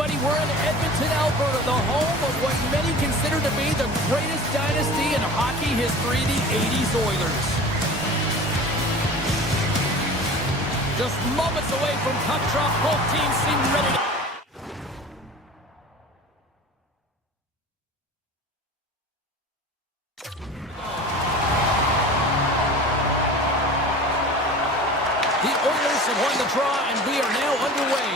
everybody. We're in Edmonton, Alberta, the home of what many consider to be the greatest dynasty in hockey history, the 80s Oilers. Just moments away from puck drop, both teams seem ready to... The Oilers have won the draw, and we are now underway.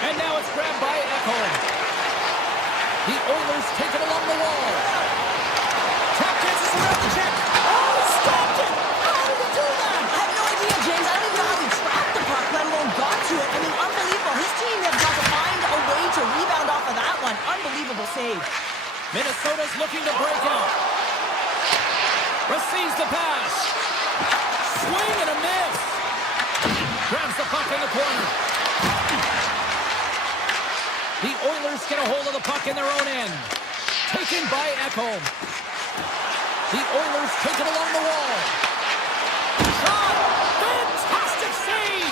And now it's grabbed by Edmont. The Oilers take it along the wall. Tap dances around the check. Oh, he stopped it! How did he do that? I have no idea, James. I don't even know how he trapped the puck, let alone got to it. I mean, unbelievable. His team has got to find a way to rebound off of that one. Unbelievable save. Minnesota's looking to break out. Receives the pass. Swing and a miss. Grabs the puck in the corner. The Oilers get a hold of the puck in their own end. Taken by Edmont. The Oilers take it along the wall. Shot! Fantastic save!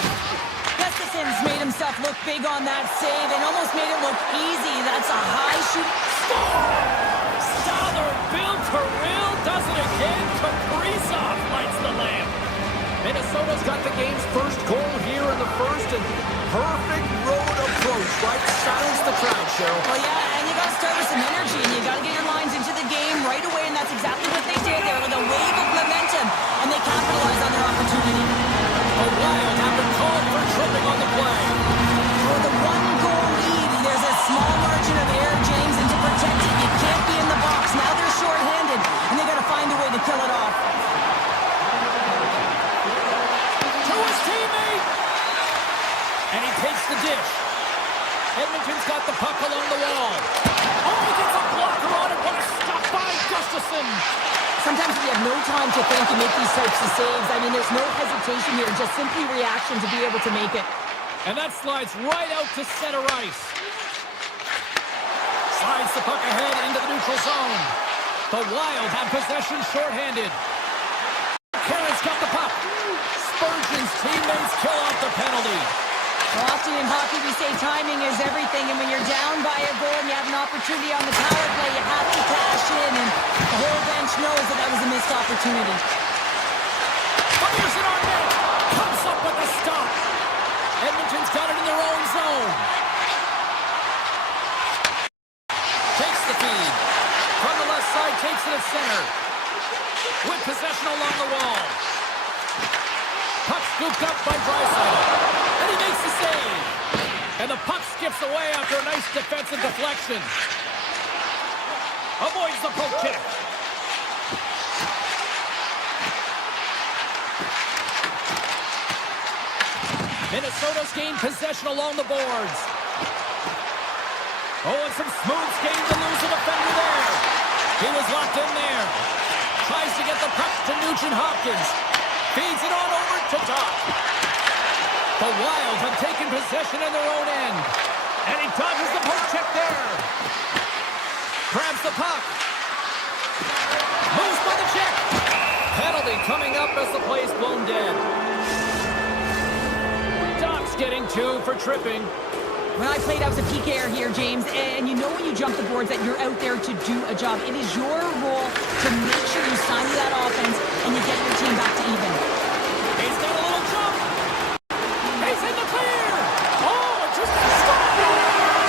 Gustafson's made himself look big on that save and almost made it look easy. That's a high shoot. Dollar Bill Terrell does it again. Kaprizov lights the lamp. Minnesota's got the game's first goal here in the first, and perfect road approach, right? Silence the crowd, Cheryl. Well, yeah, and you got to start with some energy, and you got to get your lines into the game right away, and that's exactly what they did there with a wave of momentum, and they capitalized on their opportunity. A Wild have been called for tripping on the play. For the one-goal lead, there's a small margin of error, James, and to protect it, you can't be in the box. Now they're short-handed, and they got to find a way to kill it off. And he takes the dish. Edmonton's got the puck along the wall. Oh, he gets a blocker on it. What a stop by Gustafsson. Sometimes we have no time to think and make these types of saves. I mean, there's no hesitation here, just simply reaction to be able to make it. And that slides right out to center ice. Slides the puck ahead into the neutral zone. The Wild have possession shorthanded. Carey's got the puck. Spurgeon's teammates kill off the penalty. Well, often in hockey, we say timing is everything, and when you're down by a goal and you have an opportunity on the power play, you have to cash in, and the whole bench knows that that was a missed opportunity. Fires it on net. Comes up with a stop. Edmonton's got it in their own zone. Takes the feed. From the left side, takes it at center. With possession along the wall. Puck scooped up by Draisaitl. And he makes the save. And the puck skips away after a nice defensive deflection. Avoids the poke check. Minnesota's gained possession along the boards. Oh, and some smooth skating to lose the defender there. He was locked in there. Tries to get the puck to Nugent-Hopkins. Feeds it on over to Doc. The Wild have taken possession in their own end. And he dodges the poke check there. Grabs the puck. Moves by the check. Penalty coming up as the play's blown dead. Doc's getting 2 for tripping. When I played, I was a PKer here, James, and you know when you jump the boards that you're out there to do a job. It is your role to make sure you sign that offense and you get your team back to even. He's got a little jump. He's in the clear. Oh, it just stopped.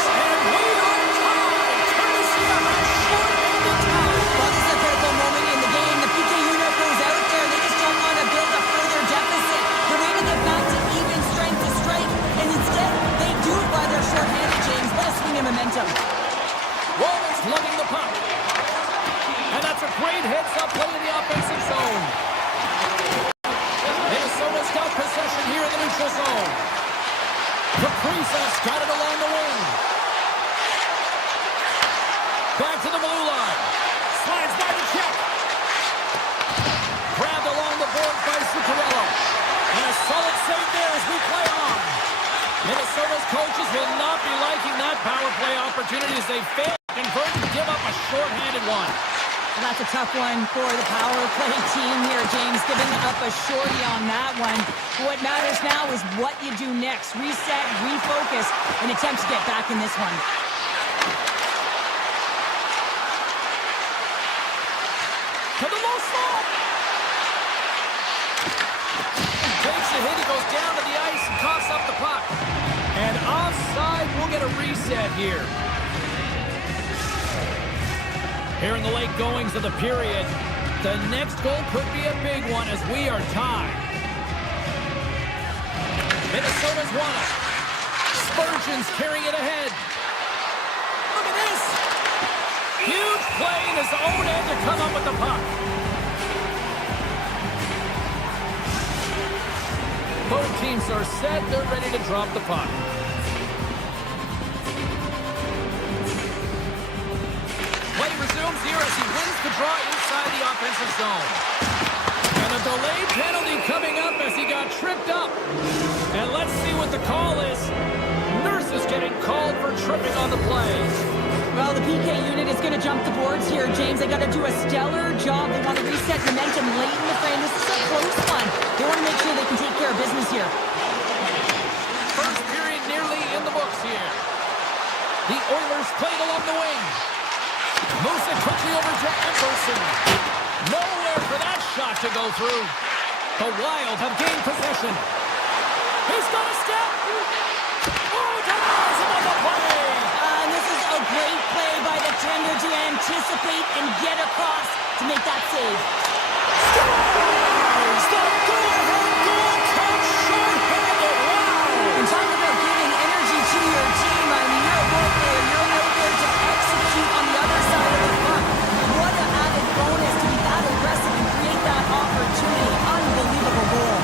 And we are tied. Courtesy of a short-handed tie. Well, this is a critical moment in the game. The PK unit goes out there. They just don't want to build a further deficit. They're ready to get back to even strength to strike, and instead, they do it by their short-handed, James. What a swing of momentum. Wallace lugging the puck. And that's a great heads-up play in the offensive zone. Minnesota's got possession here in the neutral zone. Kaprizov's got it along the wing. Back to the blue line. Slides by the check. Grabbed along the board by Zuccarello. And a solid save there as we play on. Minnesota's coaches will not be liking that power play opportunity as they fail to convert and give up a short-handed one. That's a tough one for the power play team here, James, giving up a shorty on that one. What matters now is what you do next. Reset, refocus, and attempt to get back in this one. To the low slot. Takes a hit, he goes down to the ice and coughs up the puck. And offside, we'll get a reset here. Here in the late goings of the period, the next goal could be a big one as we are tied. Minnesota's won it. Spurgeon's carrying it ahead. Look at this. Huge play in his own end to come up with the puck. Both teams are set. They're ready to drop the puck. Play resumes here as he wins the draw inside the offensive zone. And a delayed penalty coming up as he got tripped up. And let's see what the call is. Nurse is getting called for tripping on the play. Well, the PK unit is going to jump the boards here, James. They got to do a stellar job. They want to reset momentum late in the frame. This is a close one. They want to make sure they can take care of business here. First period nearly in the books here. The Oilers played along the wing. Moves it quickly over to Emerson. Nowhere for that shot to go through. The Wild have gained possession. He's got a step. Oh, denies him on the play. And this is a great play by the tender to anticipate and get across to make that save. Scores! The go-ahead goal comes short-handed. Wow! And talk about giving energy to your team. I mean, you're a ball player. You're out there to execute on the other side of the puck. What an added bonus to be that aggressive and create that opportunity. Unbelievable goal.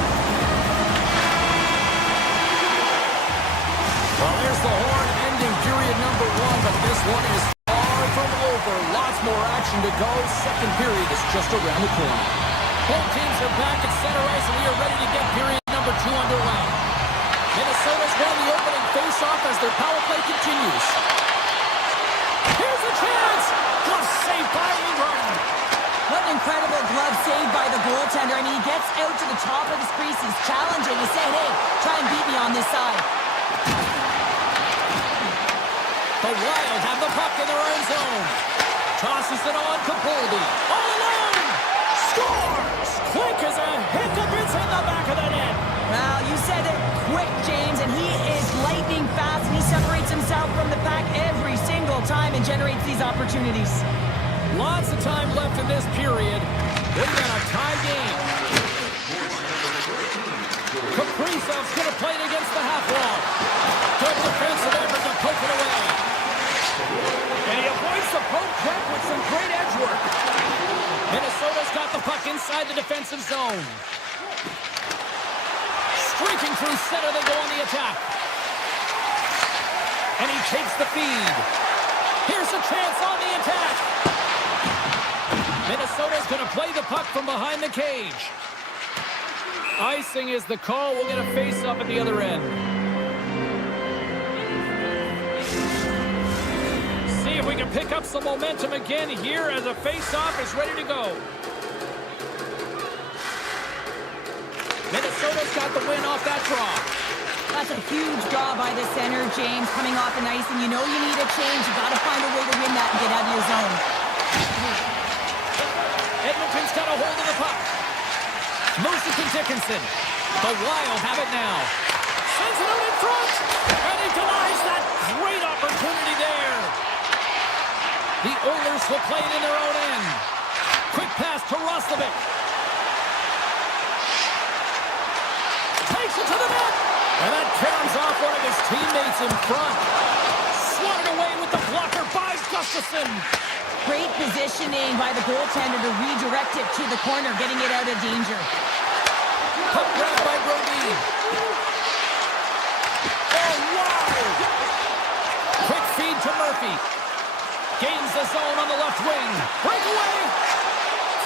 Well, there's the horn ending period number one, but this one is far from over. Lots more action to go. Second period is just around the corner. Both teams are back at center ice, and we are ready to get period number two underway. Minnesota's won the opening face-off as their power play continues. Here's a chance! Glove saved by Ingram. What an incredible glove save by the goaltender. I mean, he gets out to the top of his crease. He's challenging. He's saying, hey, try and beat me on this side. The Wild have the puck in their own zone. Tosses it on to Boldy. All alone! Scores! Quick as a hiccup. It's in the back of the net. Well, you said it quick, James, and he is lightning fast, and he separates himself from the pack every single time and generates these opportunities. Lots of time left in this period. We've got a tie game. Kaprizov's going to play it against the half wall. Good defensive effort to poke it away. And he avoids the poke check with some great edge work. Minnesota's got the puck inside the defensive zone. Streaking through center, they go on the attack. And he takes the feed. Here's a chance on the attack. Minnesota's going to play the puck from behind the cage. Icing is the call. We'll get a face-up at the other end. See if we can pick up some momentum again here as a face-off is ready to go. Minnesota's got the win off that draw. That's a huge draw by the center, James, coming off an ice, and you know you need a change. You got to find a way to win that and get out of your zone. Edmonton's got a hold of the puck. Moves it to Dickinson. The Wild have it now. Sends it out in front. And he denies that great opportunity there. The Oilers will play it in their own end. Quick pass to Roslovic. Takes it to the net. And that carries off one of his teammates in front. Swatted away with the blocker by Gustafsson. Great positioning by the goaltender to redirect it to the corner, getting it out of danger. Puck grab by Brodin. Oh, wow! Quick feed to Murphy. Gains the zone on the left wing. Breakaway!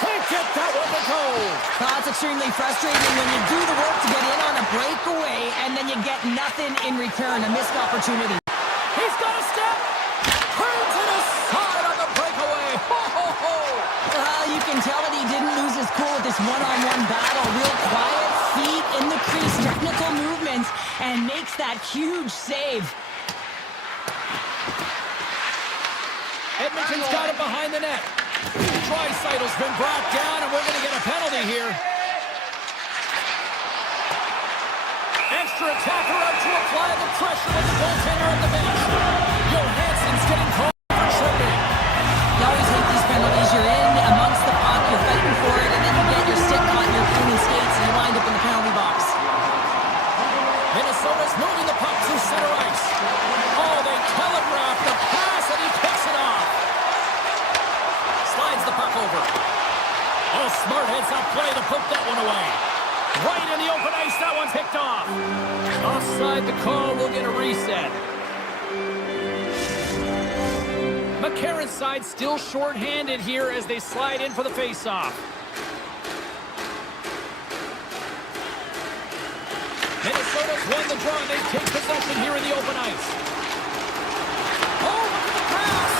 Can't get that one to go. That's extremely frustrating when you do the work to get in on a breakaway and then you get nothing in return, a missed opportunity. He's got a step. Turns it aside on the breakaway. Ho, ho, ho. this one-on-one battle. Real quiet, feet in the crease, technical movements, and makes that huge save. Edmonton's got it behind the net. Draisaitl's been brought down, and we're going to get a penalty here. Extra attacker up to apply the pressure with the goaltender on the bench. Johansson's getting called for tripping. You always hate these penalties. You're in amongst the puck, you're fighting for it, and then you get your stick caught in your opponent's skates, and you wind up in the penalty box. Minnesota's moving the puck through center ice. Oh, they telegraph the pass, and he picks it off. Slides the puck over. Oh, smart heads-up play to put that one away. Right in the open ice, that one picked off. Offside the call, we'll get a reset. McCarron's side still short-handed here as they slide in for the face-off. Minnesota's won the draw, and they take possession here in the open ice. Oh, look at the pass!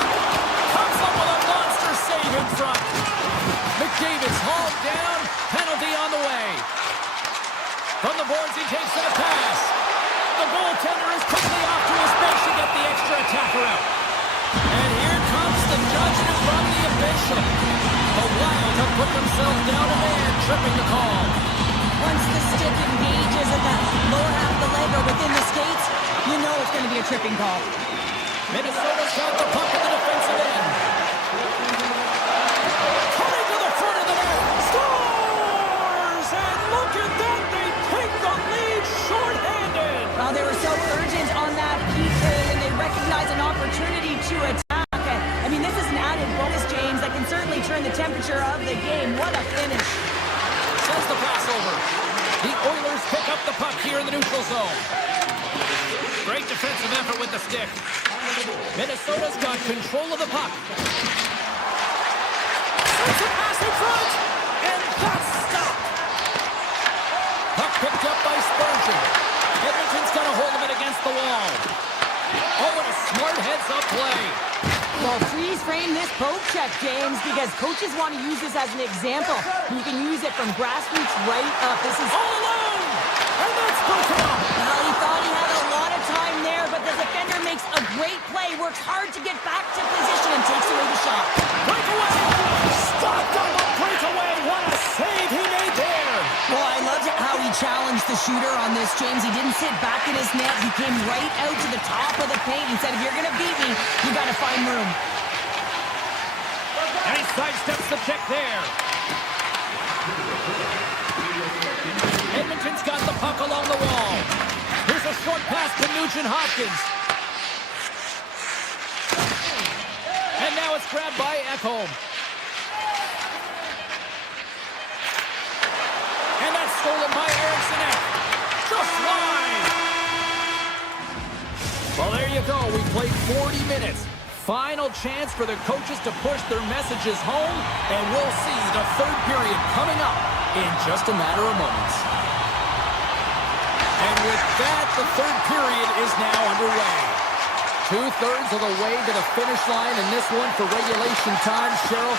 Comes up with a monster save in front. McDavid's hauled down, penalty on the way. From the boards, he takes the pass. The goaltender is quickly off to his bench to get the extra attacker out. And here comes the judgment from the official. The Wild have put themselves down a man, tripping the call. Once the stick engages at the lower half of the leg or within the skates, you know it's going to be a tripping call. Minnesota's got the puck in the defensive end. Coming to the front of the net. Scores! And look at that, they take the lead short-handed. Well, they were so urgent on that key goal, and they recognize an opportunity to attack. I mean, this is an added bonus, James, that can certainly turn the temperature of the game. What a finish. Sends the pass over. The Oilers pick up the puck here in the neutral zone. Great defensive effort with the stick. Minnesota's got control of the puck. Sends a pass in front, and that's stopped. Puck picked up by Spurgeon. Edmonton's got a hold of it against the wall. Oh, and a smart heads-up play. Well, freeze frame this poke check, James, because coaches want to use this as an example. You can use it from grassroots right up. This is all alone, and that's broken up. Well, he thought he had a lot of time there, but the defender makes a great play, works hard to get back to position, and takes away the shot. Breakaway! Stopped on the breakaway! What a save he made there! Well, I loved how he challenged the shooter on this, James. He didn't sit back in his net. He came right out to the top of the paint and said, if you're going to beat me, you got to find room. And he sidesteps the check there. Edmonton's got the puck along the wall. Here's a short pass to Nugent-Hopkins. And now it's grabbed by Ekholm. And that's stolen by Eriksson Ek. Just wide. Well, there you go. We played 40 minutes. Final chance for the coaches to push their messages home, and we'll see the third period coming up in just a matter of moments. And with that, the third period is now underway. Two-thirds of the way to the finish line in this one for regulation time. Cheryl,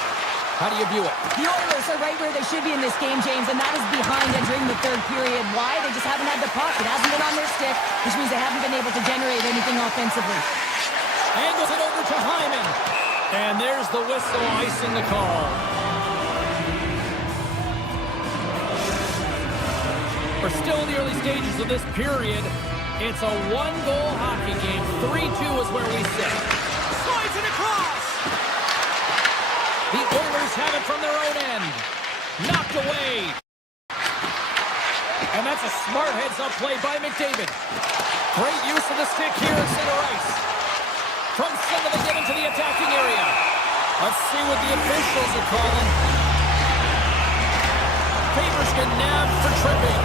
how do you view it? The Oilers are right where they should be in this game, James, and that is behind entering the third period. Why? They just haven't had the puck. It hasn't been on their stick, which means they haven't been able to generate anything offensively. Angles it over to Hyman. And there's the whistle, icing the call. We're still in the early stages of this period. It's a one-goal hockey game. 3-2 is where we sit. Slides it across. The Oilers have it from their own end. Knocked away. And that's a smart heads-up play by McDavid. Great use of the stick here at center ice. From center, they get into the attacking area. Let's see what the officials are calling. Favors get nabbed for tripping.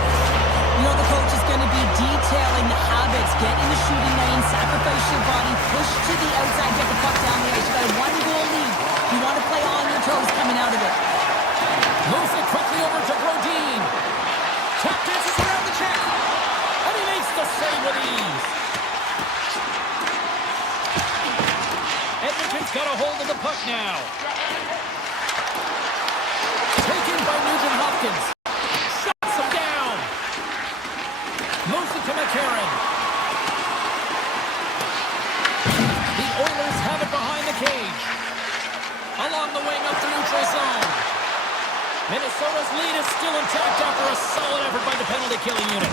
You know the coach is going to be detailing the habits. Get in the shooting lane, sacrifice your body, push to the outside, get the puck down the ice. You got a one-goal lead. You want to play on your toes coming out of it. Moves it quickly over to Brodin. Tap dances around the check. And he makes the save with ease. Edmonton's got a hold of the puck now. Taken by Nugent. Nugent Hopkins. Shuts him down. Moves it to McCarron. The Oilers have it behind the cage. Along the wing up the neutral zone. Minnesota's lead is still intact after a solid effort by the penalty-killing unit.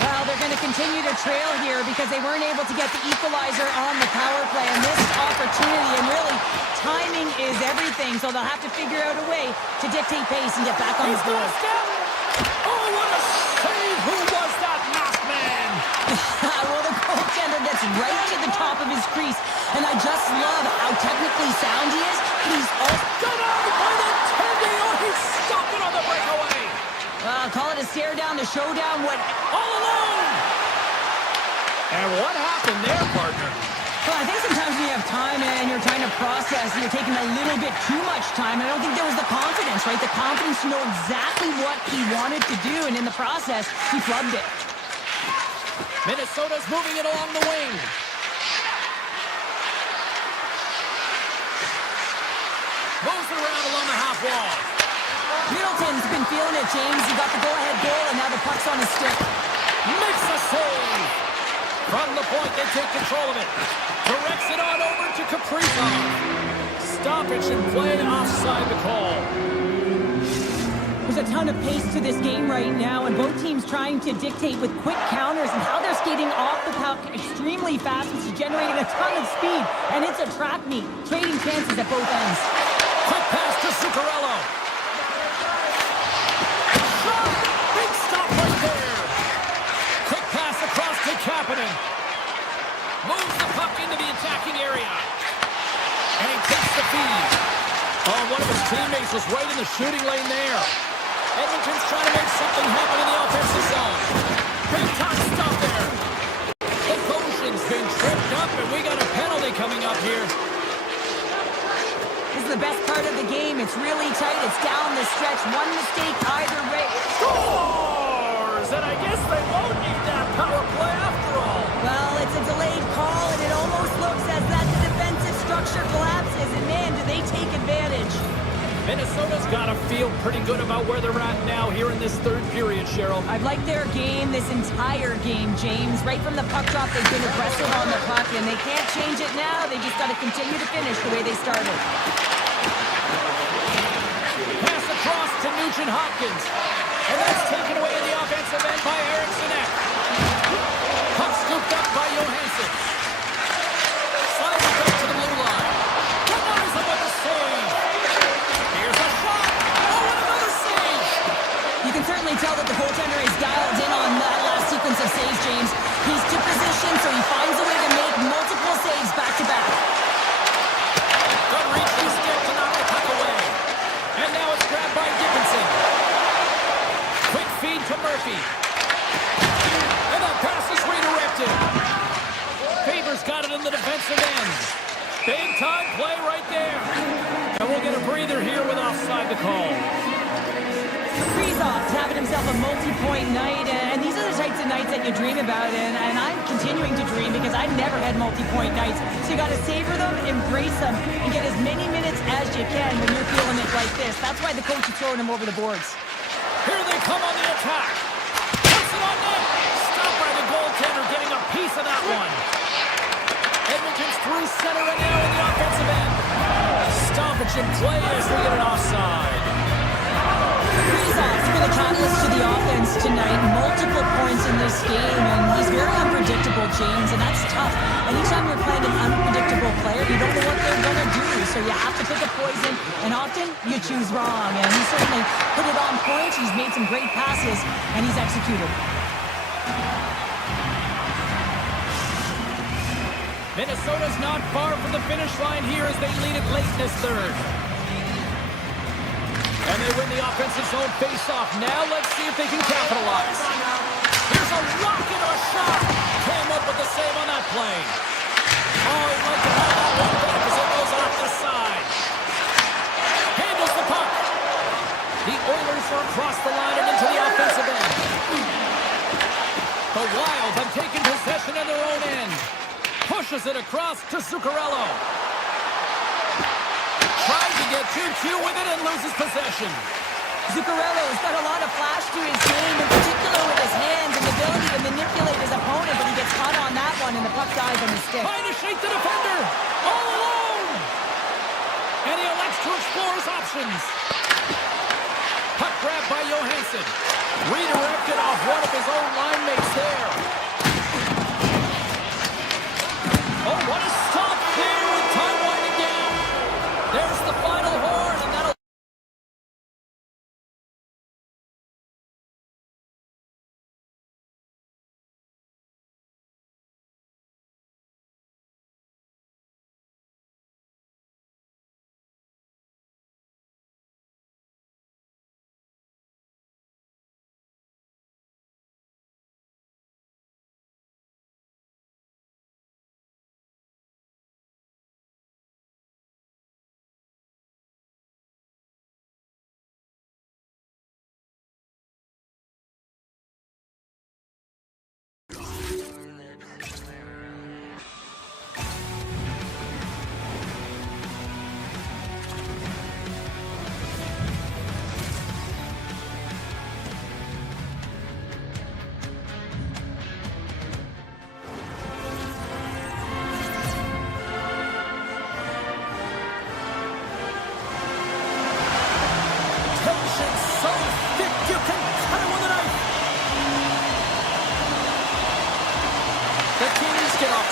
Well, they're going to continue to trail here because they weren't able to get the equalizer on the power play. And this opportunity, and really, timing is everything. So they'll have to figure out a way to dictate pace and get back on the board. Oh, what a save! Who was that masked man? Well, the goaltender gets right to the top of his crease. And I just love how technically sound he is. He's also Denied by the Teddy! Oh, he stopped it on the breakaway! call it a stare down, a showdown, what... All alone! And what happened there, partner? Well, I think sometimes when you have time and you're trying to process, you're taking a little bit too much time. And I don't think there was the confidence, right? The confidence to know exactly what he wanted to do. And in the process, he flubbed it. Minnesota's moving it along the wing. Moves it around along the half wall. Middleton's been feeling it, James. He got the go-ahead goal, and now the puck's on his stick. Makes a save. From the point, they take control of it. Directs it on over to Kaprizov. Stoppage and play offside the call. There's a ton of pace to this game right now, and both teams trying to dictate with quick counters and how they're skating off the puck extremely fast, which is generating a ton of speed. And it's a track meet, trading chances at both ends. Quick pass to Zuccarello. Shot! Big stop right there. Quick pass across to Kapanen. Moves the puck into the attacking area. And he takes the feed. Oh, one of his teammates was right in the shooting lane there. Edmonton's trying to make something happen in the offensive zone. Big top stop there. The Goshen's been tripped up, and we got a penalty coming up here. This is the best part of the game. It's really tight. It's down the stretch. One mistake either way. Scores! And I guess they won't need that power play after all. Well, it's a delayed call, and it almost looks as that the defensive structure collapses. And man, do they take advantage. Minnesota's got to feel pretty good about where they're at now here in this third period, Cheryl. I've liked their game this entire game, James. Right from the puck drop, they've been aggressive on the puck, and they can't change it now. They just got to continue to finish the way they started. Pass across to Nugent Hopkins. And that's taken away in the offensive end by Eriksson. Puck scooped up by Johansson. Slides it back to the blue line. Denies him with a save. Here's a shot. Oh, and another save. You can certainly tell that the goaltender is dialed in on that last sequence of saves, James. He's to position, so he finds a way to make multiple saves back-to-back. Good reach to stick to knock the puck away. And now it's grabbed by Dickinson. Quick feed to Murphy. And that pass is redirected. Faber's got it in the defensive end. Big time play right there. And we'll get a breather here with offside the call. Kaprizov's having himself a multi-point night, and these are the types of nights that you dream about, and I'm continuing to dream because I've never had multi-point nights. So you got to savor them, embrace them, and get as many minutes as you can when you're feeling it like this. That's why the coach is throwing them over the boards. Here they come on the attack. Puts it on net. Stopped by the goaltender, getting a piece of that one. Edmonton's through center and now in the offensive end. Stoppage in play as we get an offside. Kaprizov's been a catalyst to the offense tonight. Multiple points in this game, and he's very unpredictable, James, and that's tough. Anytime you're playing an unpredictable player, you don't know what they're going to do, so you have to pick a poison, and often you choose wrong, and he certainly put it on point. He's made some great passes, and he's executed. Minnesota's not far from the finish line here as they lead it late in this third. And they win the offensive zone face-off. Now let's see if they can capitalize. Here's a rocket of a shot. Came up with the save on that play. Oh, he'd like to have that one back as it goes off the side. Handles the puck. The Oilers are across the line and into the offensive end. The Wild have taken possession of their own end. Pushes it across to Zuccarello. Tries to get 2-2 with it and loses possession. Zuccarello has got a lot of flash to his game, in particular with his hands and the ability to manipulate his opponent, but he gets caught on that one, and the puck dies on his stick. Trying to shake the defender. All alone. And he elects to explore his options. Puck grabbed by Johansson. Redirected off one of his own line mates there. Oh, what a stop there with time winding down. There's the final horn, and that'll...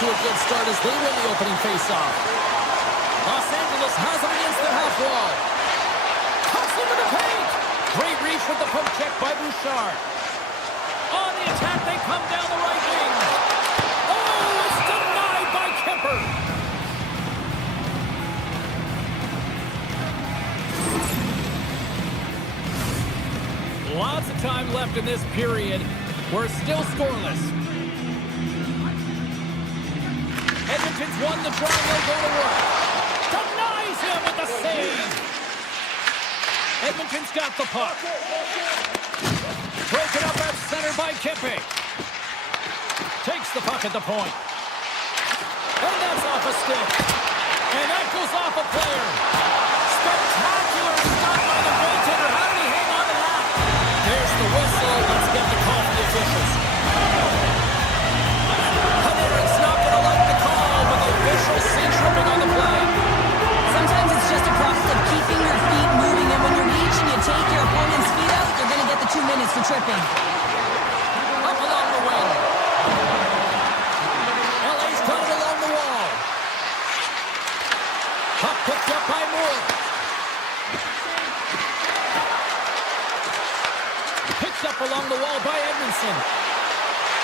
to a good start as they win the opening faceoff. Los Angeles has them against the half wall. Cuts into the paint. Great reach with the poke check by Bouchard. On the attack, they come down the right wing. Oh, it's denied by Kemper. Lots of time left in this period. We're still scoreless. Edmonton's won the draw, they'll go to work. Denies him with the save. Edmonton's got the puck. Broken up at center by Kempe. Takes the puck at the point. And that's off a stick. And that goes off a player. Spectacular stop by the goaltender. How did he hang on to that? There's the whistle. Let's get the call from the officials. Panarin's not going to like the call, but the officials see tripping on the play. Sometimes it's just a product of keeping your feet moving, and when you reach and you take your opponent's feet out, you're going to get the 2 minutes for tripping. Up along the wing. LA's got it along the wall. Puck picked up by Moore. Picked up along the wall by Edmondson.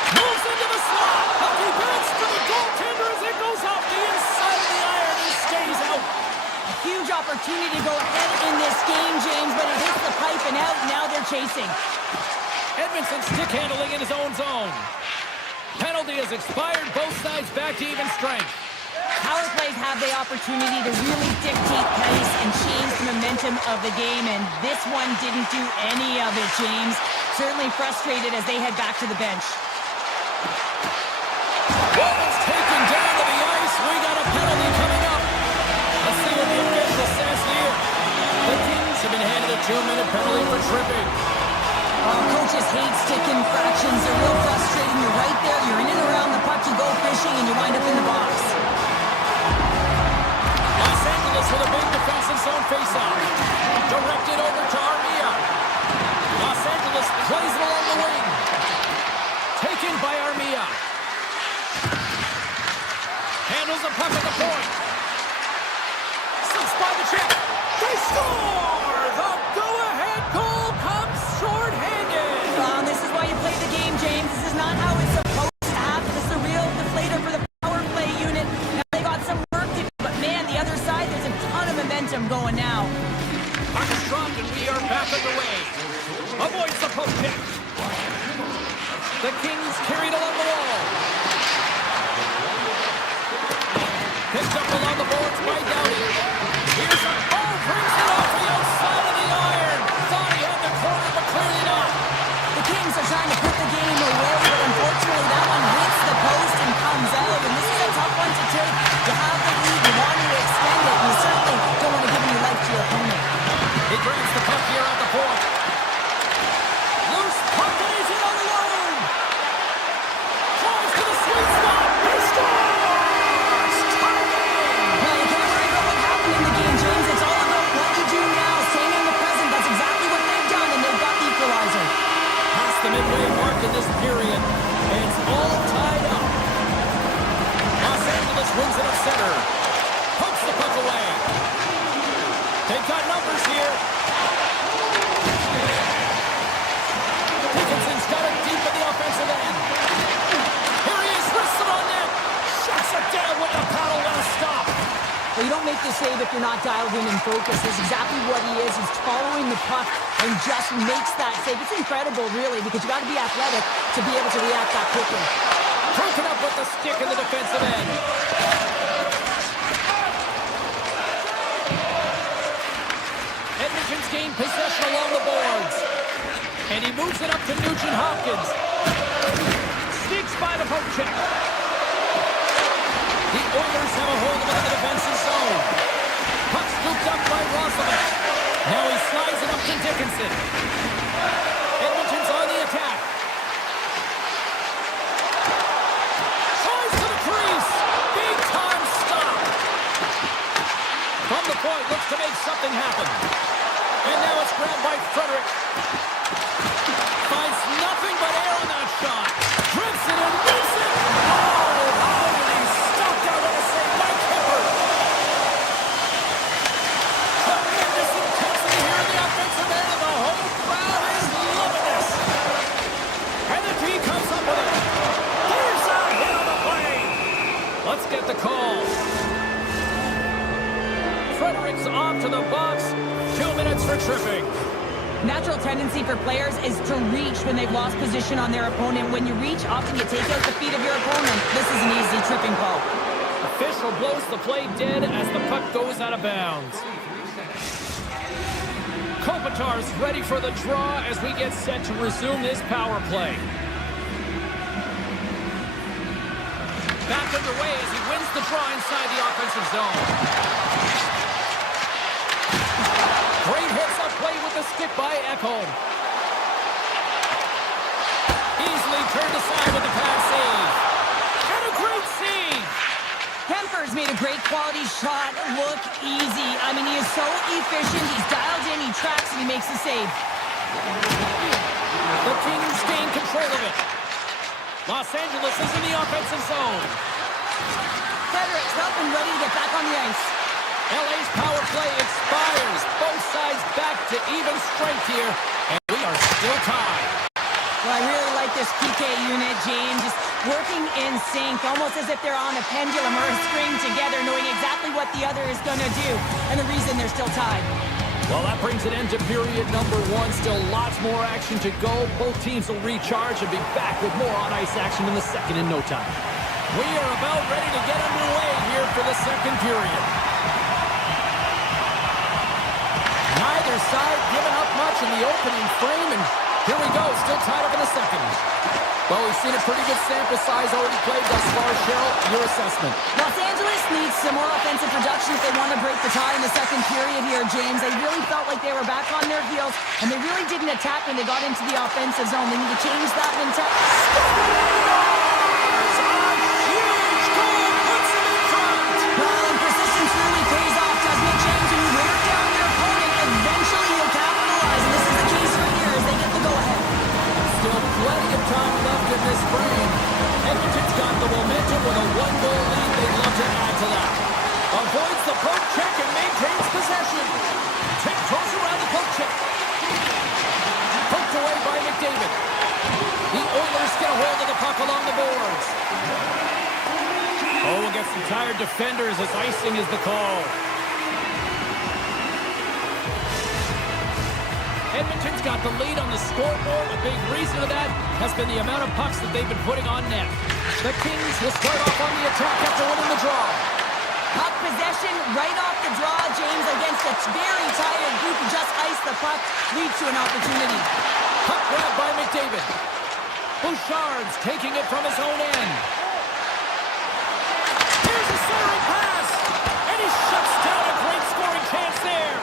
Moves into the slot. Hockey bounce to the goaltender as it goes off the inside of the iron and stays out. A huge opportunity to go ahead in this game, James, but it hits the pipe and out. Now they're chasing. Edmondson stick handling in his own zone. Penalty has expired. Both sides back to even strength. Power plays have the opportunity to really dictate pace and change the momentum of the game, and this one didn't do any of it, James. Certainly frustrated as they head back to the bench. Ball's taken down to the ice. We got a penalty coming up. Let's see what the official says here. The Kings have been handed a 2-minute penalty for tripping. Coaches hate stick infractions. They're real frustrating. You're right there. You're in and around the puck. You go fishing, and you wind up in the box. Los Angeles with a big defensive zone faceoff. Directed over to Armia. Los Angeles plays it along the wing. Taken by Armia. Handles the puck at the point. Slips by the check. They score! The go-ahead goal comes short-handed. This is why you play the game, James. This is not how it's supposed to happen. This is a real deflator for the power play unit. Now they got some work to do, but man, the other side, there's a ton of momentum going now. Puck is dropped and we are back underway. Avoids the poke pick. The Kings carried along the wall. Picked up along the boards by Doughty. Here's a... Oh, brings it off the outside of the iron. Thought he had the corner, but clearly not. The Kings are trying to put the game away, but unfortunately that one hits the post and comes out, and this is a tough one to take. You have the lead, you want to extend it, and you certainly don't want to give any life to your opponent. He grabs the puck here at the point. Dickinson's got it deep in the offensive end. Here he is, wrists it on net. Shuts it down with the paddle. What a stop. Well, you don't make the save if you're not dialed in and focused. That's exactly what he is. He's following the puck and just makes that save. It's incredible, really, because you got to be athletic to be able to react that quickly. Broken up with the stick in the defensive end. Edmonton's gained possession along the boards. And he moves it up to Nugent-Hopkins. Sneaks by the poke check. The Oilers have a hold of it in the defensive zone. Puck scooped up by Roslovic. Now he slides it up to Dickinson. Edmonton's on the attack. Tries to the crease. Big time stop. From the point, looks to make something happen. And now it's grabbed by Frederic. Finds nothing but air on that shot. Drifts it and whips it. And he's stopped out on a save by Kemper. Tremendous intensity here in the offensive end, and the whole crowd is loving this. And the D comes up with it. There's a hit on the play. Let's get the call. Frederic's off to the box. 2 minutes for tripping. Natural tendency for players is to reach when they've lost position on their opponent. When you reach, often you take out the feet of your opponent. This is an easy tripping call. Official blows the play dead as the puck goes out of bounds. Kopitar's ready for the draw as we get set to resume this power play. Back underway as he wins the draw inside the offensive zone. Great hits up play with the stick by Ekholm. Easily turned aside with the pass save. And a great save. Kemper's made a great quality shot look easy. I mean, he is so efficient. He's dialed in, he tracks, and he makes the save. The Kings gain control of it. Los Angeles is in the offensive zone. Frederic's up and ready to get back on the ice. LA's power play expires. Both sides back to even strength here, and we are still tied. Well, I really like this PK unit, James. Just working in sync, almost as if they're on a pendulum or a string together, knowing exactly what the other is going to do, and the reason they're still tied. Well, that brings an end to period number 1. Still lots more action to go. Both teams will recharge and be back with more on-ice action in the second in no time. We are about ready to get underway here for the second period. Neither side giving up much in the opening frame, and here we go, still tied up in the second. Well, we've seen a pretty good sample size already played thus far. Cheryl, your assessment. Los Angeles needs some more offensive production if they want to break the tie in the second period here, James. They really felt like they were back on their heels, and they really didn't attack when they got into the offensive zone. They need to change that mentality. Time left in this frame. Edmonton's got the momentum with a 1-goal lead. They'd love to add to that. Avoids the poke check and maintains possession. Tiptoes around the poke check. Poked away by McDavid. The Oilers get a hold of the puck along the boards. Oh, we'll get some tired defenders as icing is the call. Edmonton's got the lead on the scoreboard. A big reason of that has been the amount of pucks that they've been putting on net. The Kings will start off on the attack after winning the draw. Puck possession right off the draw, James, against a very tired group who just iced the puck, leads to an opportunity. Puck grabbed by McDavid. Bouchard's taking it from his own end. Here's a centering pass, and he shuts down a great scoring chance there.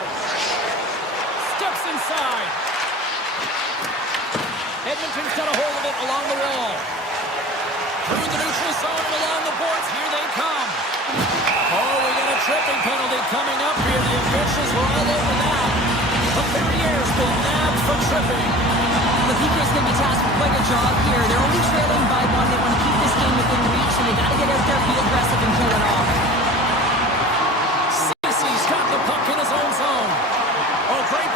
Steps inside. Edmonton's got a hold of it along the wall. Through the neutral zone and along the boards. Here they come. Oh, we got a tripping penalty coming up here. The officials were all over that. The Ferrier's been nabbed for tripping. The Peacock's going to be tasked with quite a job here. They're only trailing by 1. They want to keep this game within reach, and they got to get out there, be aggressive, and kill it off. Cece's got the puck in his own zone. Oh, great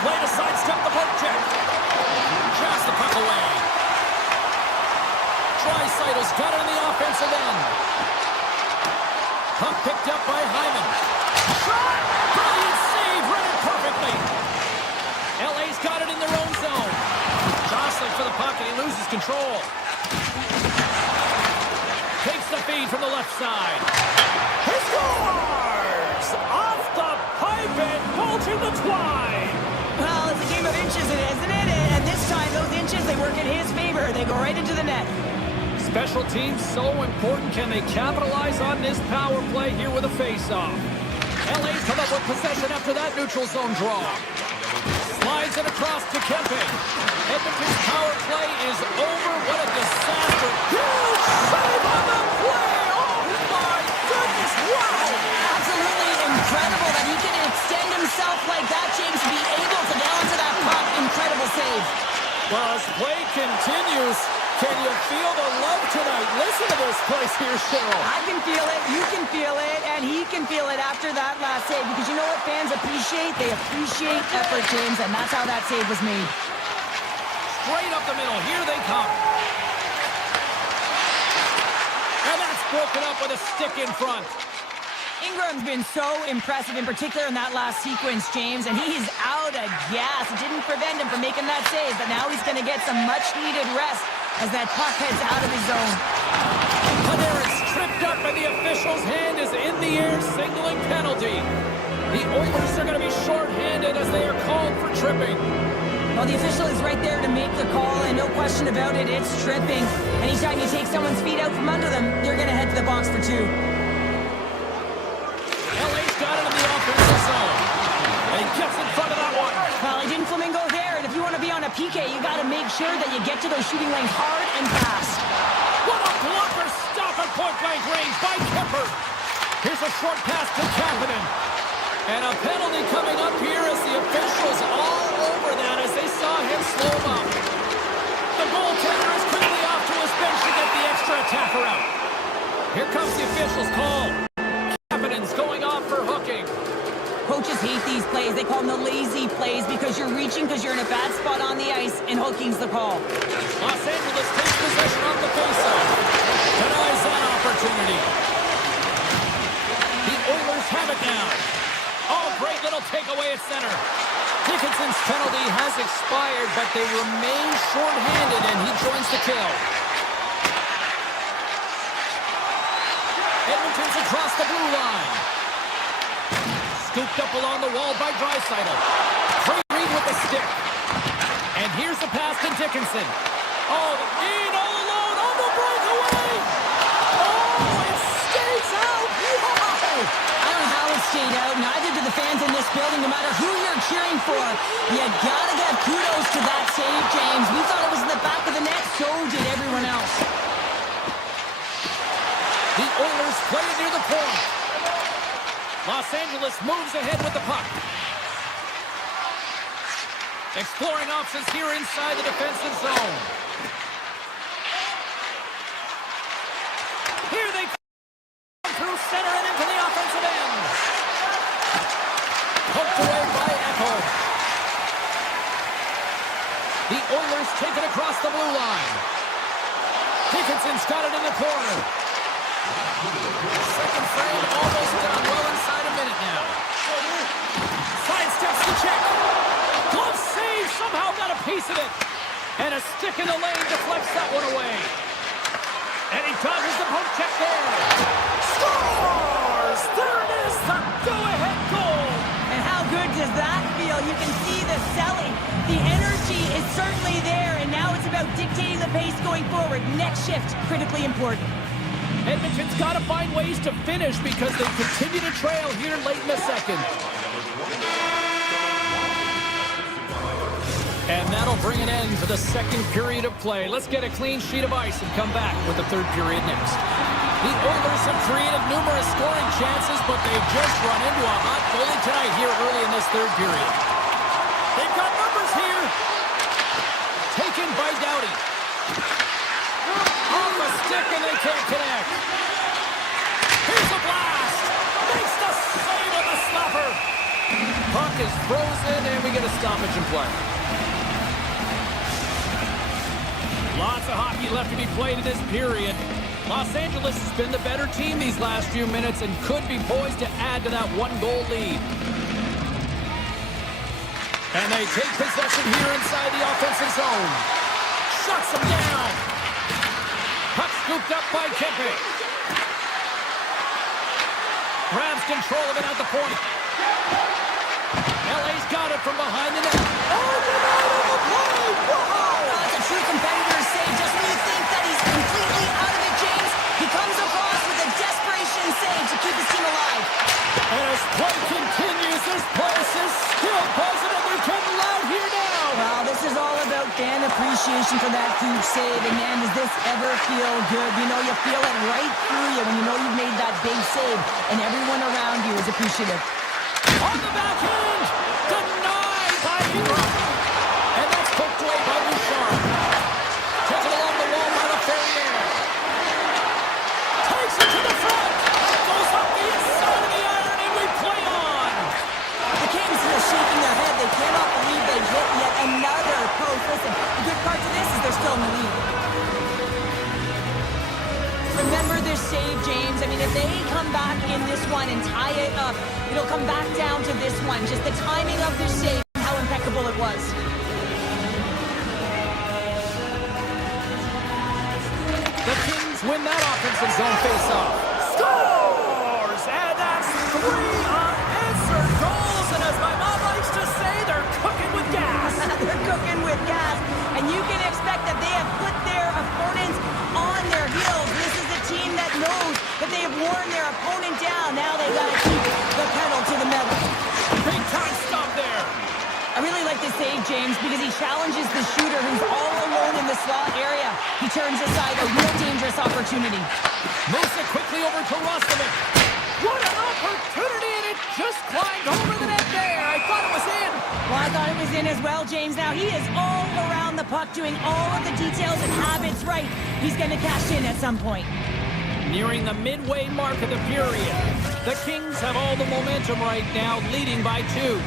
control. Takes the feed from the left side. He scores! Off the pipe and bulging the twine. Well, it's a game of inches, isn't it? And this time, those inches, they work in his favor. They go right into the net. Special teams so important. Can they capitalize on this power play here with a face-off? LA's come up with possession after that neutral zone draw. Slides it across to Kemping. Edmonton's power play is over. What a disaster. Huge save on the play. Oh, my goodness. Wow. Absolutely incredible that he can extend himself like that, James, to be able to get onto that puck. Incredible save. Well, as play continues, can you feel the love tonight? Listen to this place here, Cheryl. I can feel it, you can feel it, and he can feel it after that last save. Because you know what fans appreciate? They appreciate effort, James, and that's how that save was made. Straight up the middle. Here they come. And that's broken up with a stick in front. Ingram's been so impressive, in particular in that last sequence, James, and he's out of gas. It didn't prevent him from making that save, but now he's going to get some much-needed rest as that puck heads out of his zone. Panarin's tripped up, and the official's hand is in the air, signaling penalty. The Oilers are going to be shorthanded as they are called for tripping. Well, the official is right there to make the call, and no question about it, it's tripping. Anytime you take someone's feet out from under them, you're going to head to the box for two. LA's got it in the offensive zone. And he gets in front of that one. Well, he didn't flamingo there, and if you want to be on a PK, you got to make sure that you get to those shooting lanes hard and fast. What a blocker stop at point-blank range by Kemper. Here's a short pass to Kapanen. And a penalty coming up here as the officials all over that as they saw him slow up. The goaltender is quickly off to his bench to get the extra attacker out. Here comes the officials' call. Kapanen's going off for hooking. Coaches hate these plays. They call them the lazy plays because you're reaching because you're in a bad spot on the ice, and hooking's the call. Los Angeles takes possession off the faceoff. Denies that opportunity. The Oilers have it now. Oh, great little takeaway at center. Dickinson's penalty has expired, but they remain shorthanded, and he joins the kill. Edmonton's across the blue line. Scooped up along the wall by Draisaitl. Free read with the stick. And here's the pass to Dickinson. Oh, the lead all alone on the breakaway. Oh, it stays out. Wow. I don't know how it stayed out. Neither do the fans in this building, no matter who you're cheering for. You gotta give kudos to that save, James. We thought it was in the back of the net, so did everyone else. The Oilers play it near the point. Los Angeles moves ahead with the puck. Exploring options here inside the defensive zone. Here they come through center and into the offensive end. Poked away by Echo. The Oilers take it across the blue line. Dickinson's got it in the corner. Second frame almost done. Well inside a minute now. Sidesteps the check. Glove save. Somehow got a piece of it. And a stick in the lane deflects that one away. And he dodges the poke check there. Scores! There it is. The go-ahead goal. And how good does that feel? You can see the selling. The energy is certainly there, and now it's about dictating the pace going forward. Next shift, critically important. Edmonton's got to find ways to finish because they continue to trail here late in the second. And that'll bring an end to the second period of play. Let's get a clean sheet of ice and come back with the third period next. The Oilers have created numerous scoring chances, but they've just run into a hot goalie tonight here early in this third period. They've got numbers here. Taken by Doughty. Off a stick and they can't connect. Here's a blast. Makes the save on the slapper. Puck is frozen and we get a stoppage in play. Lots of hockey left to be played in this period. Los Angeles has been the better team these last few minutes and could be poised to add to that one-goal lead. And they take possession here inside the offensive zone. Shuts him down. Puck scooped up by Kempe. Grabs control of it at the point. LA's got it from behind the net. Oh, denied on the play! Wow! That's a true competitor's save. Just when you think that he's completely out of it, James, he comes across with a desperation save to keep his team alive. And as play continues, this place is still buzzing, and they're getting loud here now. Well, this is all about fan appreciation for that huge save. And man, does this ever feel good? You know, you feel it right through you when you know you've made that big save, and everyone around you is appreciative. On the backhand, denied by Edmont. And that's poked away by Bouchard. Taken along the wall by the Ferrier. Takes it to the front. Goes up the inside of the iron, and we play on. The Kings are shaking their head. They cannot believe they hit yet another post. Listen, the good part to this is they're still in the lead. Remember this save, James. I mean, if they come back in this one and tie it up, it'll come back down to this one. Just the timing of this save, how impeccable it was. The Kings win that offensive zone face-off. Scores! And that's 3 unanswered goals. And as my mom likes to say, they're cooking with gas. They're cooking with gas. And you can expect that they have put their opponents on their heels. This is a team that knows that they have worn their opponent down. Now they got to keep the pedal to the metal. Big time stop there. I really like this save, James, because he challenges the shooter who's all alone in the slot area. He turns aside a real dangerous opportunity. Moves it quickly over to Rostovic. What an opportunity, and it just climbed over the net there. I thought it was in. Well, I thought it was in as well, James. Now he is all around the puck, doing all of the details and habits right. He's going to cash in at some point. Nearing the midway mark of the period. The Kings have all the momentum right now, leading by 2.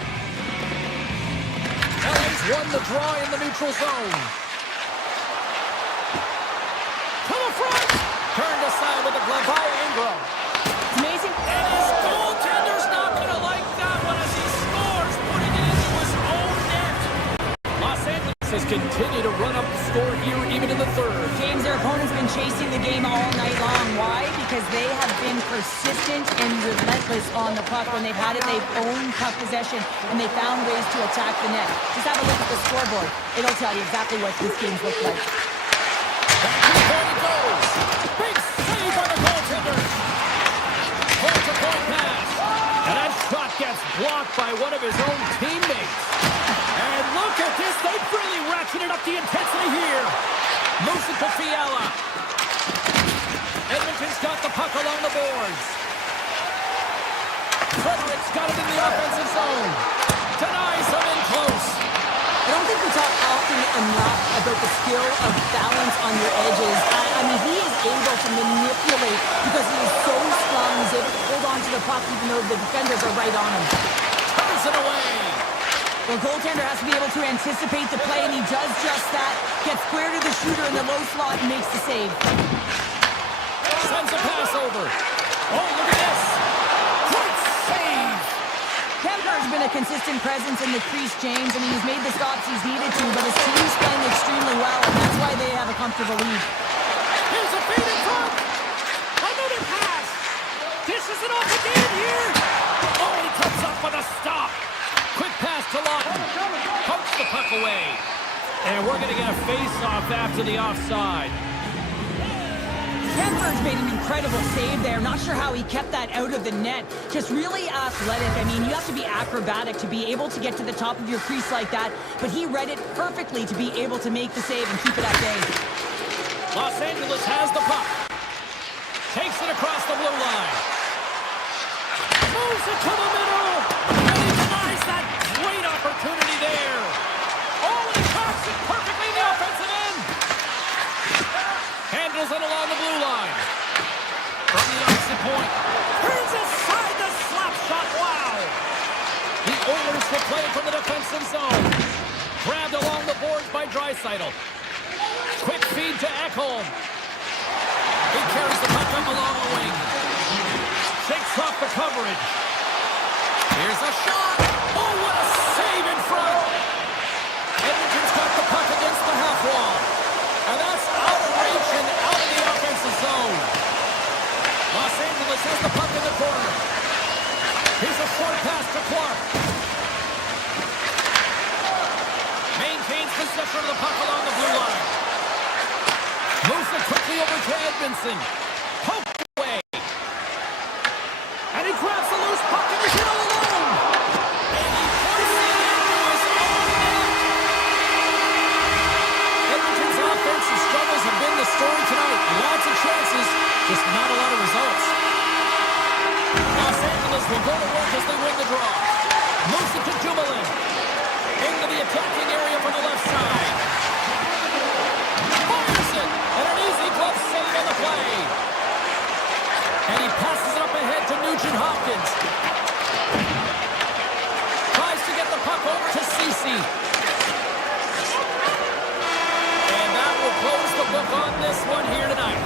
LA's won the draw in the neutral zone. To the front! Turned aside with a glove by Ingram. It's amazing. And his goaltender's not going to like that one as he scores, putting it into his own net. Los Angeles has continued to run up the score here, even in the third. James, their opponent's been chasing the game all night long. Why? Because they have been persistent and relentless on the puck. When they've had it, they've owned puck possession, and they found ways to attack the net. Just have a look at the scoreboard. It'll tell you exactly what this game's looked like. Back to the point it goes. Big save by the goaltender. Point-to-point pass. And that shot gets blocked by one of his own teammates. And look at this. They've really ratcheted up the intensity here. Moves it to Fiala. Edmonton's got the puck along the boards. Frederick's got it in the offensive zone. Denies him in close. I don't think we talk often enough about the skill of balance on your edges. I mean, he is able to manipulate because he is so strong. He's able to hold on to the puck even though the defenders are right on him. Turns it away. The goaltender has to be able to anticipate the play, and he does just that. Gets square to the shooter in the low slot and makes the save. Sends a pass over. Oh, look at this. Great save. Kemper's been a consistent presence in the crease, James. I mean, he's made the stops he's needed to, but his team's playing extremely well, and that's why they have a comfortable lead. Here's a feed in front. Another pass. Dishes it off again here. Oh, he comes up with a stop. Quick pass to Lawton. Pokes the puck away. And we're going to get a face-off after the offside. Kemper's made an incredible save there. Not sure how he kept that out of the net. Just really athletic. I mean, you have to be acrobatic to be able to get to the top of your crease like that. But he read it perfectly to be able to make the save and keep it at bay. Los Angeles has the puck. Takes it across the blue line. Moves it to the middle. And he denies that great opportunity there. Oh, and he cocks it perfectly in the offensive end. Handles it along the blue line. From the opposite point. Turns aside the slap shot. Wow. The Oilers will play from the defensive zone. Grabbed along the boards by Draisaitl. Quick feed to Ekholm. He carries the puck up along the wing. Shakes off the coverage. Here's a shot. Oh, what a save in front. Edmonton's got the puck against the half wall. short pass to Clark. Maintains possession of the puck along the blue line. Moves it quickly over to Edmondson. Poked away. And he grabs the loose puck and he's hit all alone. And he puts it into his own net. Edmonton's offensive struggles have been the story tonight. Lots of chances, just not a lot of results. Los Angeles will go to work as they win the draw. Moves it to Dumoulin. Into the attacking area from the left side. Fires it! And an easy glove save on the play. And he passes it up ahead to Nugent Hopkins. Tries to get the puck over to Ceci. And that will close the book on this one here tonight.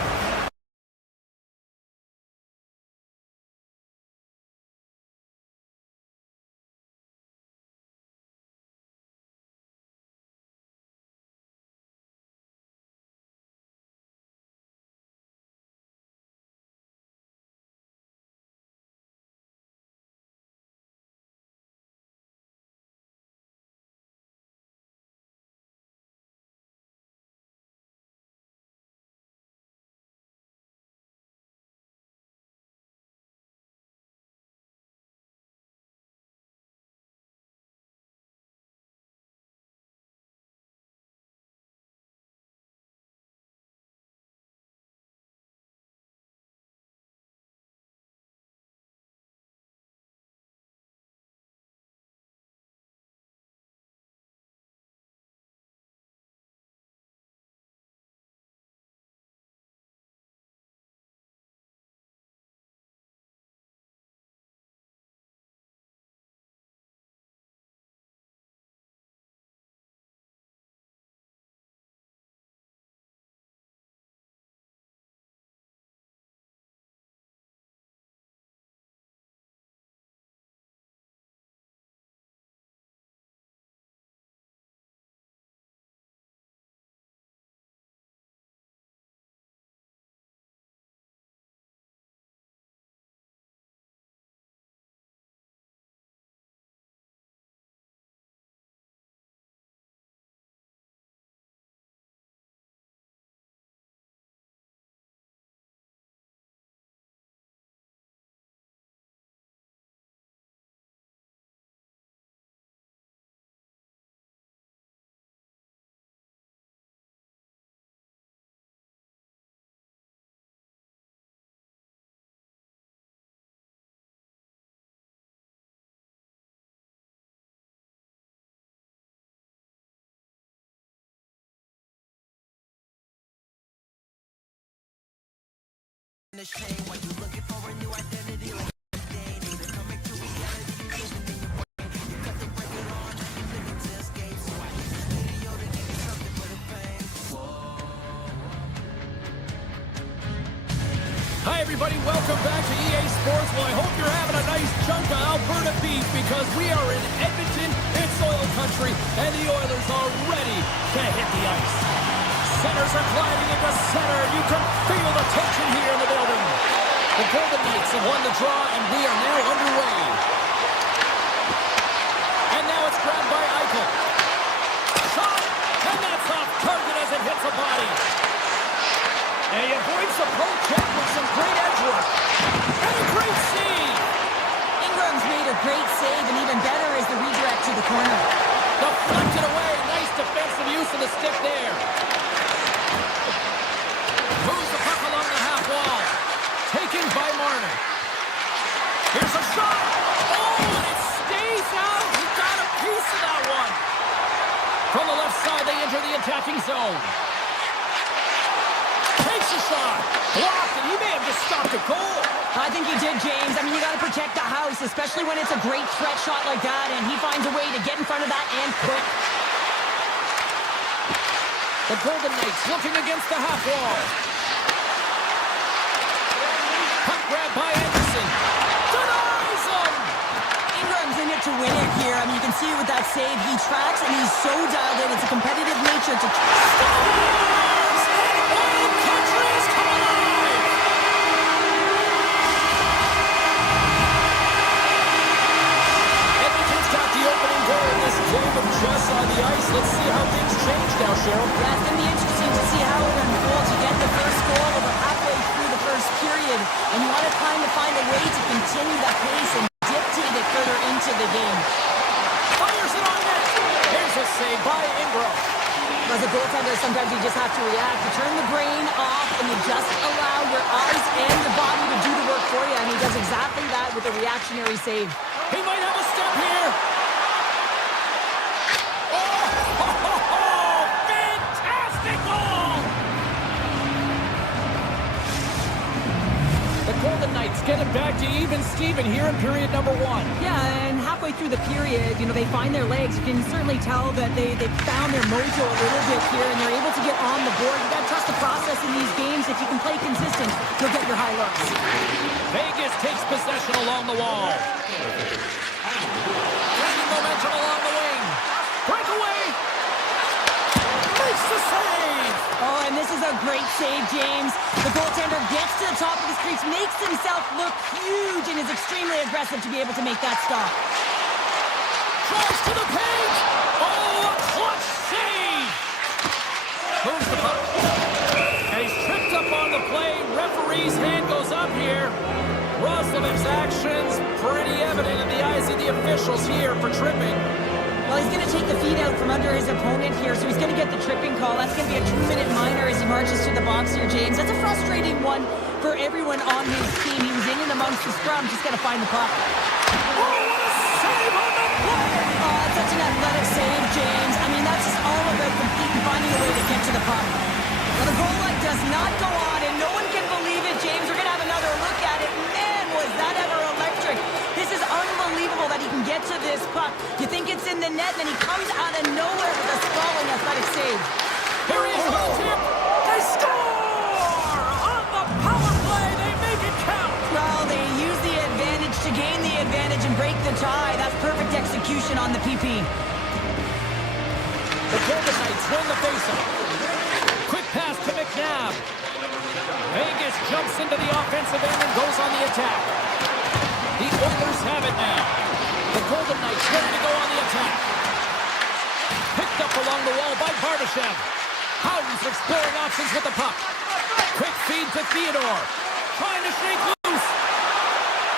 Hi everybody, welcome back to EA Sports. Well, I hope you're having a nice chunk of Alberta beef because we are in Edmonton, it's oil country, and the Oilers are ready to hit the ice. Centers are gliding into center. You can feel the tension here in the building. The Golden Knights have won the draw, and we are now underway. And now it's grabbed by Eichel. Shot, and that's off target as it hits a body. And he avoids the poke check with some great edge work. And a great save. Ingram's made a great save, and even better is the redirect to the corner. Deflected away. Nice defensive use of the stick there. Moves the puck along the half wall. Taken by Marner. Here's a shot. Oh, and it stays out. He got a piece of that one. From the left side, they enter the attacking zone. Takes a shot. Blocked, and he may have just stopped a goal. I think he did, James. I mean, you got to protect the house, especially when it's a great threat shot like that, and he finds a way to get in front of that and quick. The Golden Knights looking against the half wall. Puck grab by Anderson. Denies him! Ingram's in it to win it here. I mean, you can see with that save, he tracks, and he's so dialed in. It's a competitive nature to... Scores! Oil country is coming alive! Let's see how things change now, Cheryl. Yeah, it's going to be interesting to see how it unfolds. You get the first goal over halfway through the first period, and you want to kind of find a way to continue that pace and dictate it further into the game. Fires it on net. Here's a save by Ingram. As a goaltender, sometimes you just have to react. You turn the brain off, and you just allow your eyes and your body to do the work for you, and he does exactly that with a reactionary save. He might have a step here. Fantastic goal! The Golden Knights get it back to even Steven here in period number 1. Yeah, and halfway through the period, they find their legs. You can certainly tell that they found their mojo a little bit here, and they're able to get on the board. You got to trust the process in these games. If you can play consistent, you'll get your high looks. Vegas takes possession along the wall. Gaining momentum along the wing. Breakaway. Makes the save. Oh, and this is a great save, James. The goaltender gets to the top of his crease, makes himself look huge, and is extremely aggressive to be able to make that stop. Drives to the paint. Oh, a clutch save. Moves the puck. And he's tripped up on the play. Referee's hand goes up here. Roslovic's actions pretty evident in the eyes of the officials here for tripping. Well, he's going to take the feet out from under his opponent here, so he's going to get the tripping call. That's going to be a 2-minute minor as he marches to the box here, James. That's a frustrating one for everyone on his team. He was in and amongst the scrum, just got to find the puck. Oh, what a save on the play! Oh, that's such an athletic save, James. I mean, that's just all about competing, finding a way to get to the puck. Well, the goal line does not go on, and no one can believe it, James. We're going to have another look at it. Man, was that ever electric. This is unbelievable that he can get to this puck. You think it's in the net, and then he comes out of nowhere with a sprawling athletic save. Here he is on the tip. They score! On the power play, they make it count. Well, they use the advantage to gain the advantage and break the tie. That's perfect execution on the PP. The Golden Knights win the faceoff. Quick pass to McNabb. Vegas jumps into the offensive end and goes on the attack. The Oilers have it now. The Golden Knights ready to go on the attack. Picked up along the wall by Bardashev. Howden's exploring options with the puck. Quick feed to Theodore. Trying to shake loose.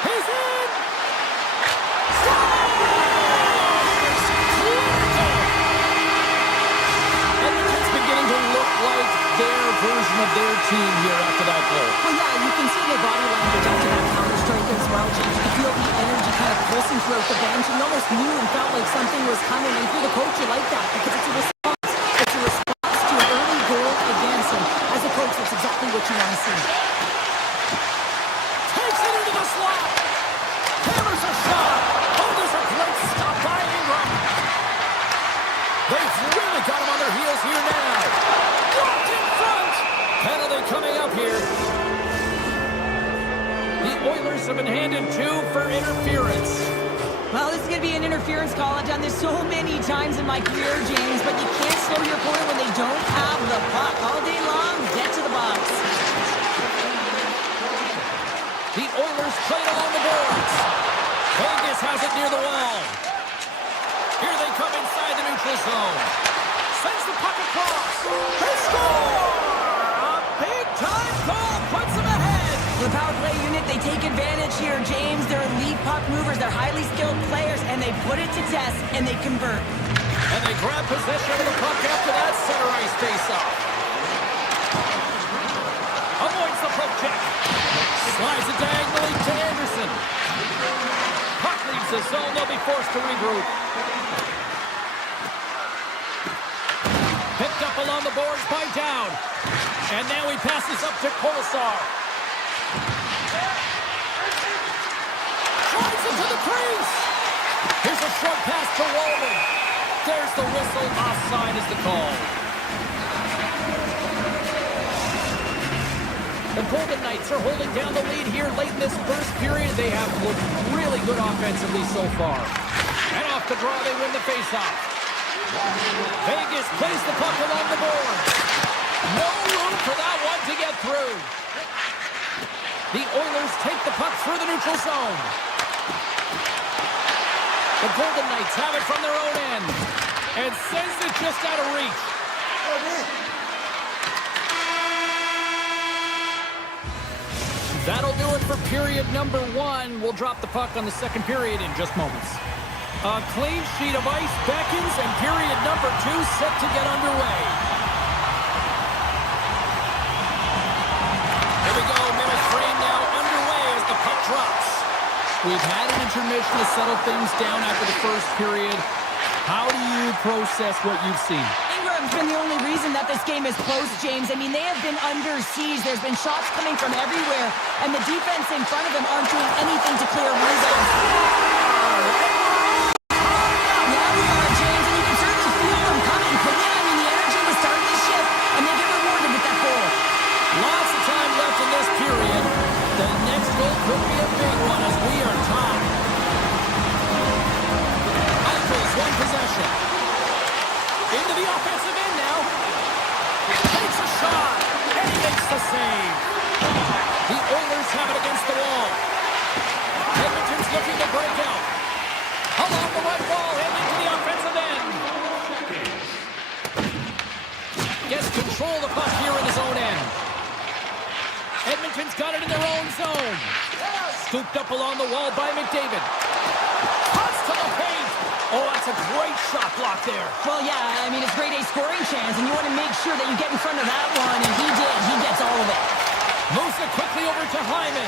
He's in! Scores! Edmont's beginning to look like their version of their team here after that goal. Well, yeah, you can see their body language after that counter-strike as well, James. You can feel the energy kind of pulsing throughout the bench. You almost knew and felt like something was coming. And for the coach, you like that because it's a response. It's a response to an early goal against him. As a coach, that's exactly what you want to see. Takes it into the slot. Hammers a shot. Oh, there's a great stop by Ingram. They've really got him on their heels here now. Dropped in front. Penalty coming up here. The Oilers have been handed 2 for interference. Well, this is going to be an interference call. I've done this so many times in my career, James, but you can't slow your opponent when they don't have the puck. All day long, get to the box. The Oilers play it along the boards. Vegas has it near the wall. Here they come inside the neutral zone. Sends the puck across. They score! A big-time goal puts them ahead. The power play unit, they take advantage here, James. They're elite puck movers. They're highly skilled players, and they put it to test, and they convert. And they grab possession of the puck after that center ice face-off. Avoids the poke check. Slides it diagonally to Anderson. Puck leaves the zone. They'll be forced to regroup. Picked up along the boards by Dowd. And now he passes up to Kolesar. Drives into the crease. Here's a short pass to Walden. There's the whistle. Offside is the call. The Golden Knights are holding down the lead here late in this first period. They have looked really good offensively so far. And off the draw, they win the faceoff. Vegas plays the puck along the board. No room for that one to get through. The Oilers take the puck through the neutral zone. The Golden Knights have it from their own end. and sends it just out of reach. That'll do it for period number 1. We'll drop the puck on the second period in just moments. A clean sheet of ice beckons, and period number 2 set to get underway. Here we go, middle frame now underway as the puck drops. We've had an intermission to settle things down after the first period. How do you process what you've seen? Ingram's been the only reason that this game is close, James. I mean, they have been under siege. There's been shots coming from everywhere, and the defense in front of them aren't doing anything to clear rebounds. Yeah, we are, James, and you can certainly feel them coming. But yeah, I mean, the energy was starting to shift, and they get rewarded with that goal. Lots of time left in this period. The next goal could be a big one as we are tied. One possession. Into the offensive end now. Takes a shot. And he makes the save. The Oilers have it against the wall. Edmonton's looking to break out. Along the right wall and into the offensive end. Gets control of the puck here in his own end. Edmonton's got it in their own zone. Scooped up along the wall by McDavid. Cuts to the paint. Oh, that's a great shot block there. Well, yeah, I mean, it's grade A scoring chance, and you want to make sure that you get in front of that one, and he did. He gets all of it. Moves it quickly over to Hyman.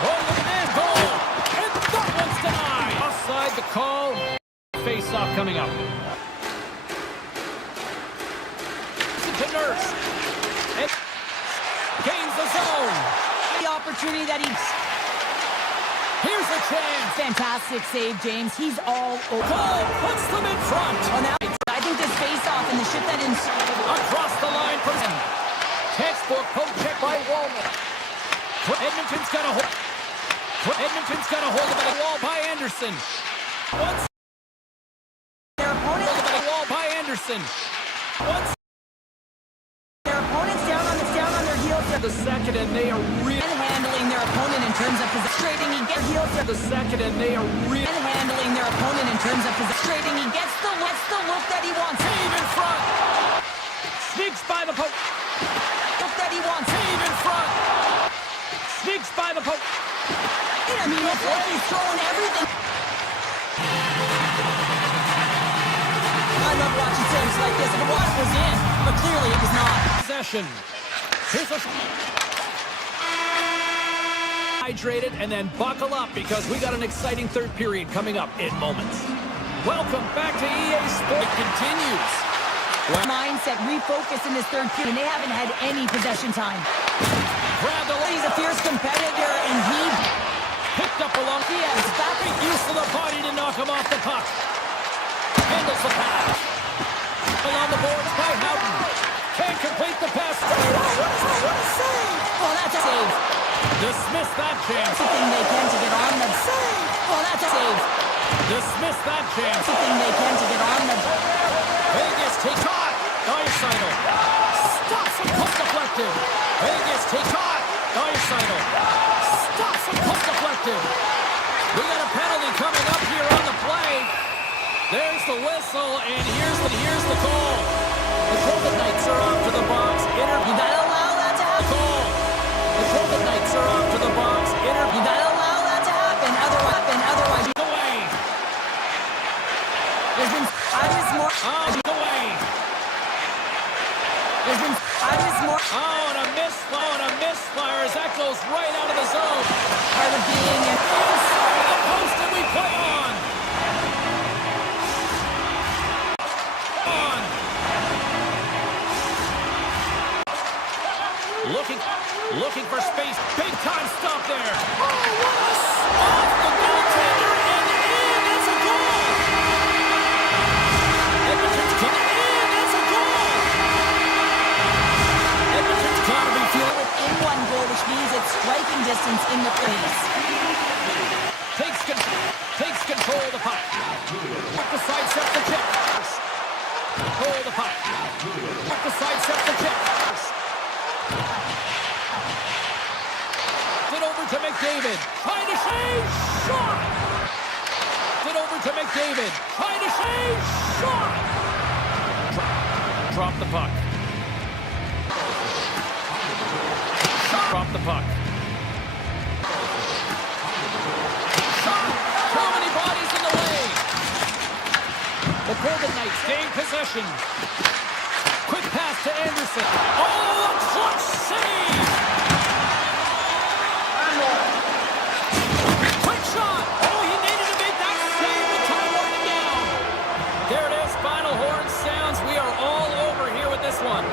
Oh, look at this goal. And that one's denied. Offside the call. Face-off coming up. To Nurse. And gains the zone. The opportunity that he's... Here's a chance. Fantastic save, James. He's all over. Goal puts them in front. Oh, now I think this face-off and the shift that in... Across the line for him. Textbook poke check by Walman. Edmonton's got a hold. Edmonton's got a hold of the wall by Anderson. Once Their opponent... hold of the wall by Anderson. Once Their opponent's down on their heels. the second, and they are really Handling their opponent in terms of frustrating. He gets heels to the second, and they are really handling their opponent in terms of frustrating. He gets the look that he wants. Save in front. Sneaks by the poke. Look that he wants. Save in front. Sneaks by the poke. I mean, it's like he's throwing everything. I love watching saves like this. The watch was in, but clearly it was not. Possession. Here's a hydrated and then buckle up because we got an exciting third period coming up in moments. Welcome back to EA Sport. It continues. Mindset refocus in this third period, and they haven't had any possession time. Grab the He's a fierce competitor, and he picked up along the edge. Back use of the body to knock him off the puck. Handles the pass. Along the boards by Houghton. Can't complete the pass. What a save! Oh, that's a save. Dismiss that chance. Everything they can to get on the save. Oh, that's a save. Dismiss that chance. Everything they can to get on the... Vegas take on. Dreisaitl. Stops and push deflected. Vegas take on. Dreisaitl. Stops and push deflected. We got a penalty coming up here on the play. There's the whistle, and here's the call. The Golden Knights are off to the box. You gotta allow that to happen. Call. The Golden Knights are off to the box. You gotta allow that to happen. Otherwise. Away. There's been... I was more... Away. There's been... I was more... Oh, and a misfire as that goes right out of the zone. Part of being... Inside the post, and we play on. Looking for space. Big time stop there. Oh, what a off the goaltender and in. That's a goal. Edmonton's got in. That's a goal. Edmonton's got to be feeling within one goal, which means it's striking distance in the face. Takes control of the puck. Up the side, set the check. Control the puck. Up the side, set the check. It over to McDavid. Trying to save. Shot. It over to McDavid. Trying to save. Shot! Drop the puck. Drop the puck. Shot! Too many bodies in the way. The Golden Knights gain possession. Quick pass to Anderson. Oh, a clutch save! Quick shot! Oh, he needed to make that save with time running down. There it is, final horn sounds. We are all over here with this one.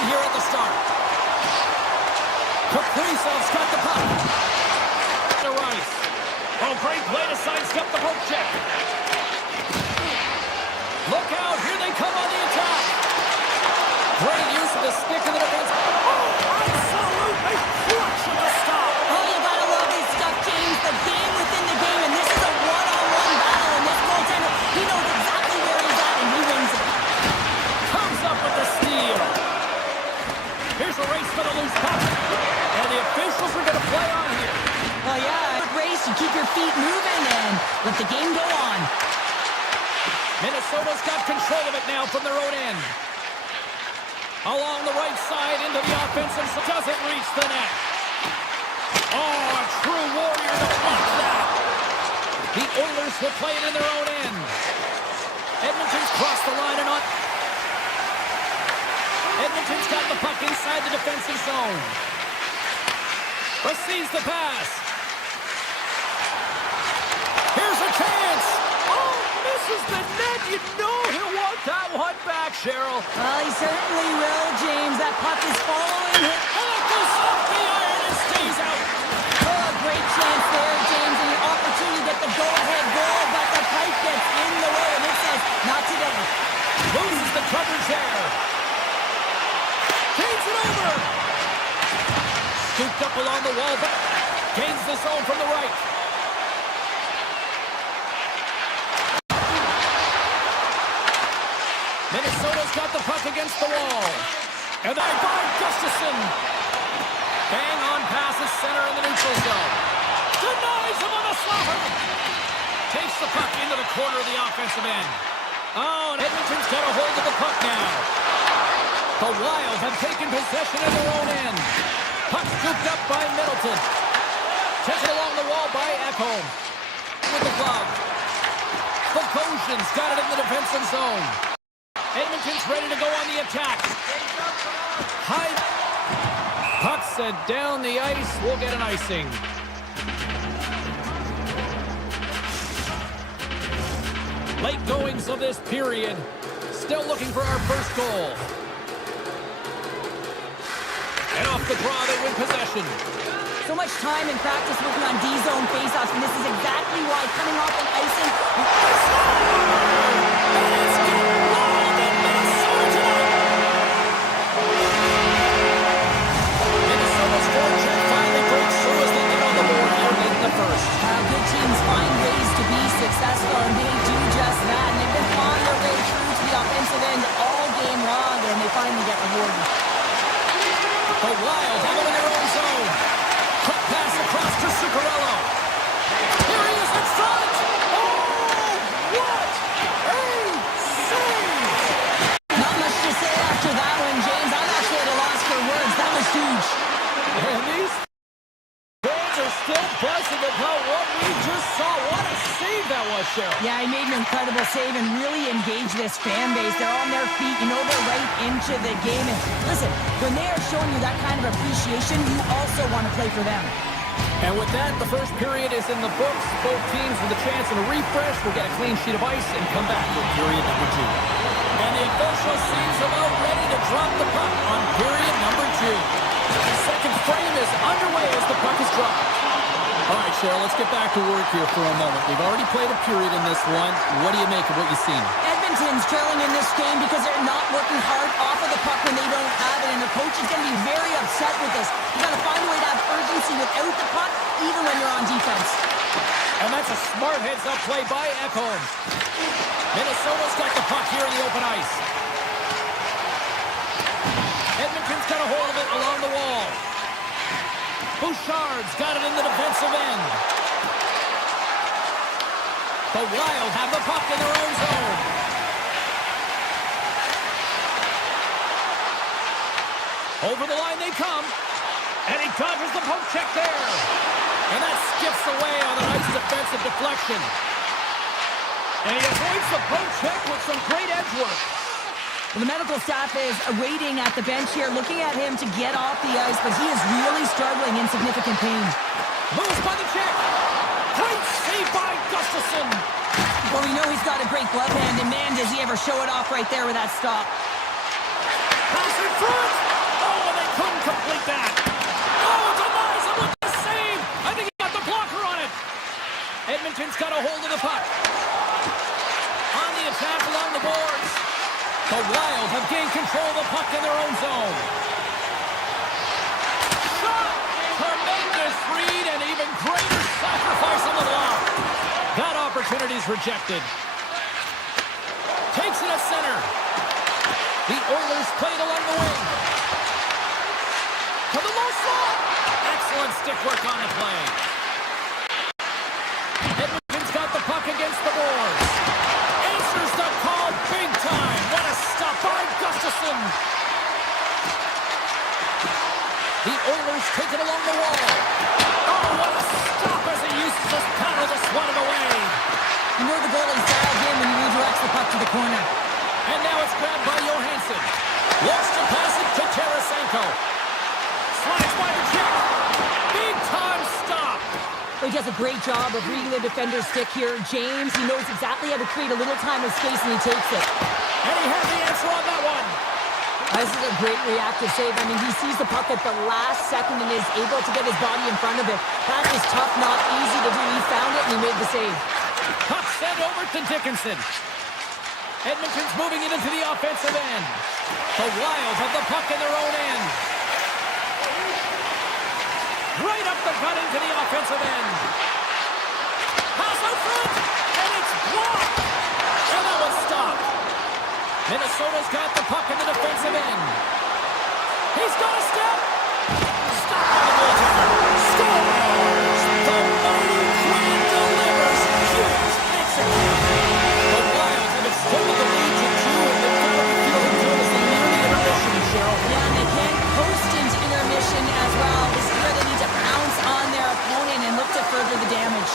Here at the start. Kaprizov's got the puck. To Rice. Oh, great play to sidestep the poke check. Look out, here they come on the attack. Great use of the stick in the defense. Oh, absolutely clutch of the stop. Oh, you gotta love this stuff, James. The game within the game, and this is a one-on-one battle, and this goaltender, he knows exactly where he's at, and he wins it. Comes up with the steal. Here's a race for the loose puck. And the officials are going to play on here. Oh, yeah. Race, you keep your feet moving and let the game go on. Minnesota's got control of it now from their own end. Along the right side into the offensive. Doesn't reach the net. Oh, a true warrior to block that. The Oilers will play it in their own end. Edmonton's crossed the line and on. Edmonton's got the puck inside the defensive zone. Receives the pass. Here's a chance. Oh, misses the net. You know he'll want that one back, Cheryl. Well, he certainly will, James. That puck is following him. Oh, it goes off the iron and stays out. Oh, great chance there, James, and the opportunity to get the go-ahead goal, but the pipe gets in the way, and it says, not today. Loses the coverage there. Gains it over. Scooped up along the wall, but gains the zone from the right. Minnesota's got the puck against the wall. And then by Gustafsson. Bang on passes center in the neutral zone. Denies him on a slapper. Takes the puck into the corner of the offensive end. Oh, and Edmonton's got a hold of the puck now. The Wild have taken possession of their own end. Puck scooped up by Middleton. Taken along the wall by Ekholm. With the glove. Bogosian's got it in the defensive zone. Edmonton's ready to go on the attack. High. Puck sent down the ice. We'll get an icing. Late goings of this period. Still looking for our first goal. And off the draw, they win possession. So much time in practice working on D-zone faceoffs, and this is exactly why coming off an icing. It's getting wild in Minnesota tonight. Minnesota's forecheck finally breaks through as they get on the board here late in the first. Good teams find ways to be successful, and they do just that. And they've been on their way through to the offensive end all game long, and they finally get rewarded. The Wild have it in their own zone. Quick pass across to Zuccarello. Here he is in front. Oh, what a save! Not much to say after that one, James. I'm actually at a loss for words. That was huge. And these fans are still buzzing about what we just saw. What a save! save that was, Cheryl. Yeah, he made an incredible save and really engaged this fan base. They're on their feet. You know, they're right into the game. And listen, when they are showing you that kind of appreciation, you also want to play for them. And with that, the first period is in the books. Both teams with a chance at a refresh will get a clean sheet of ice and come back for period number 2. And the official seems about ready to drop the puck on period number 2. The second frame is underway as the puck is dropped. All right, Cheryl, let's get back to work here for a moment. We've already played a period in this one. What do you make of what you've seen? Edmonton's trailing in this game because they're not working hard off of the puck when they don't have it, and the coach is going to be very upset with this. You got to find a way to have urgency without the puck, even when you're on defense. And that's a smart heads-up play by Edmont. Minnesota's got the puck here in the open ice. Edmonton's got a hold of it along the wall. Bouchard's got it in the defensive end. The Wild have the puck in their own zone. Over the line they come. And he dodges the poke check there. And that skips away on a nice defensive deflection. And he avoids the poke check with some great edge work. Well, the medical staff is waiting at the bench here, looking at him to get off the ice, but he is really struggling in significant pain. Moves by the check. Great save by Gustafsson. Well, we know he's got a great glove hand, and man, does he ever show it off right there with that stop. Pass in front. Oh, and they couldn't complete that. Oh, it's a nice and with the save. I think he got the blocker on it. Edmonton's got a hold of the puck. On the attack along the boards. The Wild have gained control of the puck in their own zone. Shot! Tremendous read and even greater sacrifice on the block. That opportunity's rejected. Takes it at center. The Oilers played along the wing. To the low slot. Excellent stick work on the play. Edmonton's got the puck against the boards. Answers the call big time. What a stop by Gustafsson. The Oilers take it along the wall. Oh, what a stop as he uses his paddle to swat it away. You know the goalie's dialed in when he redirects the puck to the corner. And now it's grabbed by Johansson. Looks to pass it to Tarasenko. Slides by the check. Big time stop. He does a great job of reading the defender's stick here. James, he knows exactly how to create a little time and space, and he takes it. And he has the answer on that one. This is a great reactive save. I mean, he sees the puck at the last second and is able to get his body in front of it. That is tough, not easy to do. He found it, and he made the save. Puck sent over to Dickinson. Edmonton's moving it into the offensive end. The Wild have the puck in their own end. Right up the gut into the offensive end. Pass out front, and it's blocked. And that was stopped. Minnesota's got the puck in the defensive end. He's got a step. Stop on the goaltender. Scores! The Mighty Queen delivers. Hughes makes it. The Wild have extended the lead to 2, and they've got to be feeling good as they near the intermission, Cheryl. Yeah, and they can't coast into intermission as well. This is where they need to pounce on their opponent and look to further the damage.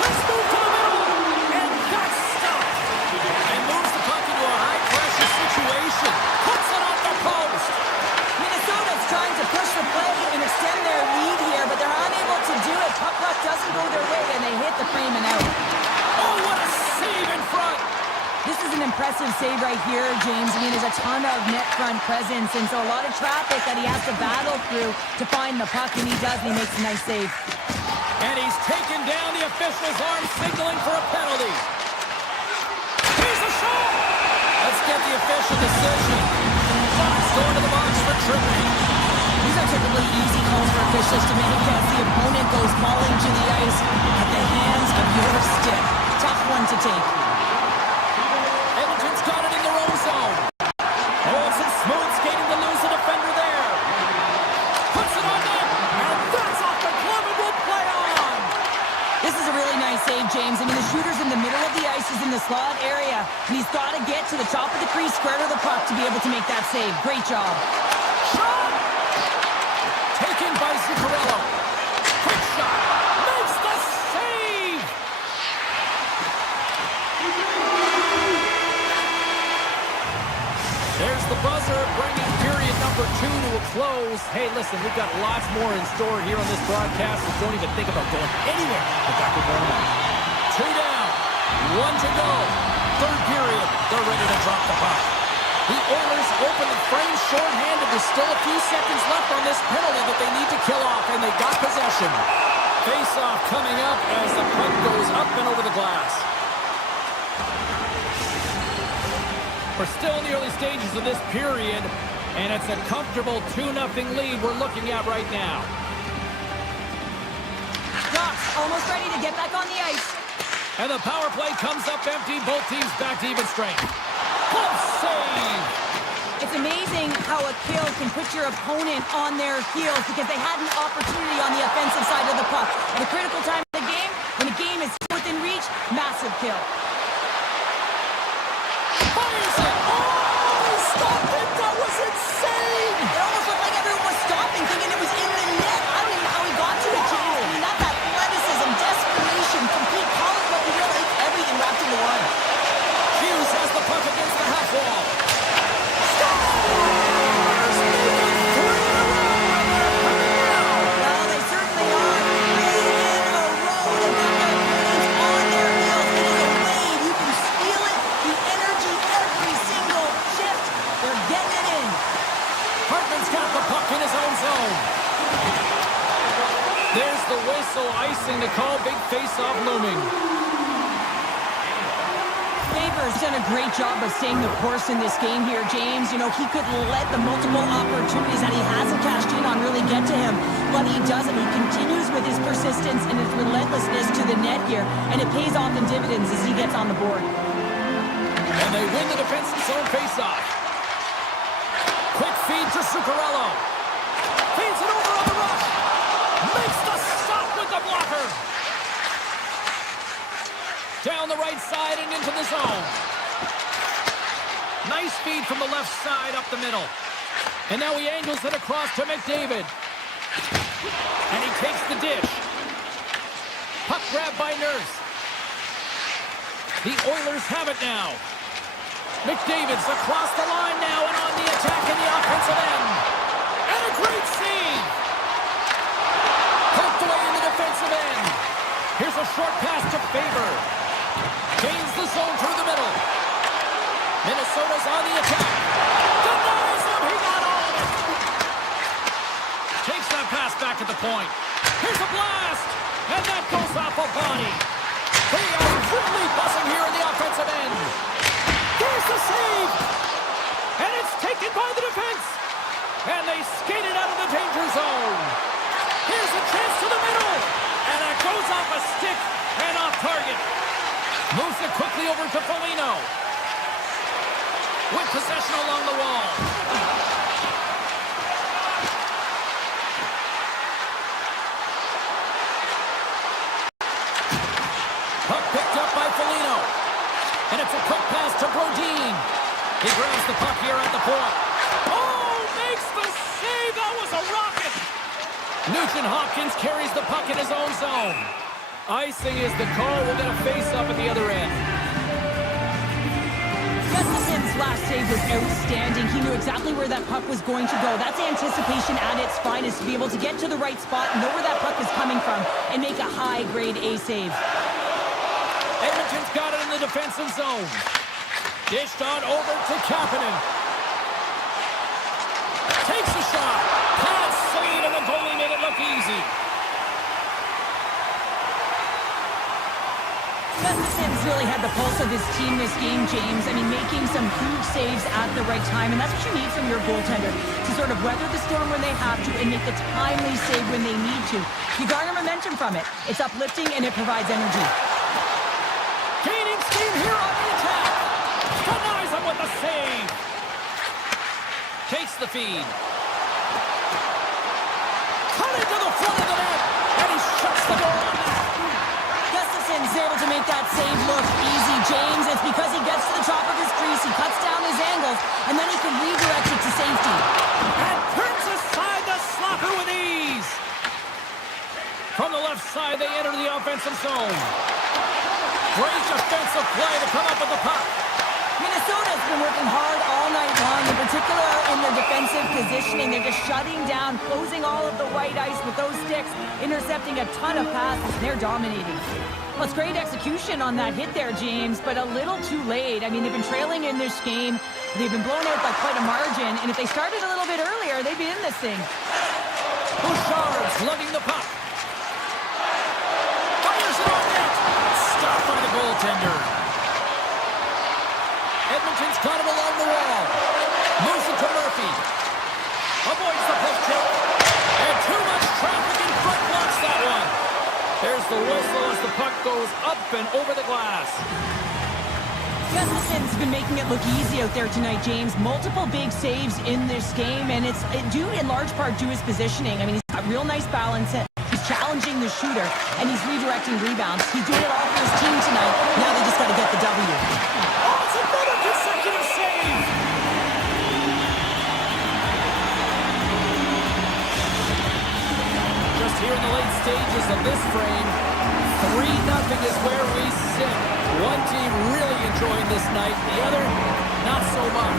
Let's move to the middle, and that's stopped. And moves the puck into a high-pressure situation. Puts it off the post. Minnesota's trying to push the play and extend their lead here, but they're unable to do it. Puck luck doesn't go their way, and they hit the frame and out. Oh, what a save in front. This is an impressive save right here, James. I mean, there's a ton of net front presence, and so a lot of traffic that he has to battle through to find the puck, and he does, and he makes a nice save. And he's taken down the official's arm, signaling for a penalty. Here's a shot. Let's get the official decision. Fox going to the box for tripping. These are typically easy calls for officials to make as the opponent goes falling to the ice at the hands of your stick. Tough one to take. Edmonton's got it in their own zone. Oh, some smooth skating to lose the defender there. Puts it on net, and that's off the glove and will play on. This is a really nice save, James. I mean, the shooter's in the middle of the ice, he's in the slot area, and he's got to get to the top of the crease, square to the puck to be able to make that save. Great job. Shot! Taken by Zuccarello. Quick shot. Makes the That's the buzzer, bringing period number 2 to a close. Hey, listen, we've got lots more in store here on this broadcast, so don't even think about going anywhere. But back with more now. 2 down, 1 to go. Third period, they're ready to drop the puck. The Oilers open the frame shorthanded. There's still a few seconds left on this penalty that they need to kill off, and they got possession. Face-off coming up as the puck goes up and over the glass. We're still in the early stages of this period, and it's a comfortable 2-0 lead we're looking at right now. Doc, almost ready to get back on the ice. And the power play comes up empty. Both teams back to even strength. Good save! It's amazing how a kill can put your opponent on their heels because they had an opportunity on the offensive side of the puck. At a critical time of the game, when the game is within reach, massive kill. Fires it! Oh, he stopped it! That was insane! It almost looked like everyone was stopping, thinking it was in the net. I don't even know how he got to it, James. I mean, that's athleticism, desperation, complete college, but really everything wrapped into one. Hughes has the puck against the half wall. Well, they certainly are. 3 in a row. They've got their opponents on their heels. It is a wave. You can feel it. The energy every single shift. They're getting it in. Hartman's got the puck in his own zone. There's the whistle, icing to call. Big face-off looming. Faber's done a great job of staying the course in this game here, James. You know, he could let the multiple opportunities that he hasn't cashed in on really get to him, but he doesn't. He continues with his persistence and his relentlessness to the net here, and it pays off in dividends as he gets on the board. And they win the defensive zone face-off. Quick feed to Zuccarello. Feeds it over on the rush. Makes the stop with the blocker. Down the right side and into the zone. Nice feed from the left side up the middle. And now he angles it across to McDavid. And he takes the dish. Puck grab by Nurse. The Oilers have it now. McDavid's across the line now and on the attack in the offensive end. And a great save. Poked away in the defensive end. Here's a short pass to Faber. Gains the zone through the middle. Minnesota's on the attack. Denies him. He got all of it. Takes that pass back at the point. Here's a blast. And that goes off a body. They are really buzzing here in the offensive end. Here's the save. And it's taken by the defense. And they skate it out of the danger zone. Here's a chance to the middle. And it goes off a stick and off target. Moves it quickly over to Foligno. With possession along the wall. Puck picked up by Foligno. And it's a quick pass to Brodin. He grabs the puck here at the point. Oh, makes the save. That was a rocket. Nugent Hopkins carries the puck in his own zone. Icing is the call. We'll get a face-up at the other end. Gustafson's last save was outstanding. He knew exactly where that puck was going to go. That's anticipation at its finest, to be able to get to the right spot, know where that puck is coming from, and make a high-grade A save. Edmonton's got it in the defensive zone. Dished on over to Kapanen. Takes a shot. Pass save, and the goalie made it look easy. Gustafson's really had the pulse of his team this game, James. I mean, making some huge saves at the right time, and that's what you need from your goaltender, to sort of weather the storm when they have to and make the timely save when they need to. You garner momentum from it. It's uplifting, and it provides energy. Gaining steam here on the attack. Denies him with the save. Takes the feed. Cut into the front of the net, and he shuts the door on that. Gustafson's able to make that save look easy, James. It's because he gets to the top of his crease, he cuts down his angles, and then he can redirect it to safety. And turns aside the slapper with ease. From the left side, they enter the offensive zone. Great defensive play to come up with the puck. Minnesota's been working hard all night not long, in particular in their defensive positioning. They're just shutting down, closing all of the white ice with those sticks, intercepting a ton of passes. They're dominating. Well, it's great execution on that hit there, James, but a little too late. I mean, they've been trailing in this game. They've been blown out by quite a margin, and if they started a little bit earlier, they'd be in this thing. Bouchard's lugging the puck. Fires it on net. Stopped by the goaltender. Edmonton's got him along the wall. Moves it to Murphy. Avoids the puck check. And too much traffic in front blocks that one. There's the whistle as the puck goes up and over the glass. Gustafson's been making it look easy out there tonight, James. Multiple big saves in this game, and it's due in large part to his positioning. I mean, he's got real nice balance. He's challenging the shooter, and he's redirecting rebounds. He's doing it all for his team tonight. Now they just got to get the W. Oh, it's another consecutive save. Just here in the late stages of this frame, 3-0 is where we sit. One team really enjoying this night, the other, not so much.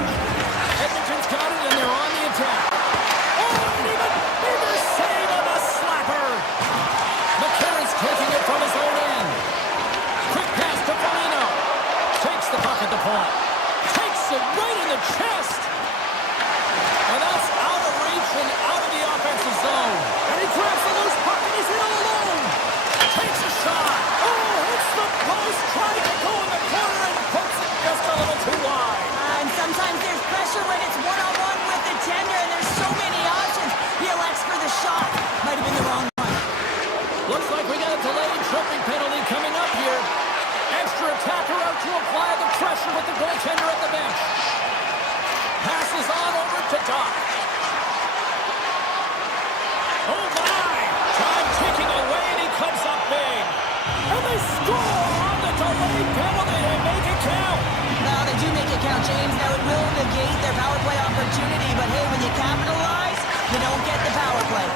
Edmonton's got it, and they're on the attack. Oh, an even bigger save on the slapper. McCarron's taking it from his own end. Quick pass to Foligno. Takes the puck at the point. Takes it right in the chest. And that's out of reach and out of the offensive zone. And he grabs the loose puck, and he's in all alone. Takes a shot. Oh, hits the post, trying to go in the corner and puts it just a little too wide. And sometimes there's pressure when it's one-on-one with the tender, and there's so many options. He elects for the shot. Might have been the wrong one. Looks like we got a delayed tripping penalty coming up here. Extra attacker out to apply the pressure with the goaltender at the bench. Passes on over to Doc. Oh my! Time ticking away, and he comes up big. And they score on the delayed penalty. They make it count. Now they do make it count, James. Now it will negate their power play opportunity, but hey, when you capitalize, you don't get the power play.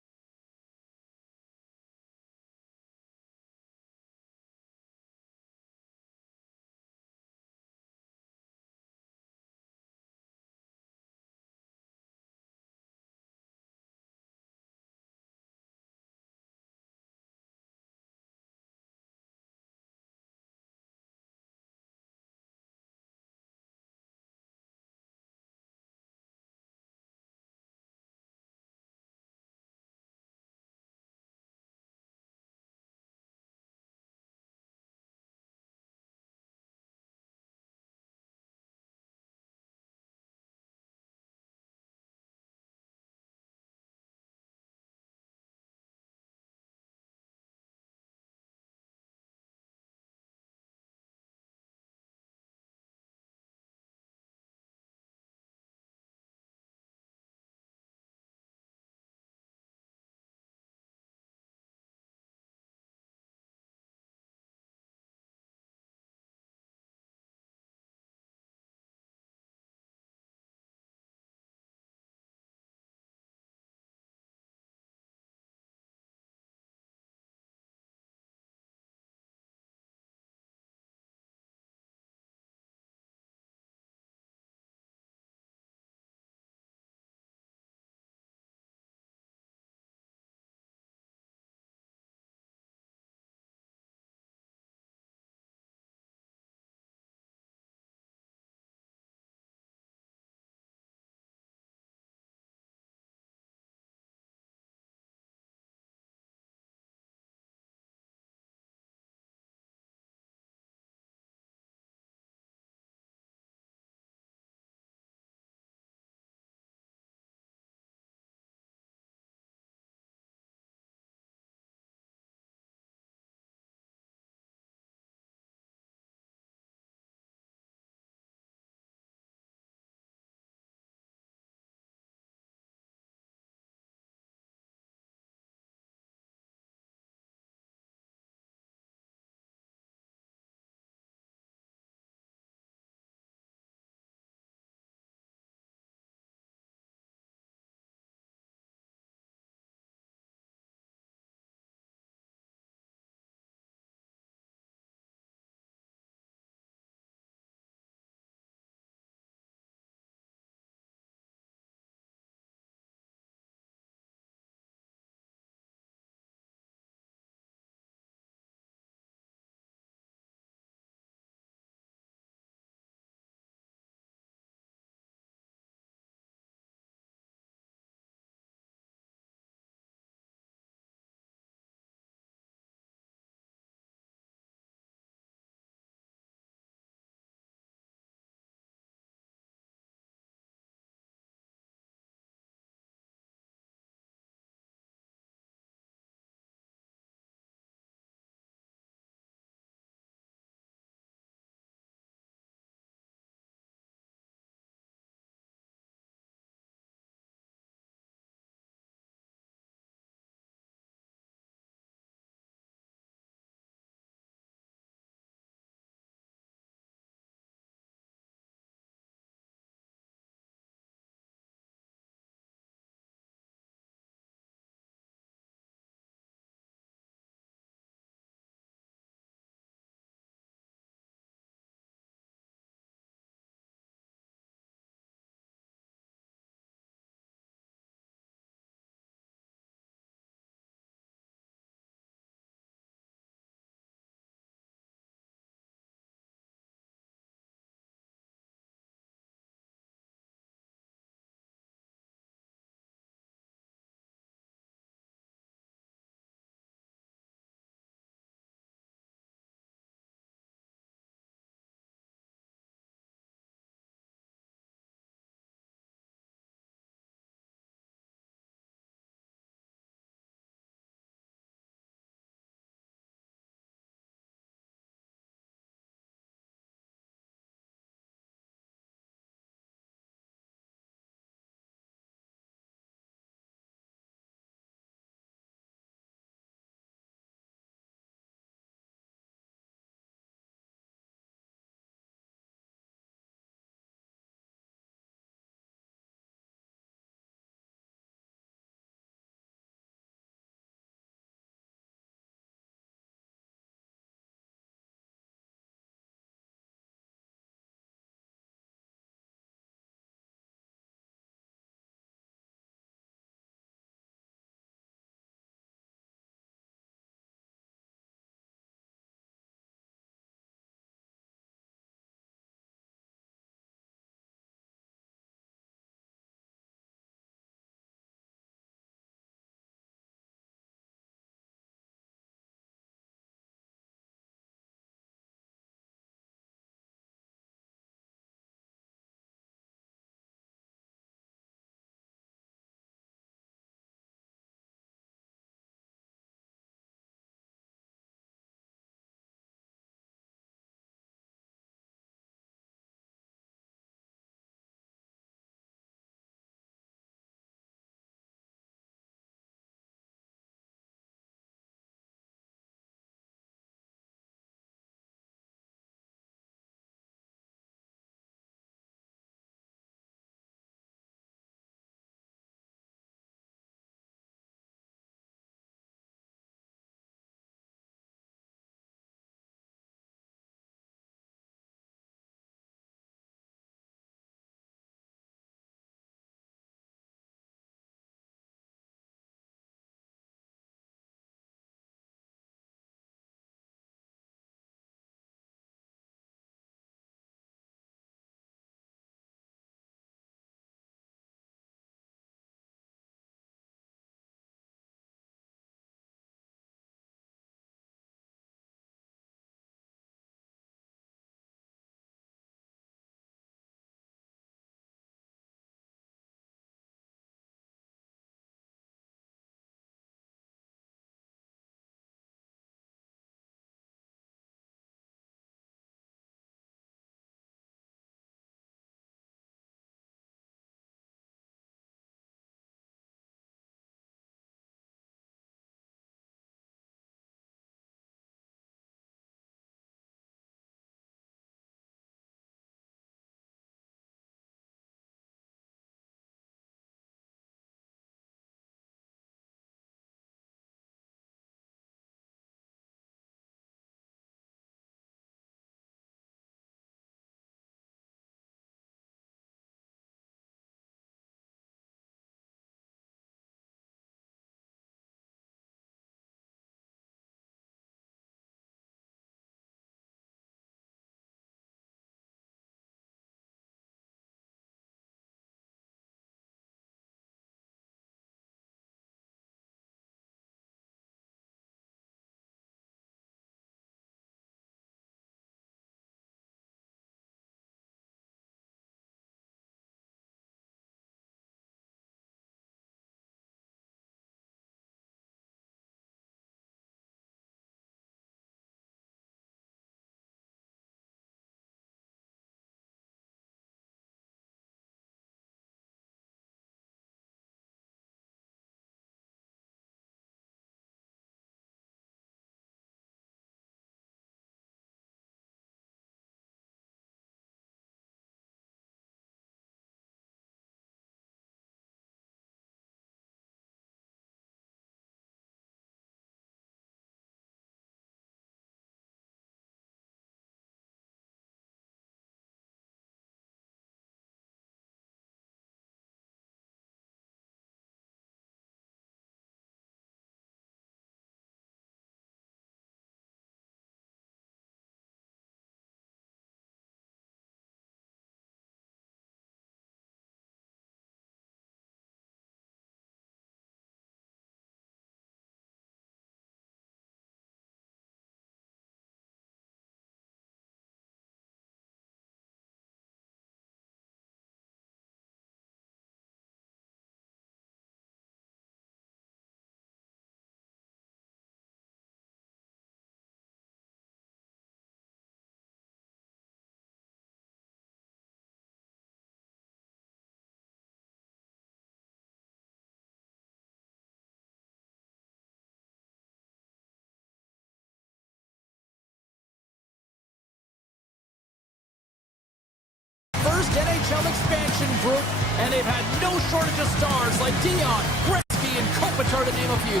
Fri.NHL expansion group, and they've had no shortage of stars like Dion, Gretzky, and Kopitar, to name a few.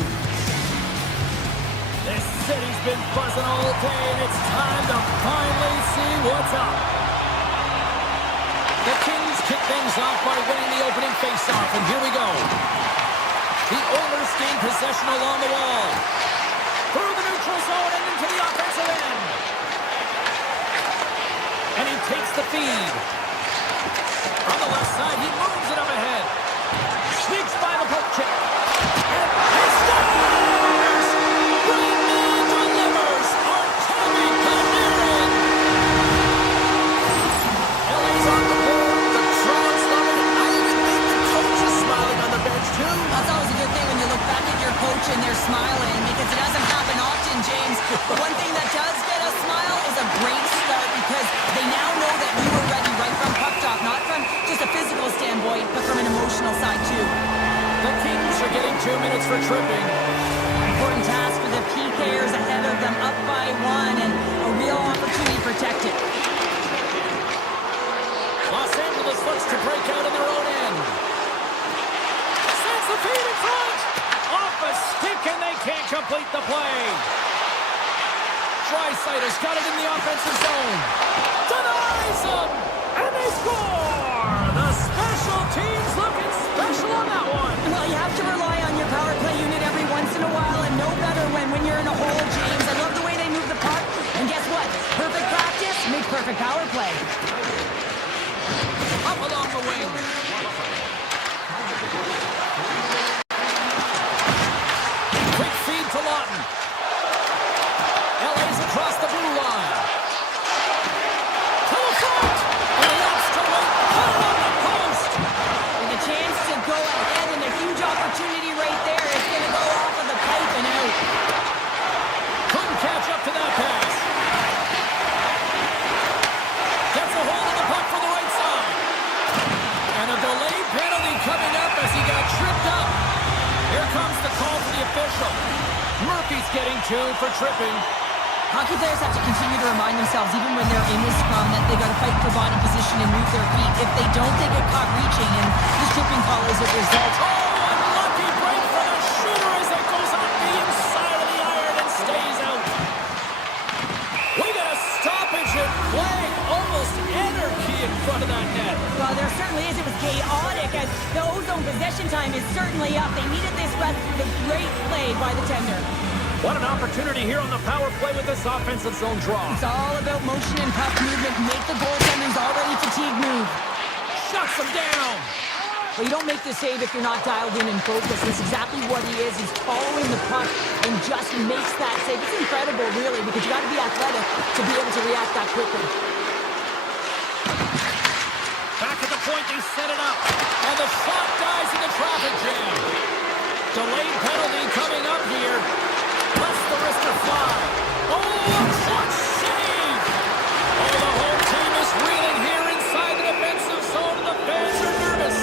This city's been buzzing all day, and it's time to finally see what's up. The Kings kick things off by winning the opening faceoff, and here we go. The Oilers gain possession along the wall. Through the neutral zone and into the offensive end. And he takes the feed. On the left side, he moves it up ahead. Sneaks by the poke check. And he scores! Greenman delivers! Artemi Panarin! LA's on the board. The crowd's loving it. I even think the coach is smiling on the bench, too. That's always a good thing when you look back at your coach and they're smiling, because it doesn't happen often, James. But one thing that does get a smile is a great start, because they now know that we were ready right from puck drop, not from just a physical standpoint, but from an emotional side, too. The Kings are getting 2 minutes for tripping. Important task for the PKers ahead of them, up by 1, and a real opportunity protected. Los Angeles looks to break out in their own end. Sends the feed in front. Off a stick, and they can't complete the play. Draisaitl got it in the offensive zone. Denies them, and they score! The special teams looking special on that one. Well, you have to rely on your power play unit every once in a while, and no better when you're in a hole, James. I love the way they move the puck, and guess what? Perfect practice makes perfect power play. Up along the wing. Quick feed to Lawton. LA's across the blue line. To the front. And he opts to wait. Put it on the post. With a chance to go ahead, and a huge opportunity right there. It's going to go off of the pipe and out. Couldn't catch up to that pass. Gets a hold of the puck for the right side. And a delayed penalty coming up as he got tripped up. Here comes the call for the official. Murphy's getting 2 for tripping. Hockey players have to continue to remind themselves, even when they're in the scrum, that they got to fight for body position and move their feet. If they don't, they get caught reaching, and the tripping call is a result. Oh, unlucky break for the shooter as it goes off the inside of the iron and stays out. We got a stoppage in play. Almost anarchy in front of that net. Well, there certainly is. It was chaotic, as the ozone possession time is certainly up. They needed this rest through the great play by the tender. What an opportunity here on the power play with this offensive zone draw. It's all about motion and puck movement. Make the goaltender's already fatigued move. Shuts him down. Well, you don't make the save if you're not dialed in and focused. That's exactly what he is. He's following the puck and just makes that save. It's incredible, really, because you got to be athletic to be able to react that quickly. Back at the point, they set it up. And the shot dies in the traffic jam. Delayed penalty coming up here. Lets the wrister fly. Oh, what save! Oh, the whole team is reeling here inside the defensive zone, and the fans are nervous.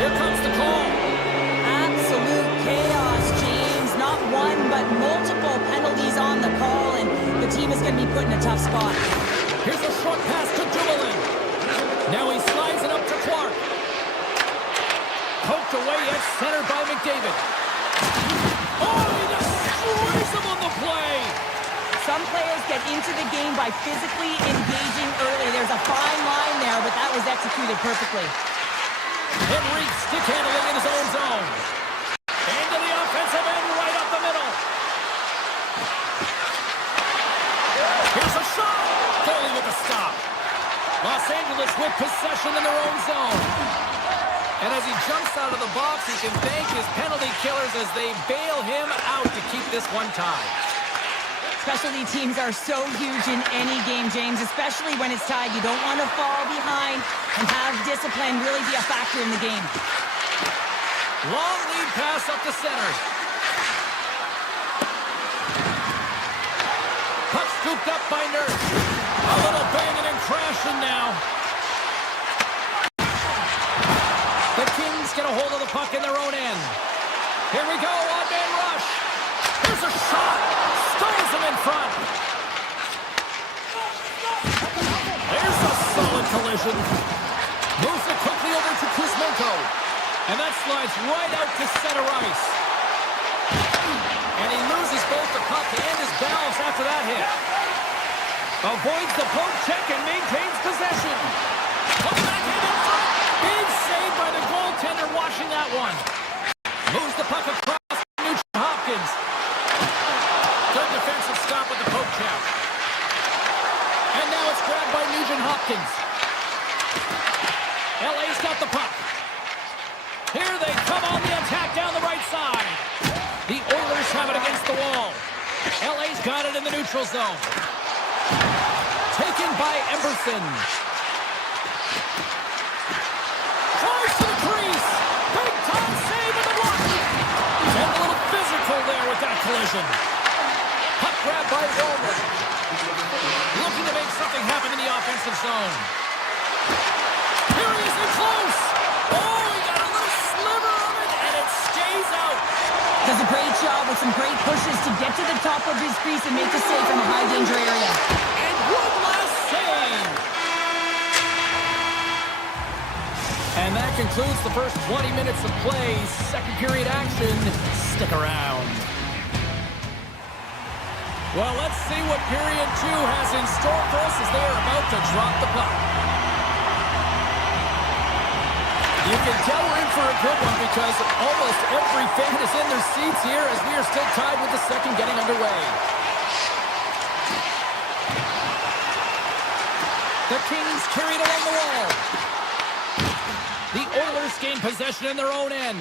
Here comes the call. Absolute chaos, James. Not one, but multiple penalties on the call, and the team is going to be put in a tough spot. Here's a short pass to Dumoulin. Now he slides it up to Clark. Poked away at center by McDavid. Oh, he destroys him on the play. Some players get into the game by physically engaging early. There's a fine line there, but that was executed perfectly. Henrique stick handling in his own zone. Into the offensive end right up the middle. Here's a shot. Goalie with a stop. Los Angeles with possession in their own zone. And as he jumps out of the box, he can thank his penalty killers as they bail him out to keep this one tied. Specialty teams are so huge in any game, James, especially when it's tied. You don't want to fall behind and have discipline really be a factor in the game. Long lead pass up the center. Puck scooped up by Nurse. A little banging and crashing now. The Kings get a hold of the puck in their own end. Here we go, one-man rush. Here's a shot. Stones him in front. There's a solid collision. slides right out to center ice. And he loses both the puck and his balance after that hit. Avoids the poke check and maintains possession. Put backhand in front. Big save by the goaltender watching that one. Moves the puck across to Nugent-Hopkins. Good defensive stop with the poke check. And now it's grabbed by Nugent-Hopkins. LA's got the puck. Here they come on the attack down the right side. The Oilers have it against the wall. LA's got it in the neutral zone. Taken by Emberson. Tries to the crease. Big time save in the block. And a little physical there with that collision. Puck grab by Roman. Looking to make something happen in the offensive zone. Here he is in close. Oh, he got a little sliver of it, and it stays out. Does a great job with some great pushes to get to the top of his crease and make the save from a high-danger area. And one last save. And that concludes the first 20 minutes of play. Second period action. Stick around. Well, let's see what period 2 has in store for us as they are about to drop the puck. You can tell we're in for a good one because almost every fan is in their seats here as we are still tied with the second getting underway. The Kings carry it along the wall. The Oilers gain possession in their own end.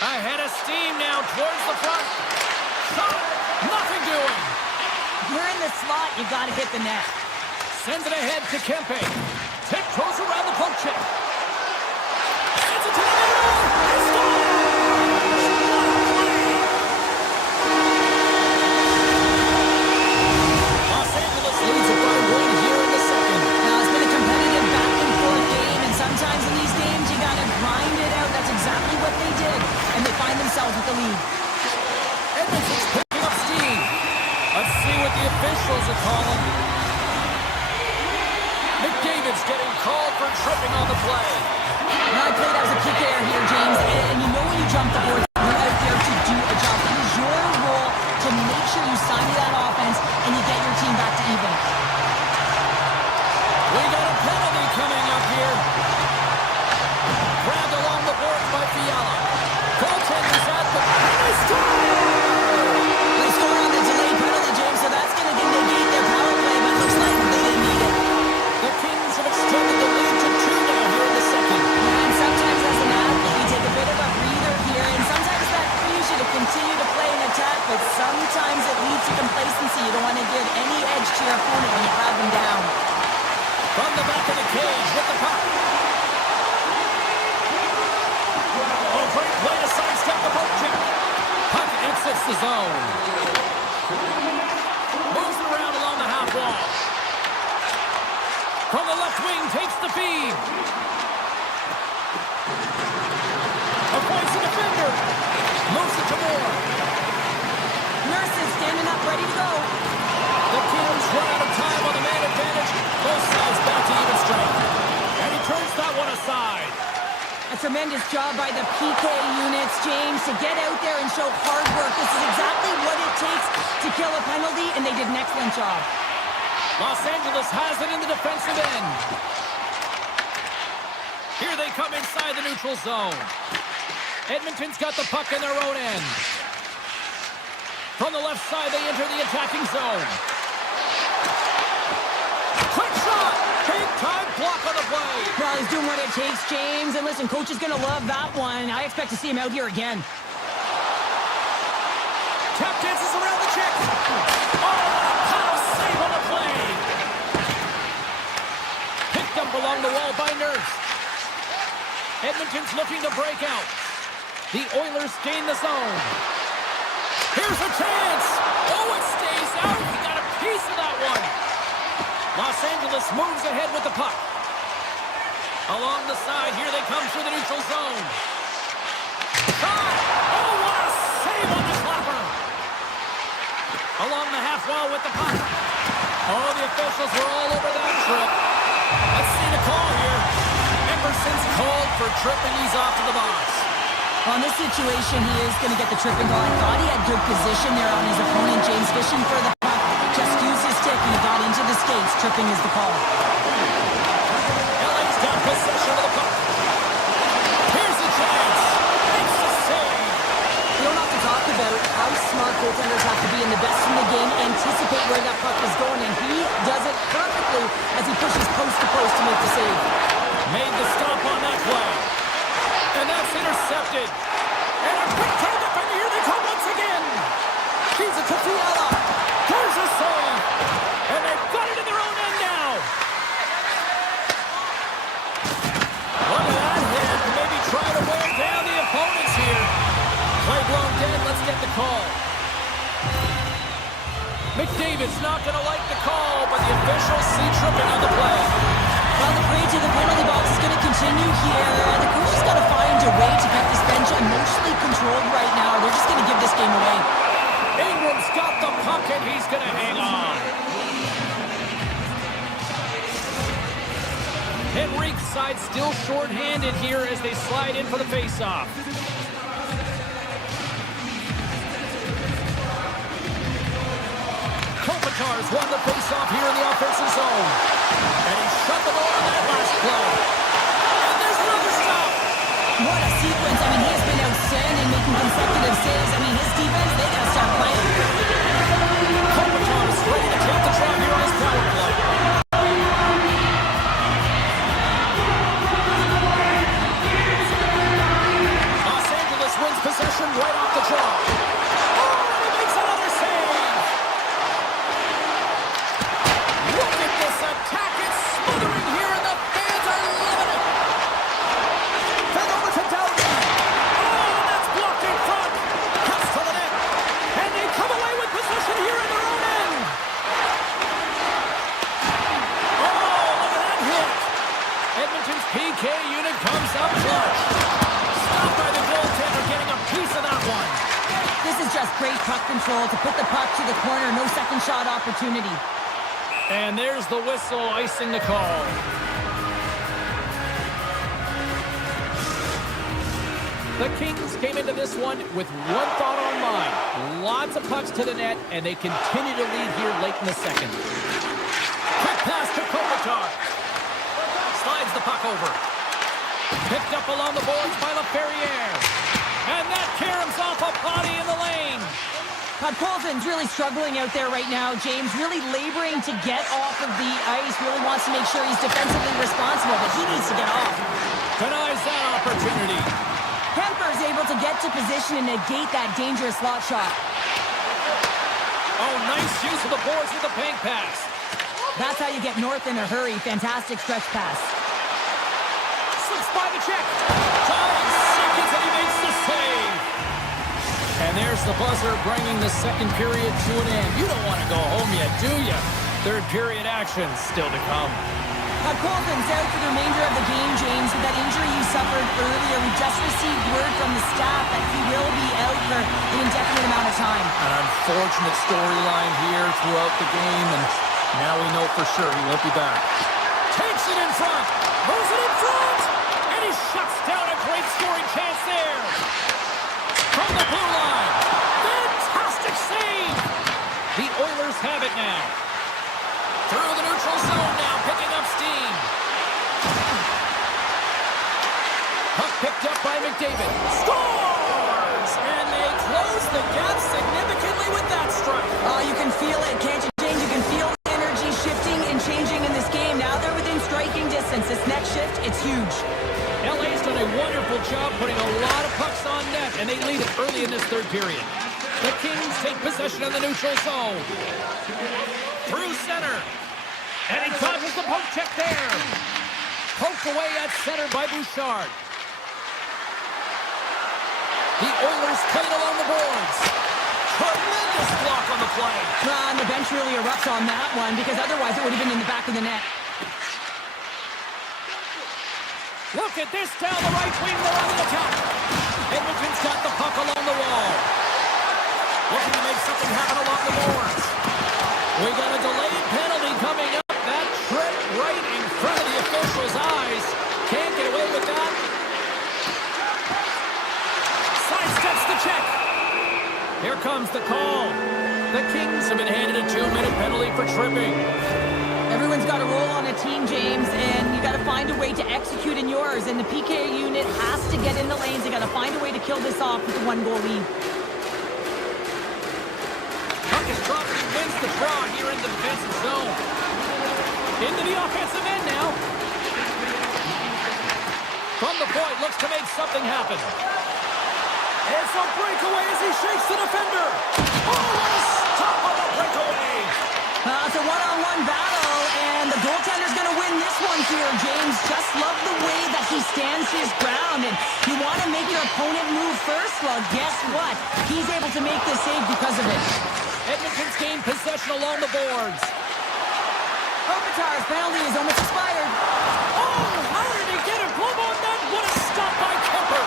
Ahead of steam now towards the front. Shot! Nothing doing. You're in the slot, you gotta hit the net. Sends it ahead to Kempe. Tiptoes around the poke check. Sends it to the middle. He scores! Los Angeles leads it by 1 here in the second. Now, it's been a competitive back-and-forth game, and sometimes in these games, you gotta grind it out. That's exactly what they did, and they find themselves with the lead. Edmonton's picking up steam. Let's see what the officials are calling. McDavid's getting called for tripping on the play. Now, I played as a kicker here, James, and you know when you jump the board, you're out there to do a job. It is your role to make sure you sign that offense and you get your team back to even. We got a penalty coming up here. Grabbed along the boards by Fiala. Goaltender's at the... They score! They score on the delayed penalty, James, so that's going to negate their power play, but it looks like they didn't need it. The Kings have extended the lead to 2 now here in the second. And sometimes as an athlete, you take a bit of a breather here, and sometimes that frees you to continue to play an attack, but sometimes it leads to complacency. You don't want to give any edge to your opponent when you have them down. From the back of the cage with the puck. Oh, great play to sidestep the poke check. Puck exits the zone. Moves it around along the half wall. From the left wing, takes the feed. Avoids the defender. Moves it to Moore. Nurse is standing up, ready to go. The Kings run out of time on the man advantage. Both sides back to even strength. And he turns that one aside. A tremendous job by the PK units, James, to get out there and show hard work. This is exactly what it takes to kill a penalty, and they did an excellent job. Los Angeles has it in the defensive end. Here they come inside the neutral zone. Edmonton's got the puck in their own end. From the left side, they enter the attacking zone. Quick shot! Big time block on the play. Well, he's doing what it takes, James. And listen, coach is going to love that one. I expect to see him out here again. Tap dances around the check. Oh, power save on the play. Picked up along the wall by Nurse. Edmonton's looking to break out. The Oilers gain the zone. Here's a chance. Oh, it stays out. He got a piece of that one. Los Angeles moves ahead with the puck. Along the side, here they come through the neutral zone. Shot! Oh, what a save on the clapper! Along the half wall with the puck. Oh, the officials were all over that trip. Let's see the call here. Emerson's called for tripping. He's off to the box. On this situation, he is going to get the tripping goal. I thought he had good position there on his opponent. James fishing for the puck. Just used his stick and he got into the skates. Tripping is the call. LA's got possession of the puck. Here's the chance. It's a save. You don't have to talk about how smart goaltenders have to be in the best in the game, anticipate where that puck is going, and he does it perfectly as he pushes post to post to make the save. Made the stop on that play. And that's intercepted. And a quick turn defender. Here they come once again. Feeds it to Fiala. There's a save. And they've got it in their own end now. Look at that hit. Maybe try to wear down the opponents here. Play blown dead. Let's get the call. McDavid's not going to like the call, but the officials see tripping on the play. Well, the parade to the penalty box is going to continue here. The coach has got to find a way to get this bench emotionally controlled right now. They're just going to give this game away. Ingram's got the puck, and he's going to hang on. Henrique's side still short-handed here as they slide in for the face-off. Kopitar's won the face-off here in the offensive zone. And he shut the door on that last play. And there's another stop. What a sequence. I mean, he has been outstanding, making consecutive saves. I mean, his defense, they got to start playing. Kopitar's ready to take the drop here on his power play. Los Angeles wins possession right off the draw. PK unit comes up clutch. Stopped by the goaltender, getting a piece of that one. This is just great puck control to put the puck to the corner. No second shot opportunity. And there's the whistle, icing the call. The Kings came into this one with one thought on mind. Lots of pucks to the net, and they continue to lead here late in the second. Quick pass to Kopitar. Slides the puck over. Picked up along the boards by LaFerriere. And that caroms off a body in the lane. Colton's really struggling out there right now, James. Really laboring to get off of the ice. Really wants to make sure he's defensively responsible, but he needs to get off. Denies that opportunity. Kemper's able to get to position and negate that dangerous slot shot. Oh, nice use of the boards with the bank pass. That's how you get north in a hurry. Fantastic stretch pass. Slips by the check. 5 seconds and he makes the save. And there's the buzzer bringing the second period to an end. You don't want to go home yet, do you? Third period action still to come. Colton's out for the remainder of the game, James. With that injury he suffered earlier, we just received word from the staff that he will be out for an indefinite amount of time. An unfortunate storyline here throughout the game, and now we know for sure he won't be back. Takes it in front. Moves it in front. And he shuts down a great scoring chance there. From the blue line. Fantastic save. The Oilers have it now. Through the neutral zone now, picking up steam. Puck picked up by McDavid. Scores! And they close the gap significantly with that strike. Oh, you can feel it, can't you, James? You can feel the energy shifting and changing in this game. Now they're within striking distance. This next shift, it's huge. LA's done a wonderful job putting a lot of pucks on net, and they lead it early in this third period. The Kings take possession of the neutral zone. Through center. And he causes the poke check there. Poked away at center by Bouchard. The Oilers played along the boards. Tremendous block on the play. And the bench really erupts on that one because otherwise it would have been in the back of the net. Look at this down the right wing. They're on the attack. Edmonton's got the puck along the wall. Looking to make something happen along the boards. We got a delayed penalty coming up. That trip right in front of the official's eyes. Can't get away with that. comes the call. The Kings have been handed a 2-minute penalty for tripping. Everyone's got a role on a team, James, and you got to find a way to execute in yours. And the PK unit has to get in the lanes. They got to find a way to kill this off with a 1-goal lead. Puck is dropped and wins the draw here in the defensive zone. Into the offensive end now. From the point, looks to make something happen. It's a breakaway as he shakes the defender. Oh, what a stop on the breakaway. It's a one-on-one battle, and the goaltender's going to win this one here, James. Just love the way that he stands his ground, and you want to make your opponent move first? Well, guess what? He's able to make this save because of it. Edmonton's gained possession along the boards. Kopitar's penalty is almost expired. Oh, how did he get a glove on that? What a stop by Kemper.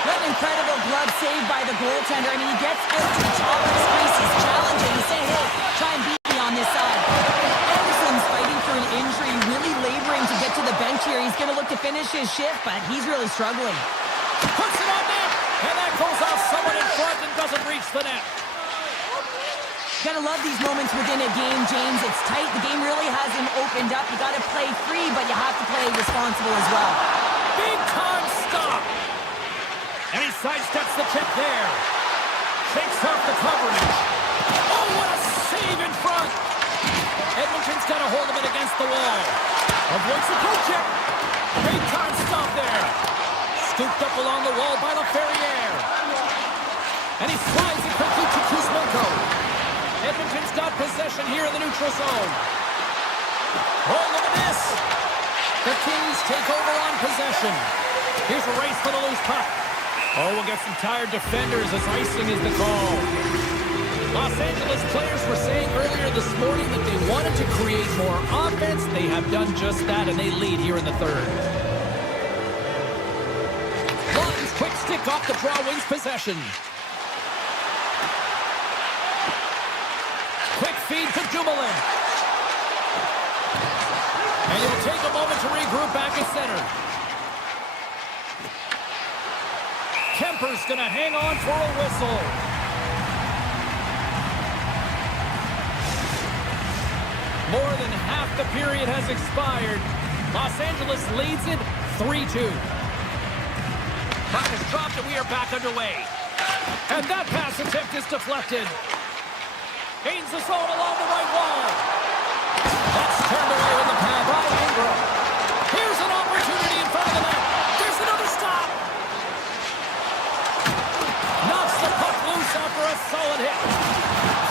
What an incredible glove save by the goaltender. I mean, he gets out to the top of his crease. He's challenging. He's saying, hey, try and beat me on this side. Anderson's fighting for an injury, really laboring to get to the bench here. He's going to look to finish his shift, but he's really struggling. Puts it on net, and that goes off someone in front and doesn't reach the net. Gotta love these moments within a game, James. It's tight. The game really hasn't opened up. You gotta play free, but you have to play responsible as well. Big time stop. And he sidesteps the check there. Shakes off the coverage. Oh, what a save in front. Edmonton's got a hold of it against the wall. Avoids the poke check. Big time stop there. Scooped up along the wall by LaFerriere. And he slides it quickly to Kuzmenko. Edmonton's got possession here in the neutral zone. Oh, look at this. The Kings take over on possession. Here's a race for the loose puck. Oh, we'll get some tired defenders as icing is the call. Los Angeles players were saying earlier this morning that they wanted to create more offense. They have done just that, and they lead here in the third. Lawton's quick stick off the draw wins possession. Quick feed to Dumoulin. And he'll take a moment to regroup back at center. Kemper's going to hang on for a whistle. More than half the period has expired. Los Angeles leads it 3-2. Puck is dropped and we are back underway. And that pass attempt is deflected. Gains the zone along the right wall. That's turned away with the pad by Ingram. Here's an opportunity in front of the net. There's another stop. Knocks the puck loose after a solid hit.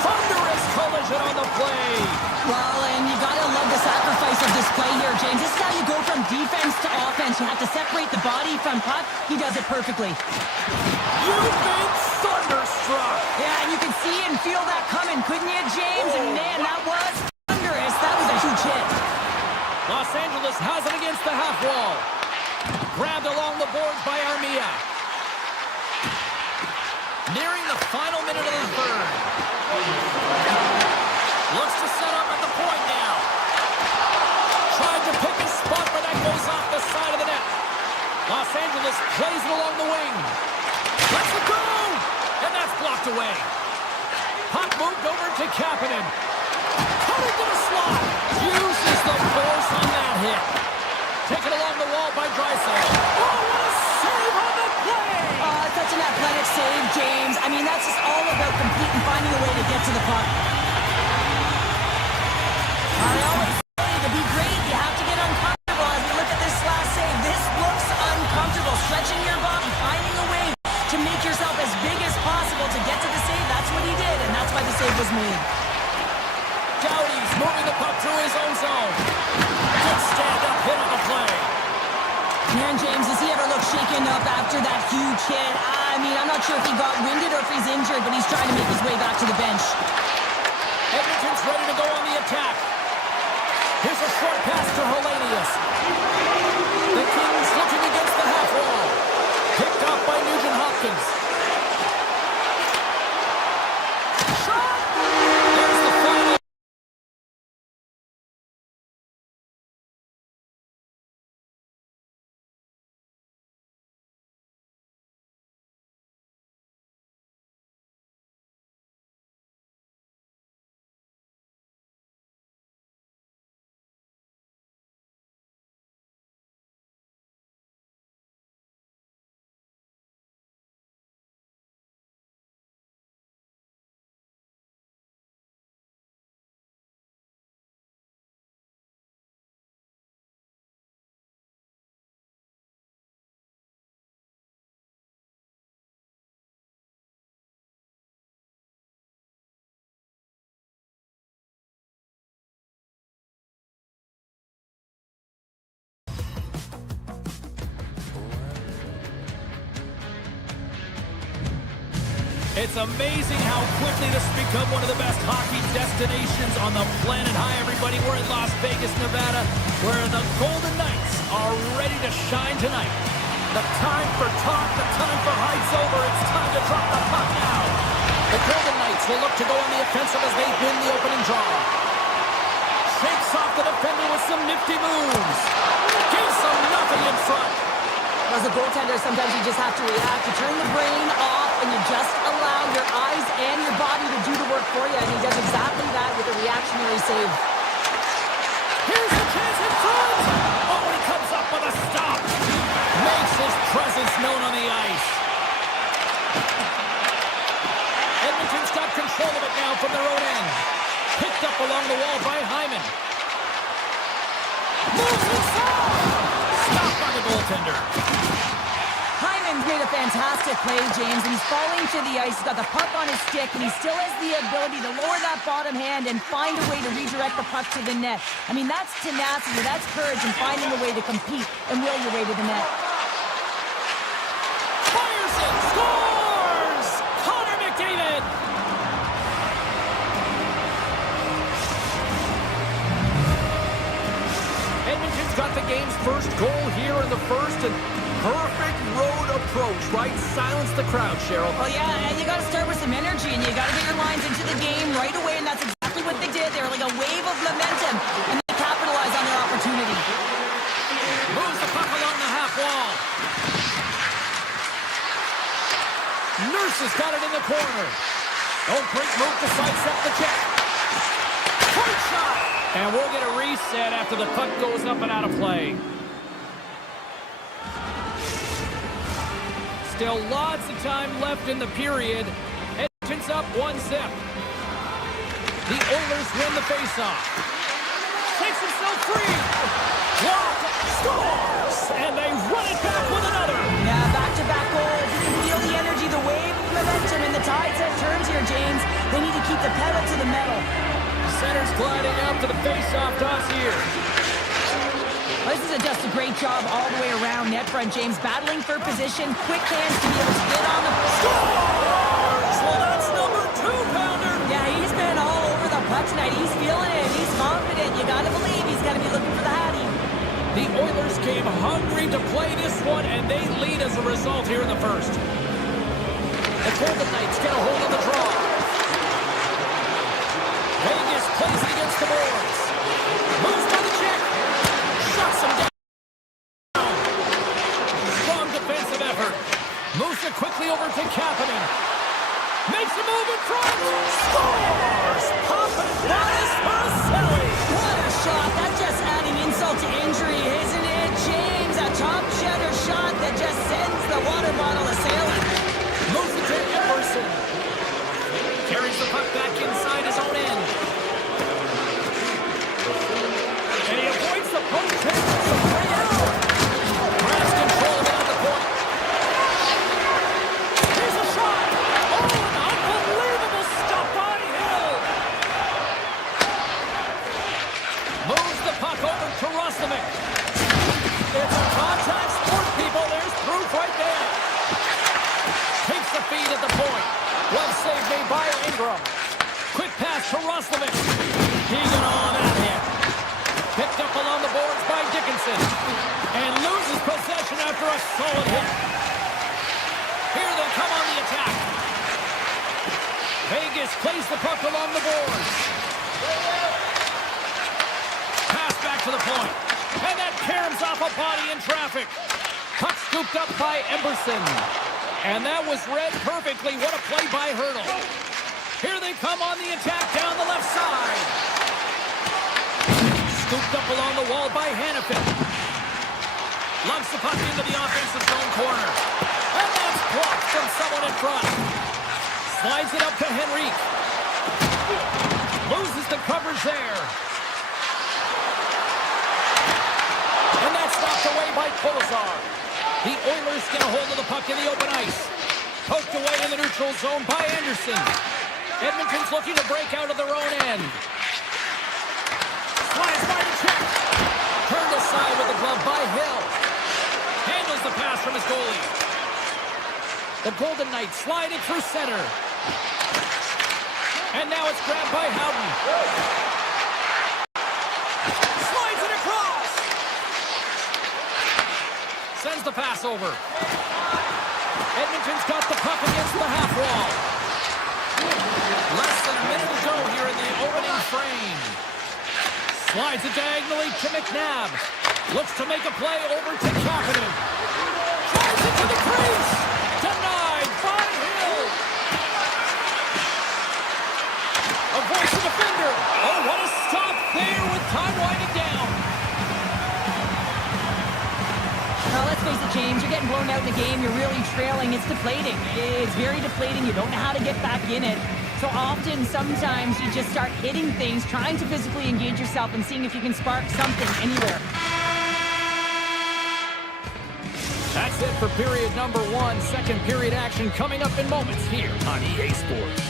Thunderous collision on the play. Well, and you gotta love the sacrifice of this play here, James. This is how you go from defense to offense. You have to separate the body from puck. He does it perfectly. You've been thunderstruck. Yeah, and you can see and feel that coming, couldn't you, James? And man, that was thunderous. That was a huge hit. Los Angeles has it against the half wall. Grabbed along the boards by Armia. Nearing the final minute of the third. Looks to set up at the point now. Tried to pick his spot, but that goes off the side of the net. Los Angeles plays it along the wing. Let's it go! And that's blocked away. Puck moved over to Kapanen. Cut into the slot. Uses the force on that hit. Taken along the wall by Draisaitl. Oh, what a save on the play! Such an athletic save, James. I mean, that's just all about completing, finding a way to get to the puck. I always say, to be great, you have to get uncomfortable. As we look at this last save, this looks uncomfortable. Stretching your body, finding a way to make yourself as big as possible to get to the save. That's what he did, and that's why the save was made. Doughty's moving the puck through his own zone. Good stand-up hit on the play. Man, James, does he ever look shaken up after that huge hit? I mean, I'm not sure if he got winded or if he's injured, but he's trying to make his way back to the bench. Edmonton's ready to go on the attack. Here's a short pass to Hellenius. The Kings looking against the half wall. Picked off by Nugent Hopkins. It's amazing how quickly this has become one of the best hockey destinations on the planet. Hi, everybody. We're in Las Vegas, Nevada, where the Golden Knights are ready to shine tonight. The time for talk, the time for hype's over. It's time to drop the puck now. The Golden Knights will look to go on the offensive as they win the opening draw. Shakes off the defender with some nifty moves. Gives them nothing in front. As a goaltender, sometimes you just have to react. You turn the brain off and you just allow your eyes and your body to do the work for you. And he does exactly that with a reactionary save. Here's the chance in front. Oh, he comes up with a stop. Makes his presence known on the ice. Edmonton's got control of it now from their own end. Picked up along the wall by Hyman. Moves inside. Stopped by the goaltender. Hyman's made a fantastic play, James, and he's falling to the ice. He's got the puck on his stick, and he still has the ability to lower that bottom hand and find a way to redirect the puck to the net. I mean, that's tenacity, that's courage, and finding a way to compete and will your way to the net. Fires it, scores! Connor McDavid! Edmonton's got the game's first goal here in the first, and perfect road approach, right? Silence the crowd, Cheryl. Well, yeah, and you got to start with some energy, and you got to get your lines into the game right away, and that's exactly what they did. They were like a wave of momentum, and they capitalized on their opportunity. Moves the puck along the half wall. Nurse has got it in the corner. Oh, great move to sidestep the check. Point shot! And we'll get a reset after the puck goes up and out of play. Still lots of time left in the period. Edmonton's up 1-0. The Oilers win the faceoff. Takes himself free. Blocked. Scores! And they run it back with another. Yeah, back-to-back goals. You can feel the energy, the wave of momentum, and the tides have turned here, James. They need to keep the pedal to the metal. Center's gliding out to the faceoff toss here. This is just a great job all the way around net front, James. Battling for position, quick hands to be able to get on the... Scores! Well, that's number 2-pounder. Yeah, he's been all over the puck tonight. He's feeling it. He's confident. You got to believe he's got to be looking for the Hattie. The Oilers came hungry to play this one, and they lead as a result here in the first. The Golden Knights get a hold of the draw. Vegas plays it against the boards. Moves by the check. Shuts him down. Strong defensive effort. Moves it quickly over to Kapanen. Makes a move in front. Scores! Poppin' that is Marcelli. What a shot. That's just adding insult to injury, isn't it, James? A top shutter shot that just sends the water bottle a-sailing. Moves it to Emerson. Carries the puck back inside his own end. And he avoids the post check. It's a free out. Grabs control of it at the point. Here's a shot. Oh, an unbelievable stop by Hill. Moves the puck over to Roslovic. It's a contact sport, people. There's proof right there. Takes the feed at the point. One save made by Ingram. Quick pass to Roslovic. Keegan on that hit. Picked up along the boards by Dickinson. And loses possession after a solid hit. Here they come on the attack. Vegas plays the puck along the boards. Pass back to the point. And that caroms off a body in traffic. Puck scooped up by Emerson. And that was read perfectly. What a play by Hurdle. Here they come on the attack down the left side. Scooped up along the wall by Hannafin. Lumps the puck into the offensive zone corner. And that's blocked from someone in front. Slides it up to Henrique. Loses the coverage there. And that's knocked away by Kolozar. The Oilers get a hold of the puck in the open ice. Poked away in the neutral zone by Anderson. Edmonton's looking to break out of their own end. Slides by the check. Turned aside with the glove by Hill. Handles the pass from his goalie. The Golden Knights slide it through center. And now it's grabbed by Howden. Slides it across. Sends the pass over. Edmonton's got the puck against the half wall. Less than a minute to go here in the opening frame. Slides it diagonally to McNabb. Looks to make a play over to Kapanen. Drives it to the crease. Denied by Hill. Avoids the defender. Oh, what a stop there with time winding down. Now, let's face it, James, you're getting blown out in the game. You're really trailing. It's deflating. It's very deflating. You don't know how to get back in it. So often, sometimes you just start hitting things, trying to physically engage yourself and seeing if you can spark something anywhere. That's it for period number 1. Second period action coming up in moments here on EA Sports.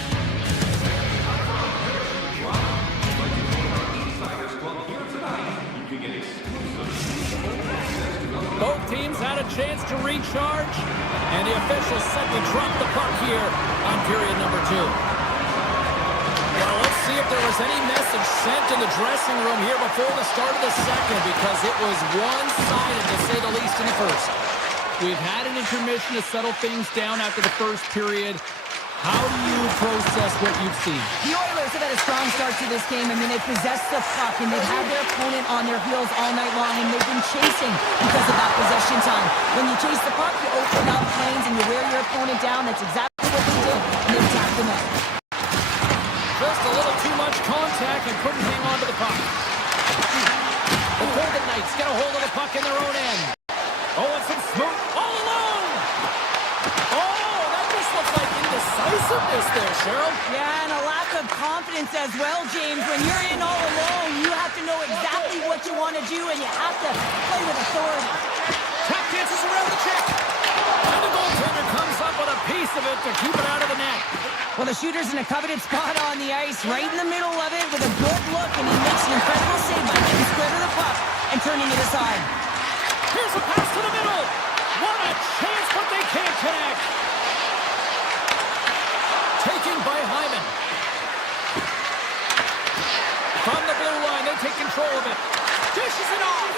Both teams had a chance to recharge, and the officials set to drop the puck here on period number 2. Well, let's see if there was any message sent in the dressing room here before the start of the second, because it was one-sided, to say the least, in the first. We've had an intermission to settle things down after the first period. How do you process what you've seen? The Oilers have had a strong start to this game. I mean, they've possessed the puck, and they've had their opponent on their heels all night long, and they've been chasing because of that possession time. When you chase the puck, you open up lanes, and you wear your opponent down. That's exactly what they did, and they attacked the net. Just a little too much contact and couldn't hang on to the puck. The Golden Knights get a hold of the puck in their own end. Oh, it's some smooth. All alone! Oh, that just looks like indecisiveness there, Cheryl. Yeah, and a lack of confidence as well, James. When you're in all alone, you have to know exactly what you want to do, and you have to play with authority. Tap dances around the check. And the goaltender comes up with a piece of it to keep it out of the net. Well, the shooter's in a coveted spot on the ice, right in the middle of it with a good look, and he makes an incredible save by getting square to the puck and turning it aside. Here's a pass to the middle. What a chance, but they can't connect. Taken by Hyman. From the blue line, they take control of it. Dishes it off.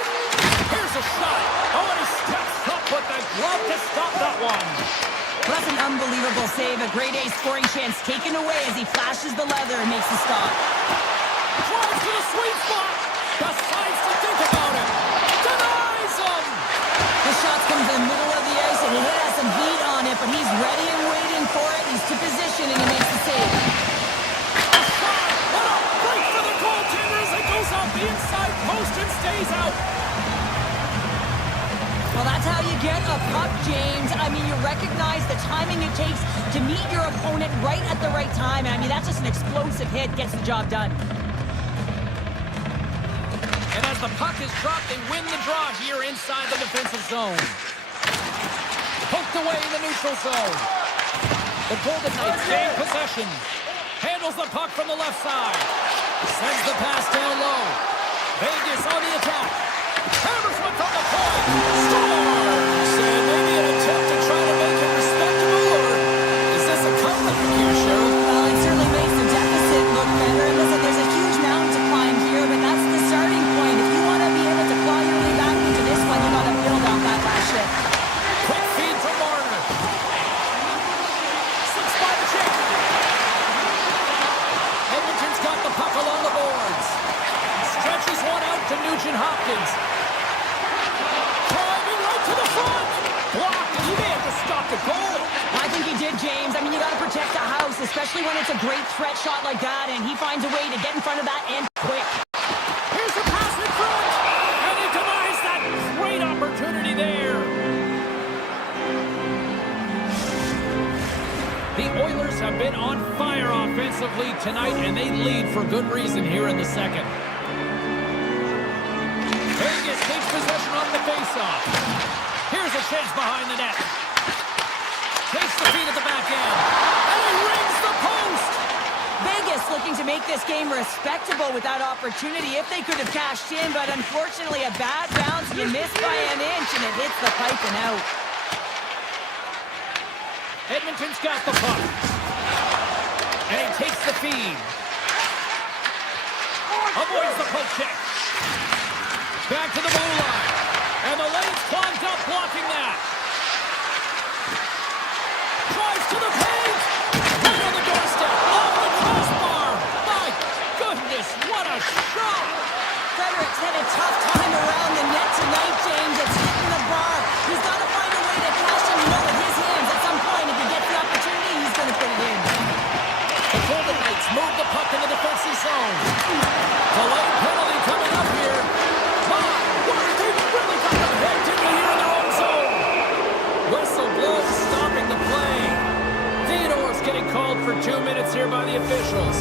Here's a shot. Oh, and he steps up with the glove to stop that one. Well, that's an unbelievable save. A grade A scoring chance taken away as he flashes the leather and makes the stop. Drives to the sweet spot. Decides to think about it. Denies him. The shot comes in the middle of the ice, and it has some heat on it, but he's ready and waiting for it. He's to position, and he makes the save. A shot. What a break for the goaltender as it goes off the inside post and stays out. Well, that's how you get a puck, James. I mean, you recognize the timing it takes to meet your opponent right at the right time. And I mean, that's just an explosive hit, gets the job done. And as the puck is dropped, they win the draw here inside the defensive zone. Poked away in the neutral zone. The Golden Knights gain possession. Handles the puck from the left side. Sends the pass down low. Vegas on the attack. Hammers one from the point. Scores! And maybe an attempt to try to make it respectable, or is this a comeback here, Cheryl? Well, it certainly makes the deficit look better. And listen, there's a huge mountain to climb here, but that's the starting point. If you want to be able to claw your way back into this one, you got to build on that last shift. Quick feed to Marner. Six by the check. Edmonton's got the puck along the boards. Stretches one out to Nugent-Hopkins. Driving right to the front. Blocked, and he may have to stop the goal. I think he did, James. I mean, you got to protect the house, especially when it's a great threat shot like that, and he finds a way to get in front of that and quick. Here's a pass in front, and he denies that great opportunity there. The Oilers have been on fire offensively tonight, and they lead for good reason here in the second. Vegas takes possession on the faceoff. Here's a chance behind the net. Takes the feed at the back end, and he rings the post. Vegas looking to make this game respectable with that opportunity if they could have cashed in, but unfortunately a bad bounce, you miss by an inch, and it hits the pipe and out. Edmonton's got the puck. And he takes the feed. Avoids the poke check. Back to the blue line. And the lane's clogged up, blocking that. Drives to the paint. Right on the doorstep. Off the crossbar. My goodness, what a shot. Frederic's had a tough time around the net tonight, James. It's hitting the bar. He's got to find a way to cash him. You know, with his hands at some point, if he gets the opportunity, he's going to put it in. The Golden Knights move the puck in the defensive zone. Delayed penalty coming up here. My word, they've really got the head to be here in their own zone. Whistle blows, stopping the play. Theodore's getting called for 2 minutes here by the officials.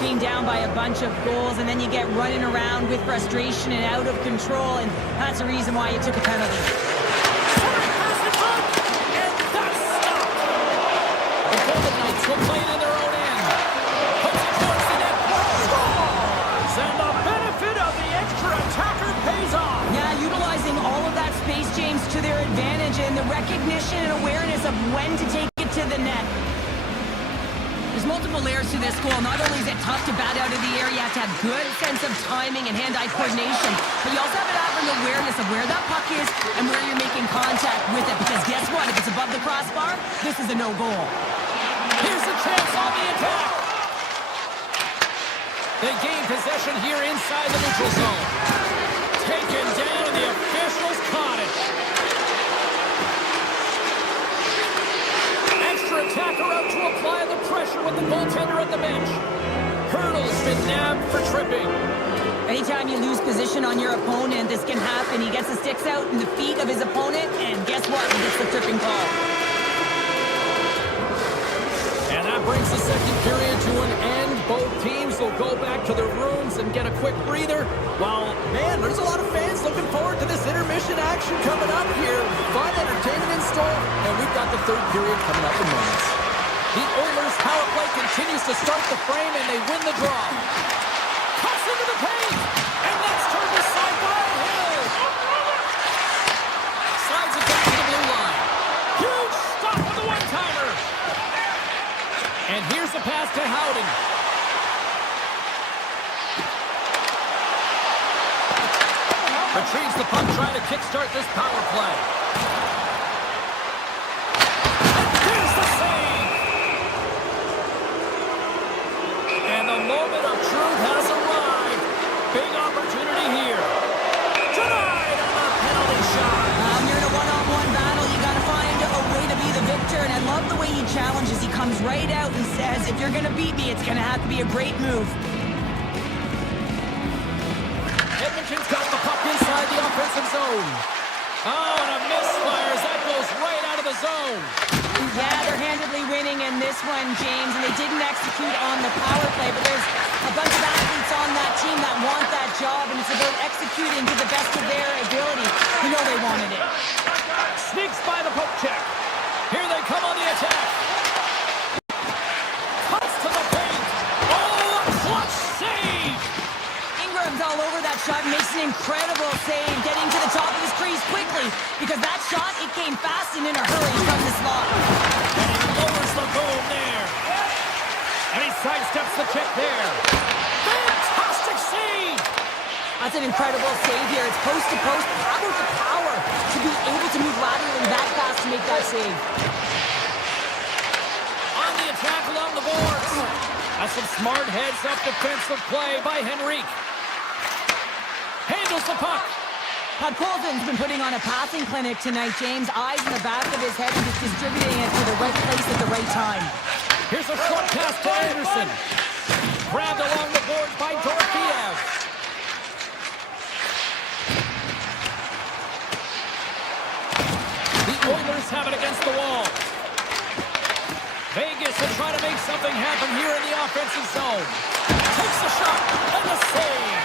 Being down by a bunch of goals, and then you get running around with frustration and out of control, and that's the reason why you took a penalty. And that's stopped. The Golden Knights will play it in their own end. Puts it towards the net. Scores! And the benefit of the extra attacker pays off. Yeah, utilizing all of that space, James, to their advantage, and the recognition and awareness of when to take it to the net. There's multiple layers to this goal. Not only is it tough to bat out of the air, you have to have good sense of timing and hand-eye coordination, but you also have to have an awareness of where that puck is and where you're making contact with it, because guess what? If it's above the crossbar, this is a no-goal. Here's a chance on the attack. They gain possession here inside the neutral zone. Taken down, and the officials caught it. Extra attacker out to apply the pressure with the goaltender at the bench. Hurdle's been nabbed for tripping. Anytime you lose position on your opponent, this can happen. He gets the sticks out in the feet of his opponent, and guess what? He gets the tripping call. And that brings the second period to an end. Both teams will go back to their rooms and get a quick breather. While, man, there's a lot of fans looking forward to this intermission action coming up here. Fun entertainment in store, and we've got the third period coming up in moments. The Oilers' power play continues to start the frame, and they win the draw. Cuts into the paint, and that's turned aside by Hill. Slides it back to the blue line. Huge stop with the one-timer. And here's the pass to Howden. Retrieves the puck, trying to kickstart this power play. And here's the save! And the moment of truth has arrived. Big opportunity here. Denied on a penalty shot. You're in a one-on-one battle. You got to find a way to be the victor, and I love the way he challenges. He comes right out and says, if you're going to beat me, it's going to have to be a great move. Edmonton's got the puck inside the offensive zone. Oh, and a misfire as that goes right out of the zone. Yeah, they're handedly winning in this one, James, and they didn't execute on the power play, but there's a bunch of athletes on that team that want that job, and it's about executing to the best of their ability. You know they wanted it. Sneaks by the poke check. Here they come on the attack. Cuts to the paint. Oh, a clutch save. Ingram's all over that shot and makes an incredible save, getting to the top of his crease quickly, because that shot, it came fast and in a hurry from the slot. And he lowers the boom there. And he sidesteps the check there. Fantastic save. That's an incredible save here. It's post to post. How about the power to be able to move laterally that fast to make that save? On the attack along the boards. That's some smart heads-up defensive play by Henrique. Handles the puck. Podkolzin's been putting on a passing clinic tonight, James. Eyes in the back of his head and just distributing it to the right place at the right time. Here's a short pass to Anderson. Grabbed along the boards by Dorofeev. The Oilers have it against the wall. Vegas will try to make something happen here in the offensive zone. Takes the shot and the save.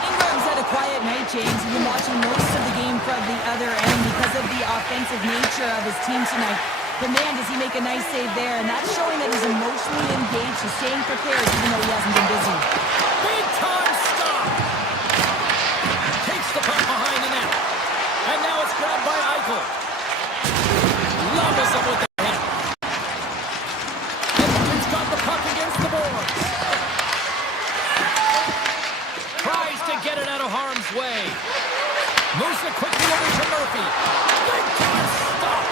Ingram's had a quiet night, James. He's been watching most of the game from the other end because of the offensive nature of his team tonight. But man, does he make a nice save there, and that's showing that he's emotionally engaged. He's staying prepared even though he hasn't been busy. Big time stop. Takes the puck behind the net. And now it's grabbed by Eichel. Levels him with the head. Edmonton's got the puck Tries to get it out of harm's way. Moves it quickly over to Murphy. Big time stop.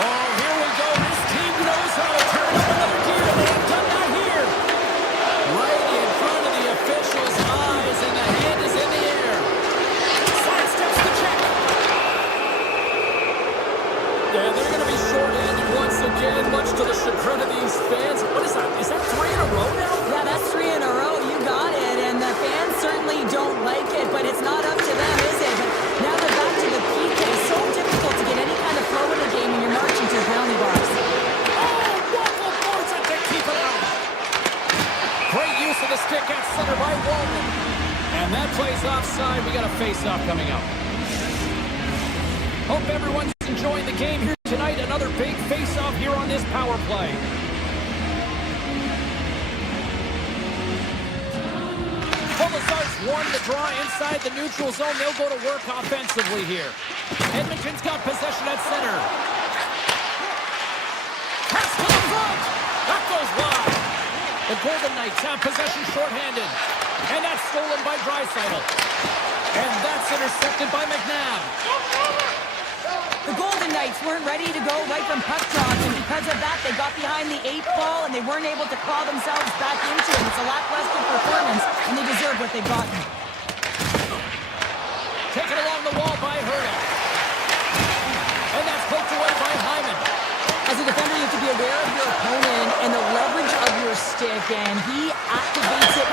Oh, here we go. This team knows how to turn up another gear. They have done that here. Right in front of the officials' eyes, and the hand is in the air. Sidesteps the check. Yeah, they're going to be short-handed once again, much to the chagrin of these fans. What is that? Is that 3 in a row now? Yeah, that's 3 in a row. You got it. And the fans certainly don't like it, but it's not up to them, is it? But now they're back to the PK. So difficult to get any kind of flow in the game when you're marching to the penalty box. Oh, Waffle force it to keep it out. Great use of the stick at center by Walden. And that plays offside. We got a face-off coming up. Hope everyone's enjoying the game here tonight. Another big face-off here on this power play. Commissars won the draw inside the neutral zone. They'll go to work offensively here. Edmonton's got possession at center. Pass to the front. That goes wide. The Golden Knights have possession shorthanded. And that's stolen by Draisaitl. And that's intercepted by McNabb. The Golden Knights weren't ready to go right from puck drop, and because of that, they got behind the 8 ball, and they weren't able to claw themselves back into it. It's a lackluster performance, and they deserve what they've gotten. Taken along the wall by Hurley. And that's poked away by Hyman. As a defender, you have to be aware of your opponent and the leverage of your stick, and he activates it.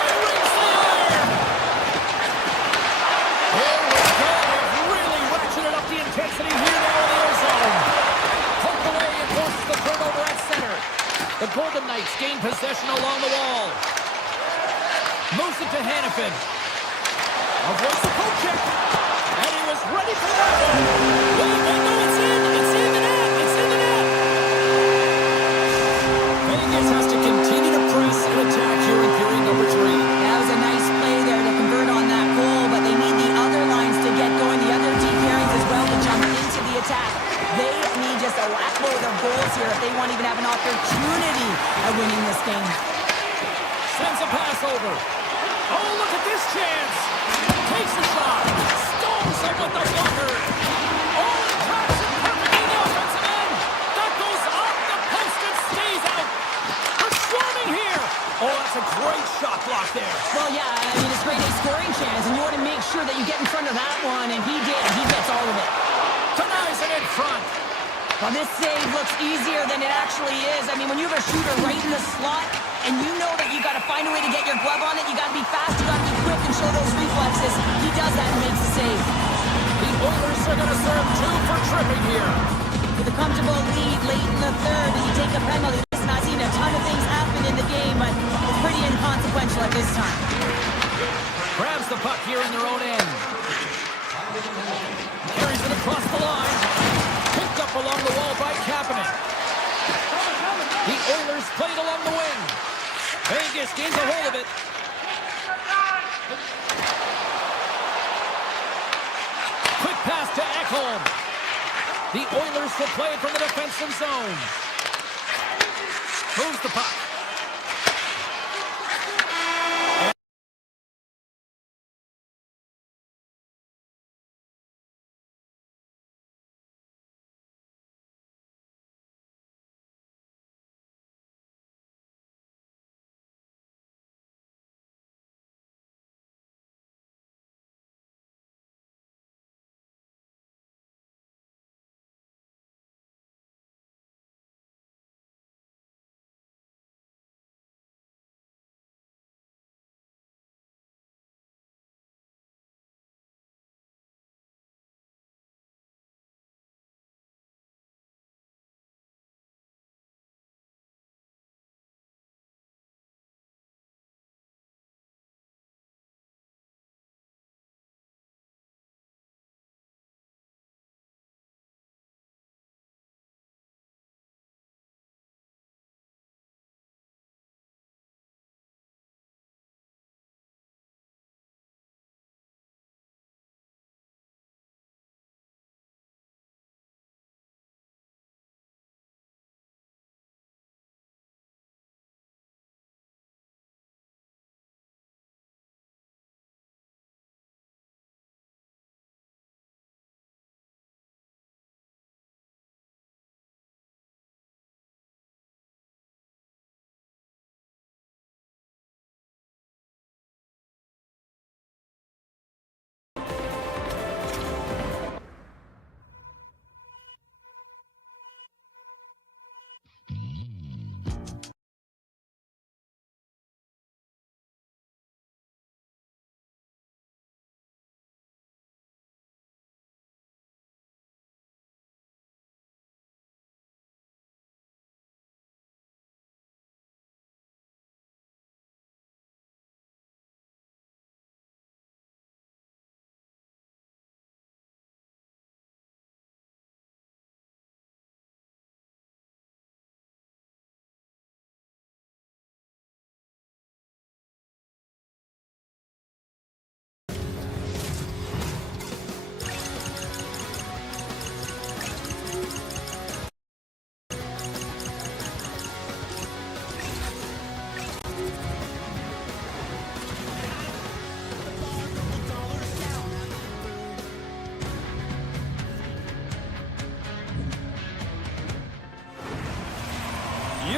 Intensity here now in the ozone. Poked away and forces the turnover at center. The Golden Knights gain possession along the wall. Moves it to Hannafin. Avoids the poke check. And he was ready for that one. No, it's in. It's in the net. It's in the net. Vegas has to continue to press and attack here in period number 3. That was a nice play there to convert on that goal, but they need the other lines to get going, the other D pairings as well to jump into the attack. They need just a whack load of goals here if they want to even have an opportunity at winning this game. Sends a pass over. Oh, look at this chance. Takes a shot. Stones up with the blocker. Oh, it traps it perfectly in the offensive end. That goes off the post and stays out. They're swarming here. Oh, that's a great shot block there. Well, yeah, I mean, it's great a scoring chance, and you want to make sure that you get in front of that one, and he did. He gets all of it. Denies it in front. Well, this save looks easier than it actually is. I mean, when you have a shooter right in the slot, and you know that you got to find a way to get your glove on it, you got to be fast, you got to be quick and show those reflexes. He does that and makes the save. The Oilers are going to serve 2 for tripping here. With a comfortable lead late in the third, and you take a penalty. Listen, I've seen a ton of things happen in the game, but it's pretty inconsequential at this time. Grabs the puck here in their own end. Carries it across the line. Picked up along the wall by Kapanen. The Oilers played along the wing. Vegas gains a hold of it. Quick pass to Ekholm. The Oilers will play it from the defensive zone. Moves the puck.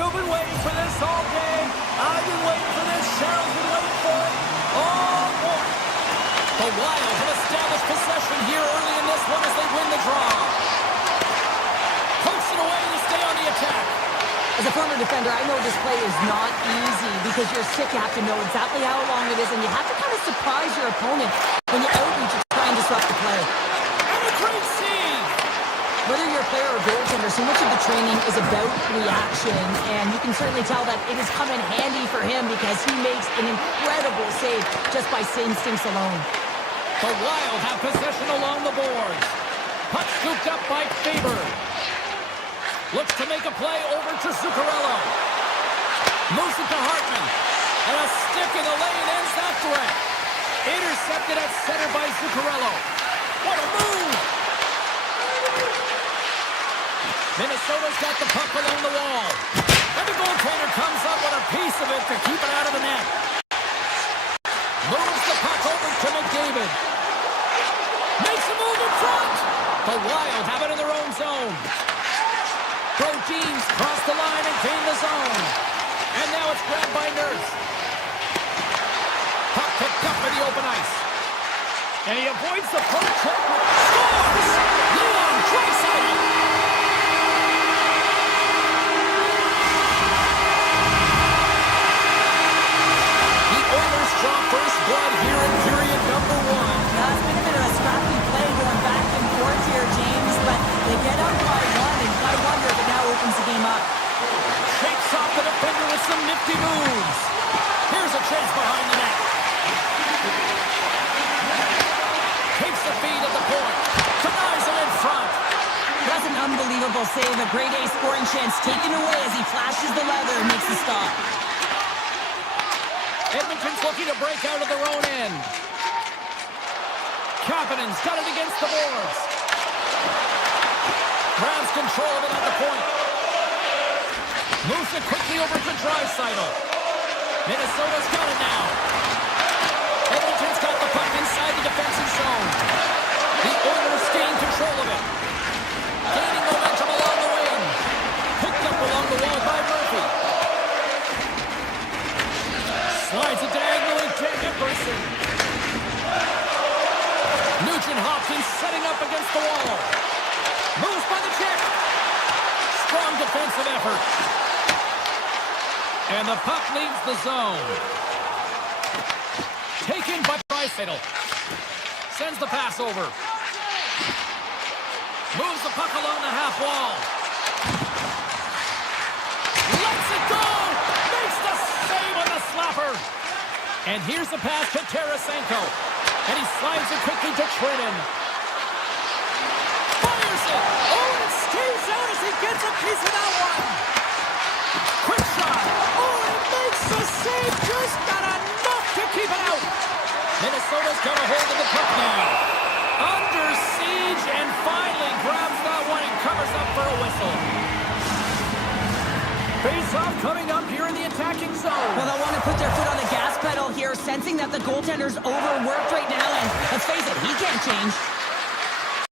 You've been waiting for this all day. I've been waiting for this. Cheryl's been waiting for it. Oh, boy. The Wild have established possession here early in this one as they win the draw. Pokes it away to stay on the attack. As a former defender, I know this play is not easy because you're sick. You have to know exactly how long it is, and you have to kind of surprise your opponent when you outreach and try and disrupt the play. And a great save. Whether you're a player or goaltender, so much of the training is about reaction, and you can certainly tell that it has come in handy for him because he makes an incredible save just by instincts alone. The Wild have possession along the boards. Puck scooped up by Faber. Looks to make a play over to Zuccarello. Moves it to Hartman. And a stick in the lane ends that threat. Intercepted at center by Zuccarello. What a move! Minnesota's got the puck along the wall. And the goaltender comes up with a piece of it to keep it out of the net. Moves the puck over to McDavid. Makes a move in front. The Wild have it in their own zone. Brodin's cross the line and gain the zone. And now it's grabbed by Nurse. Puck picked up for the open ice. And he avoids the poke check with scores! Leon Draisaitl! The Oilers draw first blood here in period number 1. It's been a bit of a scrappy play going back and forth here, James, but they get up by one, and I wonder if it now opens the game up. Shakes off the defender with some nifty moves. Here's a chance behind the net. Takes the feed at the point. Denies it in front. That's an unbelievable save. A grade A scoring chance taken away as he flashes the leather and makes the stop. Edmonton's looking to break out of their own end. Kapanen's got it against the boards. Grabs control of it at the point. Moves it quickly over to Draisaitl. Minnesota's got it now. Edmonton's got the puck inside the defensive zone. The Oilers gain control of it. Gaining momentum along the wing. Picked up along the wall by Murphy. Slides it diagonally to Epperson. Nugent Hopkins setting up against the wall. Moves by the check. Strong defensive effort. And the puck leaves the zone. Taken by Draisaitl. Sends the pass over. Moves the puck along the half wall. Lets it go! Makes the save on the slapper. And here's the pass to Tarasenko. And he slides it quickly to Trinan. Fires it! Oh, and it stays out as he gets a piece of that one! Quick shot! Oh, and it makes the save! Just not enough to keep it out! Minnesota's got a hold of the puck now. Under siege and finally grabs that one and covers up for a whistle. Face-off coming up here in the attacking zone. Well, they'll want to put their foot on the gas pedal here, sensing that the goaltender's overworked right now, and let's face it, he can't change.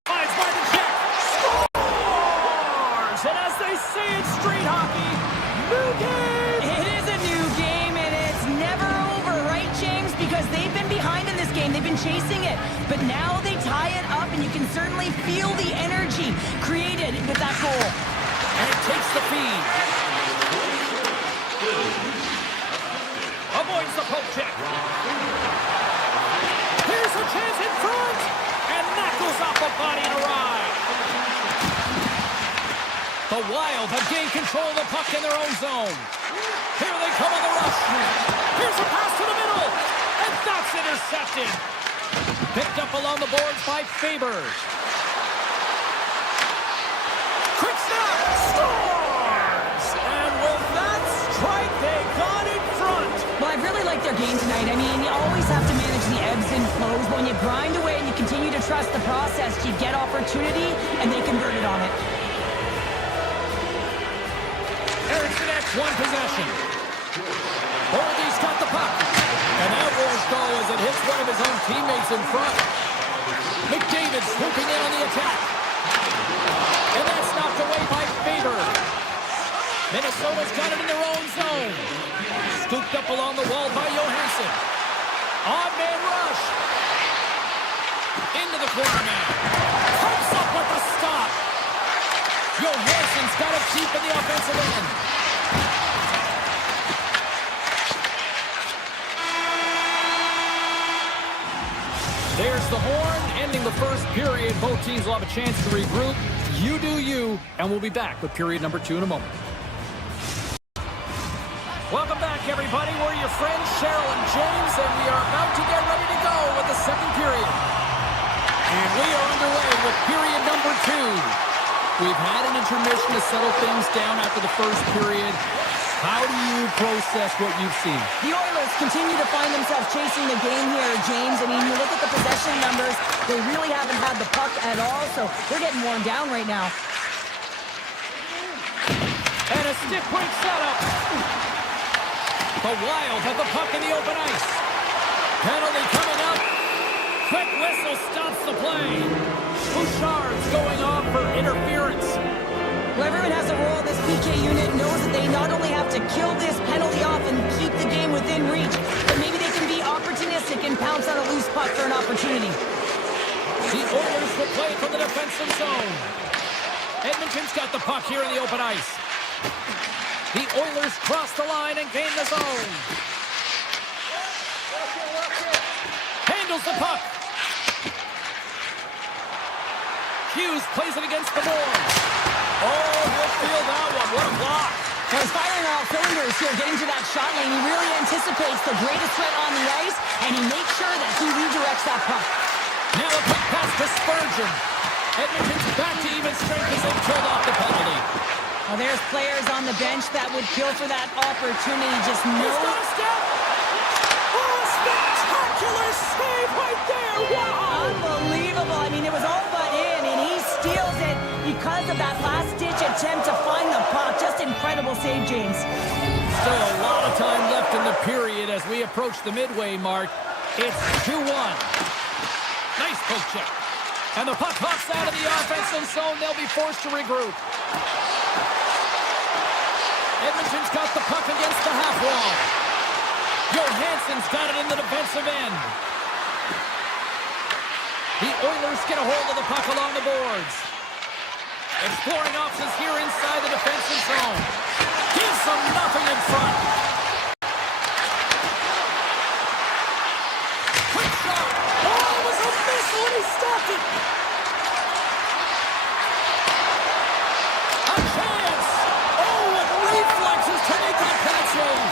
Slides by the check. Scores! And as they say in street hockey, new game! It is a new game, and it's never over, right, James? Because they've been behind in this game. They've been chasing it. But now they tie it up, and you can certainly feel the energy created with that goal. And it takes the feed. Avoids the poke check. Here's a chance in front. And that goes off the body and a ride. The Wild have gained control of the puck in their own zone. Here they come on the rush. Here's a pass to the middle. And that's intercepted. Picked up along the boards by Faber. Quick snap. Scores! And with that strike, they got in front. Well, I really like their game tonight. I mean, you always have to manage the ebbs and flows. But when you grind away and you continue to trust the process, you get opportunity, and they converted on it. Erickson X, one possession. Oldie's got the puck. An outwards goal as it hits one of his own teammates in front. McDavid swooping in on the attack. And that's knocked away by Faber. Minnesota's got it in their own zone. Scooped up along the wall by Johansson. On-man rush. Into the corner now. Comes up with the stop. Johansson's got it deep in the offensive end. There's the horn, ending the first period. Both teams will have a chance to regroup. You do you, and we'll be back with period number 2 in a moment. Welcome back, everybody. We're your friends, Cheryl and James, and we are about to get ready to go with the second period. And we are underway with period number 2. We've had an intermission to settle things down after the first period. How do you process what you've seen? The Oilers continue to find themselves chasing the game here, James. I mean, you look at the possession numbers, they really haven't had the puck at all, so they're getting worn down right now. And a stick break setup. The Wild have the puck in the open ice. Penalty coming up. Quick whistle stops the play. Bouchard's going off for interference. Well, everyone has a role in this PK unit, knows that they not only have to kill this penalty off and keep the game within reach, but maybe they can be opportunistic and pounce on a loose puck for an opportunity. The Oilers will play from the defensive zone. Edmonton's got the puck here in the open ice. The Oilers cross the line and gain the zone. Handles the puck. Hughes plays it against the boards. Oh, he'll feel that one. What a block. So he's firing all cylinders here, getting to that shot lane. He really anticipates the greatest threat on the ice, and he makes sure that he redirects that puck. Now a quick pass to Spurgeon. Edmonton's back to even strength as they killed off the penalty. Well, there's players on the bench that would kill for that opportunity. Just no... He's got a step. Oh, a spectacular save right there. Wow. Unbelievable. I mean, it was all but in, and he steals it because of that last-ditch attempt to find the puck. Just incredible save, James. Still a lot of time left in the period as we approach the midway mark. It's 2-1. Nice poke check. And the puck hops out of the offensive zone. They'll be forced to regroup. Edmonton's got the puck against the half wall. Johansson's got it in the defensive end. The Oilers get a hold of the puck along the boards. Exploring options here inside the defensive zone. Gives them nothing in front. Quick shot. Oh, it was a missile and he stopped it. A chance. Oh, with reflexes to make that pass move.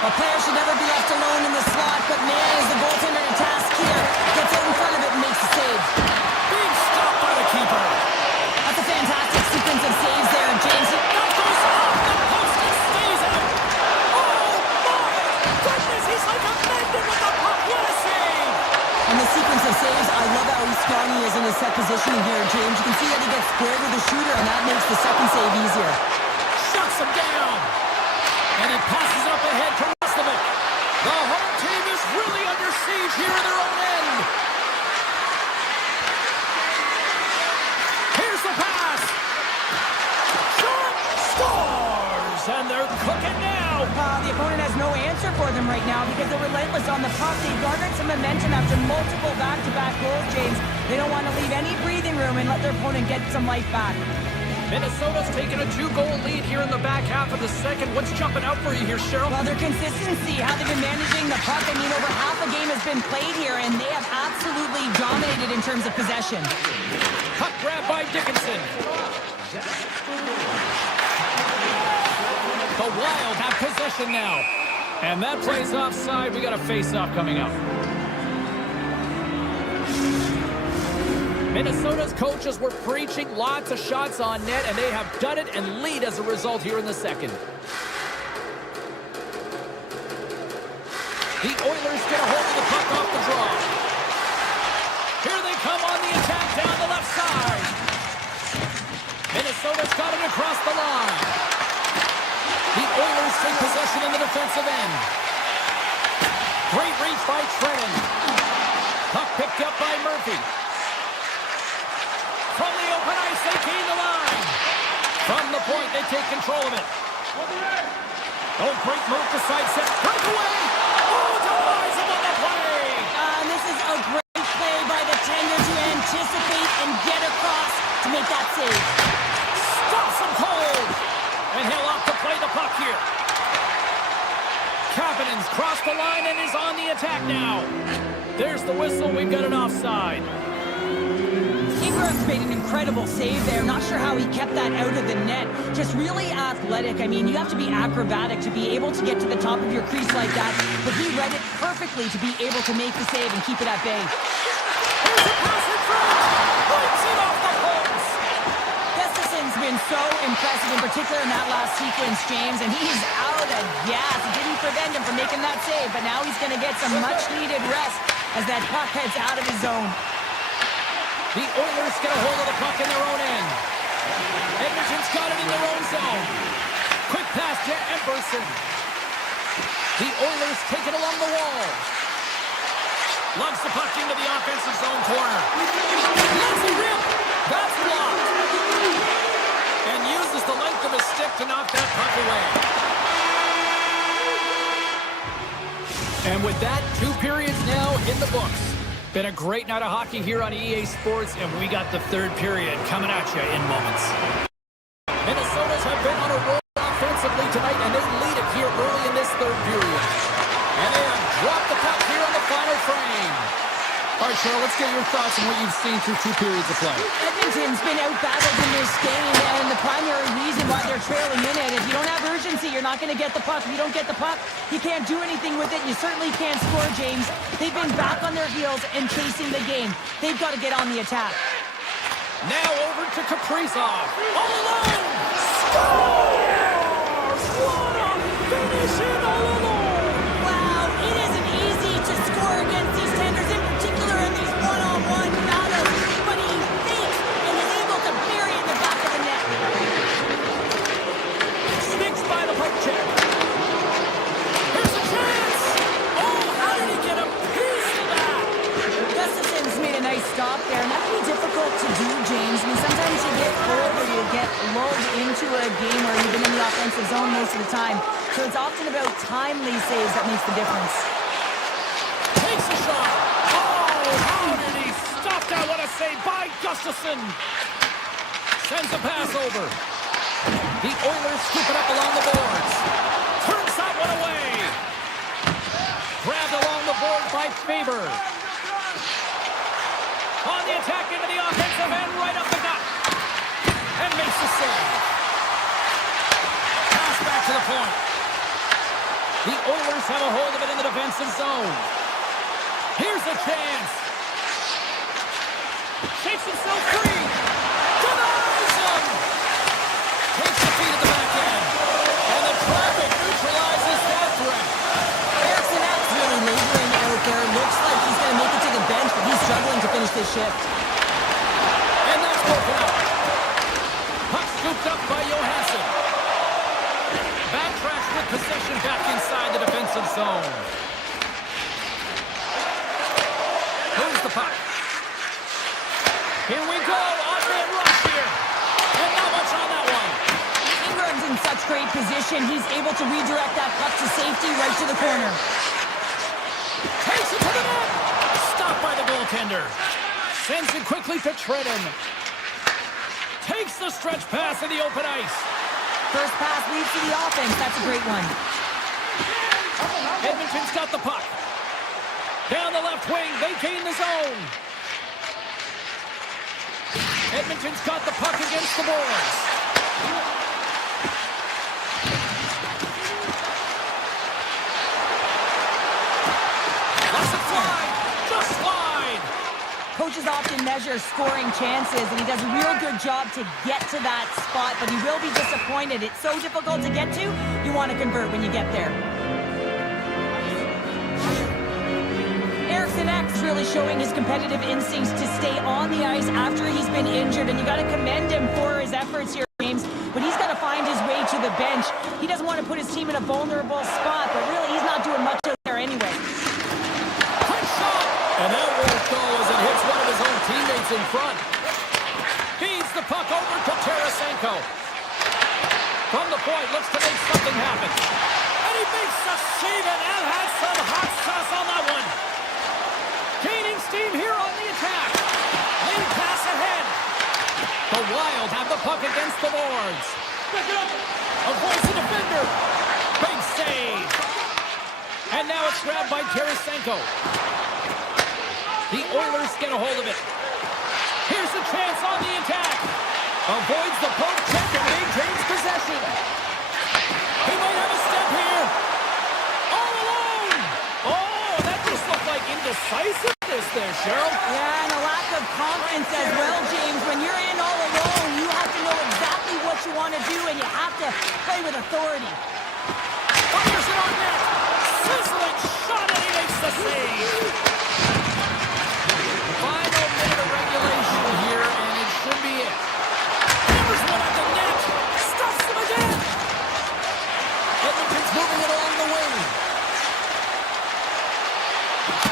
A player should never be left alone in the slot, but man, is the goaltender to task here. Gets out in front of it and makes the save. Big stop by the keeper. That's a fantastic sequence of saves there, James. That goes off the post and stays out. Oh, my goodness, he's like a magnet with the puck. What a save. And the sequence of saves, I love how strong he is in his set positioning here, James. You can see that he gets squared with the shooter, and that makes the second save easier. Shuts him down. And he passes it up ahead to Rustovic. The home team is really under siege here in their own end. Here's the pass. Shot scores. And they're cooking now. The opponent has no answer for them right now because they're relentless on the puck. They've garnered some momentum after multiple back-to-back goals, James. They don't want to leave any breathing room and let their opponent get some life back. Minnesota's taking a 2-goal lead here in the back half of the second. What's jumping out for you here, Cheryl? Well, their consistency, how they've been managing the puck. I mean, over half the game has been played here, and they have absolutely dominated in terms of possession. Puck grab by Dickinson. The Wild have possession now. And that plays offside. We got a face-off coming up. Minnesota's coaches were preaching lots of shots on net, and they have done it and lead as a result here in the second. The Oilers get a hold of the puck off the draw. Here they come on the attack down the left side. Minnesota's got it across the line. The Oilers take possession in the defensive end. Great reach by Trennan. Puck picked up by Murphy. From the open ice, they gain the line. From the point, they take control of it. Oh, great move to sidestep. Breakaway! Oh, denies him on the play! This is a great play by the tender to anticipate and get across to make that save. Stops him cold! And he'll opt to play the puck here. Kapanen's crossed the line and is on the attack now. There's the whistle. We've got an offside. Ingram's made an incredible save there. Not sure how he kept that out of the net. Just really athletic. I mean, you have to be acrobatic to be able to get to the top of your crease like that. But he read it perfectly to be able to make the save and keep it at bay. There's a pass in front. Breaks it off the post. Gustafson's been so impressive, in particular in that last sequence, James. And he's out of gas. It didn't prevent him from making that save. But now he's going to get some much-needed rest as that puck heads out of his zone. The Oilers get a hold of the puck in their own end. Edmonton's got it in their own zone. Quick pass to Emberson. The Oilers take it along the wall. Lugs the puck into the offensive zone corner. Lets it rip. That's blocked. And uses the length of his stick to knock that puck away. And with that, 2 periods now in the books. Been a great night of hockey here on EA Sports, and we got the 3rd period coming at you in moments. Minnesota's have been on a roll offensively tonight, and they lead it here early in this 3rd period. And they have dropped the puck here on the final frame. All right, Cheryl, let's get your thoughts on what you've seen through 2 periods of play. Edmonton's been out-battled in this game, and the primary reason why they're trailing in it, if you don't have urgency, you're not going to get the puck. If you don't get the puck, you can't do anything with it. You certainly can't score, James. They've been back on their heels and chasing the game. They've got to get on the attack. Now over to Kaprizov. All alone! Scores! What a finish in all alone! Wow, it isn't easy to score against these tenders, in particular in these one-on-one battles. But he thinks and is able to bury it in the back of the net. Sneaks by the poke check. Here's a chance! Oh, how did he get a piece of that? Gustafson's made a nice stop there, and that can be difficult to do, James. I mean, sometimes you get pulled or you get lulled into a game where you've been in the offensive zone most of the time. So it's often about timely saves that makes the difference. Takes a shot. Oh, how did he stop that? What a save by Gustafson. Sends a pass over. The Oilers scoop it up along the boards. Turns that one away. Grabbed along the board by Faber. On the attack into the offensive end, right up the gut. And makes the save. Pass back to the point. The Oilers have a hold of it in the defensive zone. Here's a chance. Shakes himself free. Denies him. Takes the feed at the back end. And the traffic neutralizes that threat. Erickson X really laboring out there. Looks like he's going to make it to the bench, but he's struggling to finish this shift. And that's broken up. Puck scooped up by Johansson. Backtrack with possession back inside the defensive zone. Moves the puck. Here we go. On-man rush here. And not much on that one. Ingram's in such great position. He's able to redirect that puck to safety right to the corner. Takes it to the net. Stopped by the goaltender. Sends it quickly to Trenton. Takes the stretch pass in the open ice. First pass leads to the offense. That's a great one. Edmonton's got the puck. Down the left wing. They gain the zone. Edmonton's got the puck against the boards. Lets it fly. Just slide. Coaches often measure scoring chances, and he does a real good job to get to that spot, but he will be disappointed. It's so difficult to get to, you want to convert when you get there. Erickson X really showing his competitive instincts to stay on the ice after he's been injured, and you got to commend him for his efforts here, James. But he's got to find his way to the bench. He doesn't want to put his team in a vulnerable spot, but really he's not doing much out there anyway. Quick shot! And that won't go as it hits one of his own teammates in front. Feeds the puck over to Tarasenko. From the point, looks to make something happen. And he makes the save, and that has some hot sauce on that one. Gaining steam here on the attack. Lead pass ahead. The Wild have the puck against the boards. Avoids the defender. Big save. And now it's grabbed by Tarasenko. The Oilers get a hold of it. Here's the chance on the attack. Avoids the poke check and maintains possession. He might have a step here. All alone. Oh, that just looked like indecisiveness there, Cheryl. Yeah, and a lack of confidence as well, James. When you're in all alone, you have to know exactly what you want to do, and you have to play with authority. Fires it on net. Sizzling shot, and he makes the save. Final minute of regulation here, and it should be it. There's one at the net. Stuffs him again. Edmonton's moving it along the wing.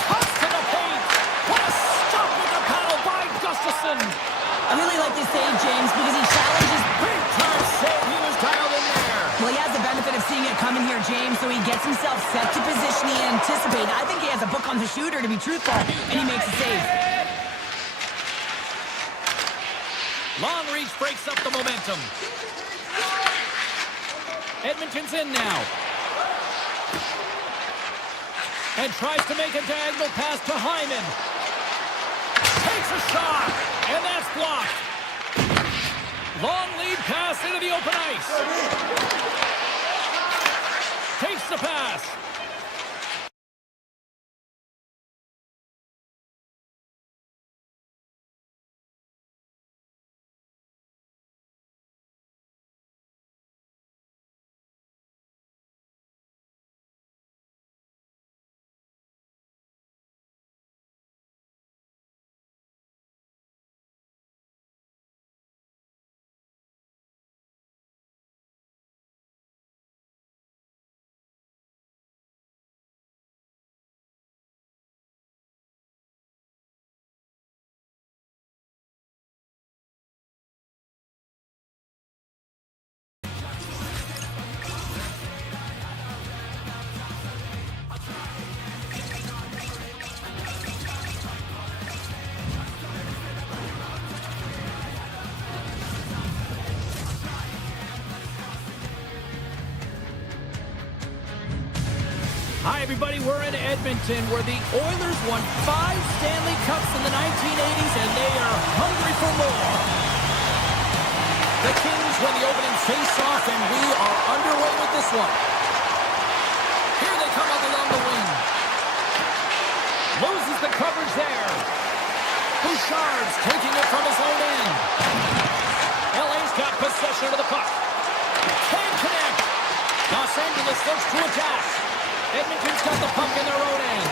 Cuts to the paint. What a stop with the paddle by Gustafsson. I really like this save, James, because he challenges. Big time save. He was dialed in there. Well, he has the benefit of seeing it coming here, James, so he gets himself set to position he anticipated. I think he has a book on the shooter, to be truthful, and he makes a save. Long reach breaks up the momentum. Edmonton's in now. And tries to make a diagonal pass to Hyman. Takes a shot, and that's blocked. Long lead pass into the open ice. Takes the pass. Hi, everybody. We're in Edmonton, where the Oilers won 5 Stanley Cups in the 1980s, and they are hungry for more. The Kings win the opening face-off, and we are underway with this one. Here they come up along the wing. Loses the coverage there. Bouchard's taking it from his own end. LA's got possession of the puck. Can't connect. Los Angeles looks to attack. Edmonton's got the puck in their own end.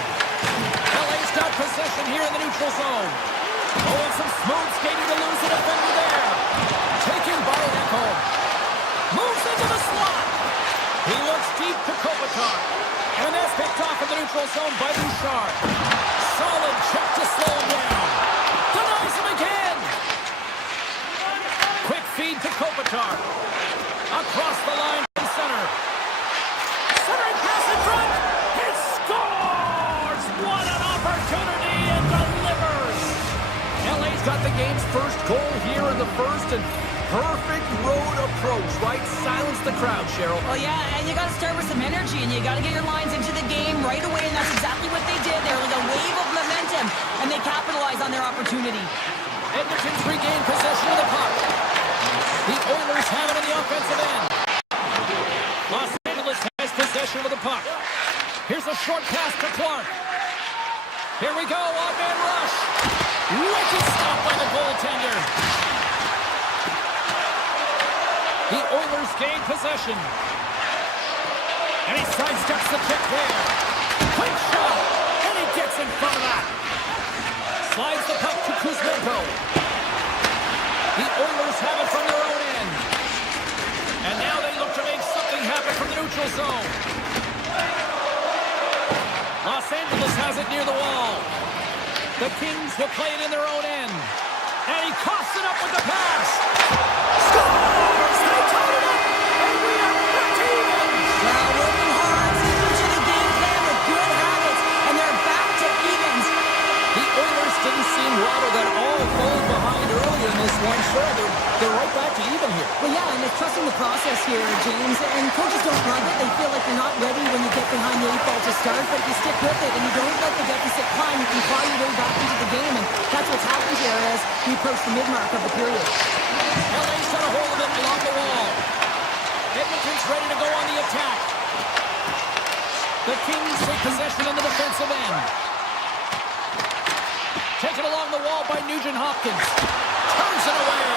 LA's got possession here in the neutral zone. Oh, and some smooth skating to lose the defender there. Taken by Edmont. Moves into the slot. He looks deep to Kopitar. And that's picked off in the neutral zone by Bouchard. Solid check to slow him down. Denies him again. Quick feed to Kopitar. Across the line from center. Centering pass in front. He scores! What an opportunity, and delivers! LA's got the game's first goal here in the first, and perfect road approach, right? Silence the crowd, Cheryl. Well, yeah, and you got to start with some energy, and you got to get your lines into the game right away, and that's exactly what they did. They were like a wave of momentum, and they capitalized on their opportunity. Edmonton's regained possession of the puck. The Oilers have it on the offensive end. Los Angeles has possession of the puck. Here's a short pass to Clark. Here we go, odd-man rush. Wicked stop by the goaltender. The Oilers gain possession. And he sidesteps the kick there. Quick shot, and he gets in front of that. Slides the puck to Kuzmenko. The Oilers have it from their own end. And now they look to make something happen from the neutral zone. Los Angeles has it near the wall. The Kings will play it in their own end. And he coughs it up with the pass. Scores! They tied it up! And didn't seem rattled at all falling behind earlier in this one. Sure, they're right back to even here. Well, yeah, and it's trusting the process here, James. And coaches don't love it. They feel like you're not ready when you get behind the 8 ball to start, but if you stick with it and you don't let the deficit climb, you can claw your way back into the game, and that's what's happened here as we approach the mid-mark of the period. LA's got a hold of it along the wall. Edmonton's ready to go on the attack. The Kings take possession on the defensive end. Taken along the wall by Nugent Hopkins. Turns it away.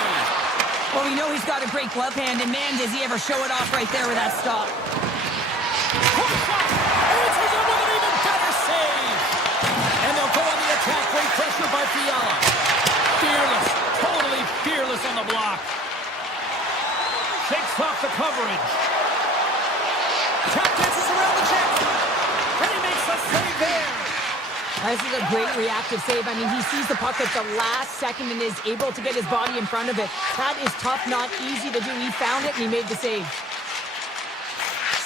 Well, we know he's got a great glove hand, and man, does he ever show it off right there with that stop. Quick shot. Answers it with an even better save. And they'll go on the attack. Great pressure by Fiala. Fearless. Totally fearless on the block. Shakes off the coverage. Tap dances around the check. And he makes a save there. This is a great reactive save. I mean, he sees the puck at the last second and is able to get his body in front of it. That is tough, not easy to do. He found it, and he made the save.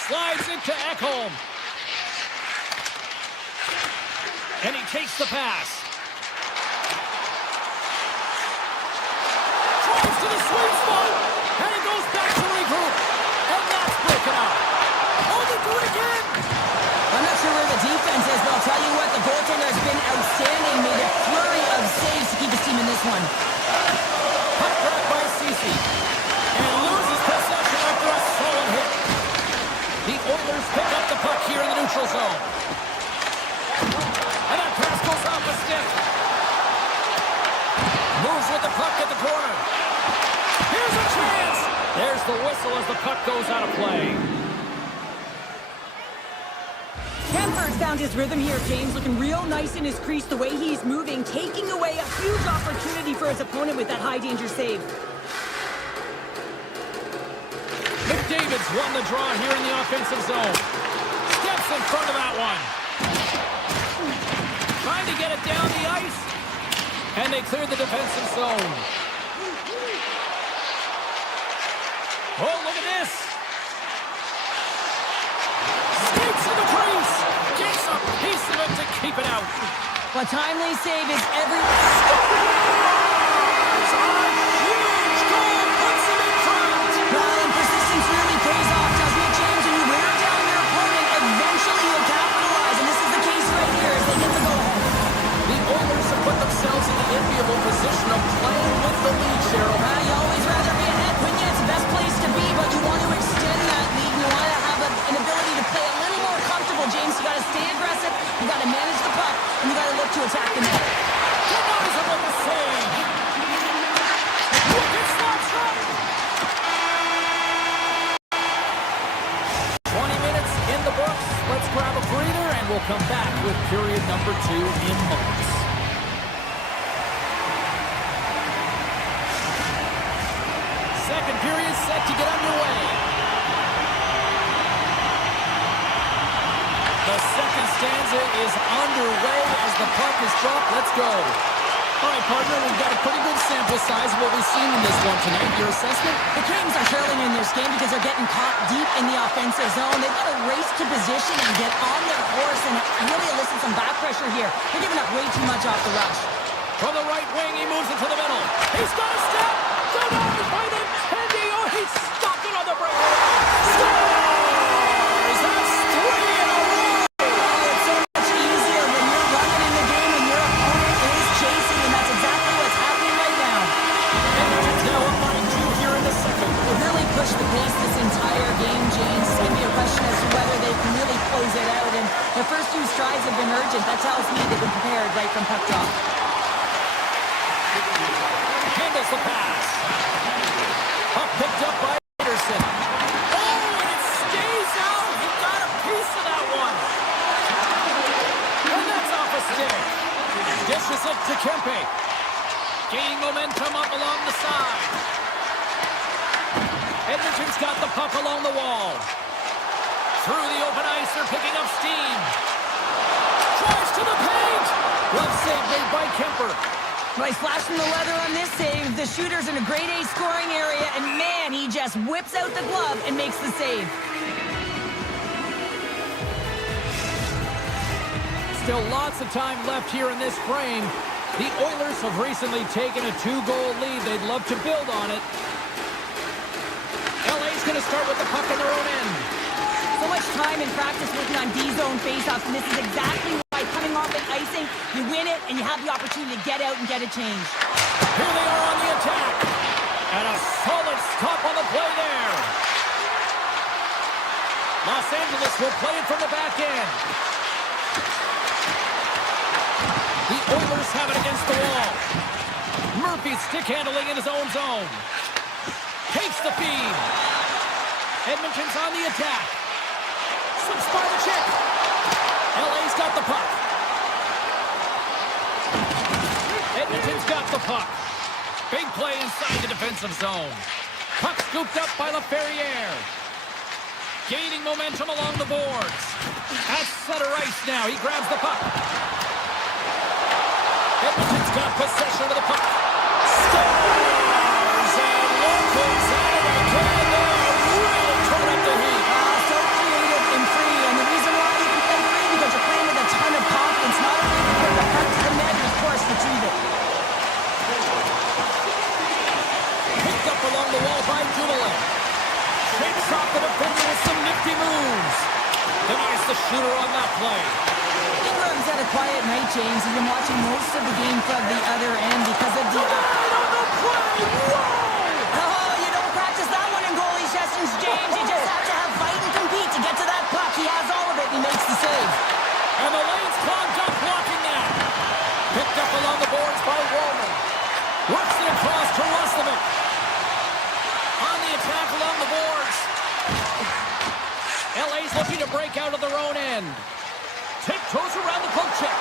Slides it to Ekholm. And he takes the pass. Drives to the sweet spot. And he goes back to regroup. And that's broken out. Oh, they do it again. I'm not sure where the defense is, but I'll tell you what, the goaltender has been outstanding. Made a flurry of saves to keep his team in this one. Puck grabbed by Ceci. And loses possession after a solid hit. The Oilers pick up the puck here in the neutral zone. And that pass goes off a stick. Moves with the puck at the corner. Here's a chance. There's the whistle as the puck goes out of play. Kemper's found his rhythm here, James, looking real nice in his crease, the way he's moving, taking away a huge opportunity for his opponent with that high-danger save. McDavid's won the draw here in the offensive zone. Steps in front of that one. Trying to get it down the ice. And they clear the defensive zone. Oh, look at this. Skates to the crease. Gets a piece of it to keep it out. A timely save is every... Scores! A huge goal puts him in front. Well, and persistence really pays off, doesn't it, James? When you wear down your opponent, eventually you'll capitalize, and this is the case right here as they get the go-ahead. The Oilers have put themselves in the enviable position of playing with the lead, Cheryl. You always rather be ahead, wouldn't you? It's the best place to be, but you want to extend that lead. You want to have an ability to play a little more comfortable, James. You got to stay aggressive, you got to manage the puck, and you got to look to attack the net. Denies him with the save. Look at Slotstrom. 20 minutes in the books. Let's grab a breather, and we'll come back with period number 2 in moments. Second period set to get underway. The second stanza is underway as the puck is dropped. Let's go. All right, partner, we've got a pretty good sample size of what we've seen in this one tonight. Your assessment? The Kings are trailing in this game because they're getting caught deep in the offensive zone. They've got to race to position and get on their horse and really elicit some back pressure here. They're giving up way too much off the rush. From the right wing, he moves it to the middle. He's got a step. Denied by the Tendy. Oh, he's stopped it on the break. Scores! That's 3 in a row. Oh, it's so much easier when you're running in the game and your opponent is chasing, and that's exactly what's happening right now. Edmonton's now up by 2 here in the second. They've really pushed the pace this entire game, James. It's going to be a question as to whether they can really close it out, and the first 2 strides have been urgent. That tells me they've been prepared right from puck drop. Handles the pass. Puck picked up by Anderson. Oh, and it stays out. He got a piece of that one. And that's off a stick. Dishes it to Kempe. Gaining momentum up along the side. Edmonton's got the puck along the wall. Through the open ice, they're picking up steam. Drives to the paint. Glove save made by Kemper. Nice flash from the leather on this save. The shooter's in a grade A scoring area, and man, he just whips out the glove and makes the save. Still lots of time left here in this frame. The Oilers have recently taken a 2-goal lead. They'd love to build on it. LA's going to start with the puck on their own end. So much time in practice working on D-zone faceoffs, and this is exactly why coming off an icing, you win it, and you have the opportunity to get out and get a change. Here they are on the attack. And a solid stop on the play there. Los Angeles will play it from the back end. The Oilers have it against the wall. Murphy stick handling in his own zone. Takes the feed. Edmonton's on the attack. Slips by the check. LA's got the puck. Edmonton's got the puck. Big play inside the defensive zone. Puck scooped up by LaFerriere. Gaining momentum along the boards. At center ice now. He grabs the puck. Edmonton's got possession of the puck. Stars and locals out of the can there. Really turn up the heat. So creative and free, and the reason why you can play free because you're playing with a ton of confidence. Not only to put the puck to the net, and of course retrieve it. Picked up along the wall by Dumoulin. Shakes off the defender with some nifty moves. Denies the shooter on that play. Ingram's had a quiet night, James. He's been watching most of the game from the other end because of the... Oh, you don't practice that one in goalie sessions, James. You just have to have fight and compete to get to that puck. He has all of it, and he makes the save. And the lane's clogged up blocking that. Picked up along the boards by Roman. Works it across to Roslovic. On the attack along the boards. LA's looking to break out of their own end. Tiptoes around the poke check.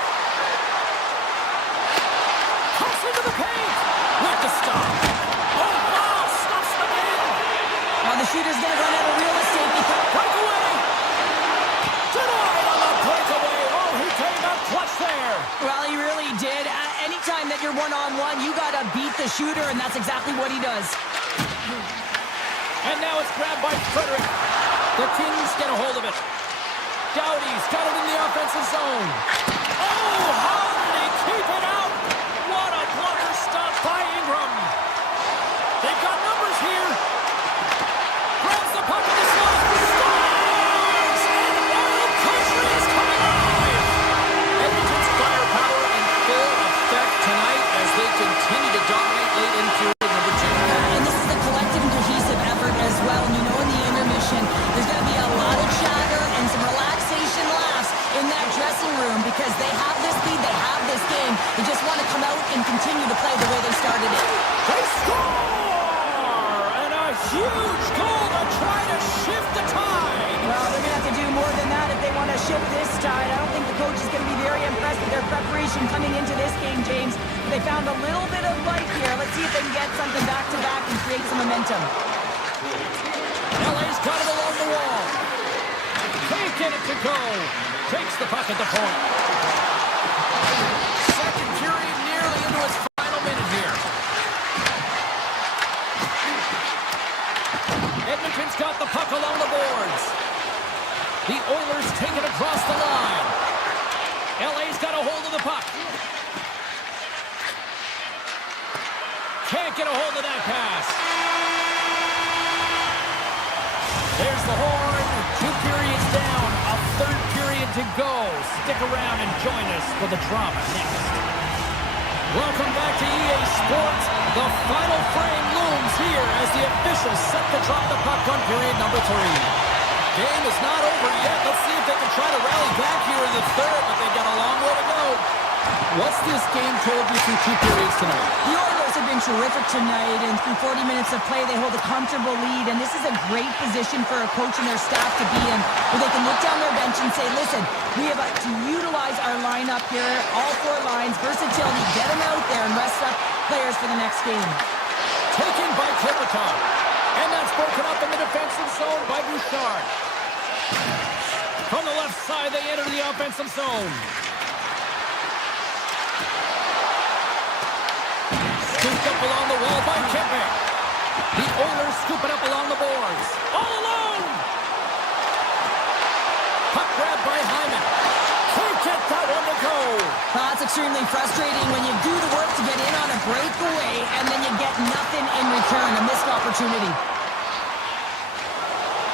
Comes into the paint. With the stop. Oh, wow. Stops the man. Now the shooter's going to run out of real estate because... Breakaway. Denied on the breakaway. Oh, he came up clutch there. Well, he really did. Anytime that you're one-on-one, you got to beat the shooter, and that's exactly what he does. And now it's grabbed by Frederick. The Kings get a hold of it. Doughty's got it in the offensive zone. Oh, how did he keep it out? What a blunder stop by Ingram. They've got numbers here. Grabs the puck in the slot. Stars! And Oil Country is coming alive. Edmonton's firepower in full effect tonight as they continue to dominate late in period number 2. And this is a collective and cohesive effort as well. And you know in the intermission, there's going to be a lot of chatter and some relaxation laughs in that dressing room because they have this lead, they have this game. They just want to come out and continue to play the way they started it. They score! And a huge goal to try to shift the tide. Well, they're going to have to do more than that if they want to shift this tide. I don't think the coach is going to be very impressed with their preparation coming into this game, James. They found a little bit of life here. Let's see if they can get something back-to-back and create some momentum. LA's got it along the wall. Can't get it to go. Takes the puck at the point. Second period nearly into its final minute here. Edmonton's got the puck along the boards. The Oilers take it across the line. LA's got a hold of the puck. Can't get a hold of that pass. There's the horn. 2 periods down. A third period to go. Stick around and join us for the drama next. Welcome back to EA Sports. The final frame looms here as the officials set to drop the puck on period number 3. Game is not over yet. Let's see if they can try to rally back here in the third, but they've got a long way to go. What's this game told you through 2 periods tonight? The Oilers have been terrific tonight, and through 40 minutes of play, they hold a comfortable lead, and this is a great position for a coach and their staff to be in, where they can look down their bench and say, listen, we have to utilize our lineup here, all 4 lines, versatility, get them out there and rest up players for the next game. Taken by Kopitar, and that's broken up in the defensive zone by Bouchard. From the left side, they enter the offensive zone. Scooped up along the wall by Kempe. The Oilers scoop it up along the boards. All alone! Puck grabbed by Hyman. Can't get that one to Kuzmenko. Well, that's extremely frustrating when you do the work to get in on a breakaway and then you get nothing in return, a missed opportunity.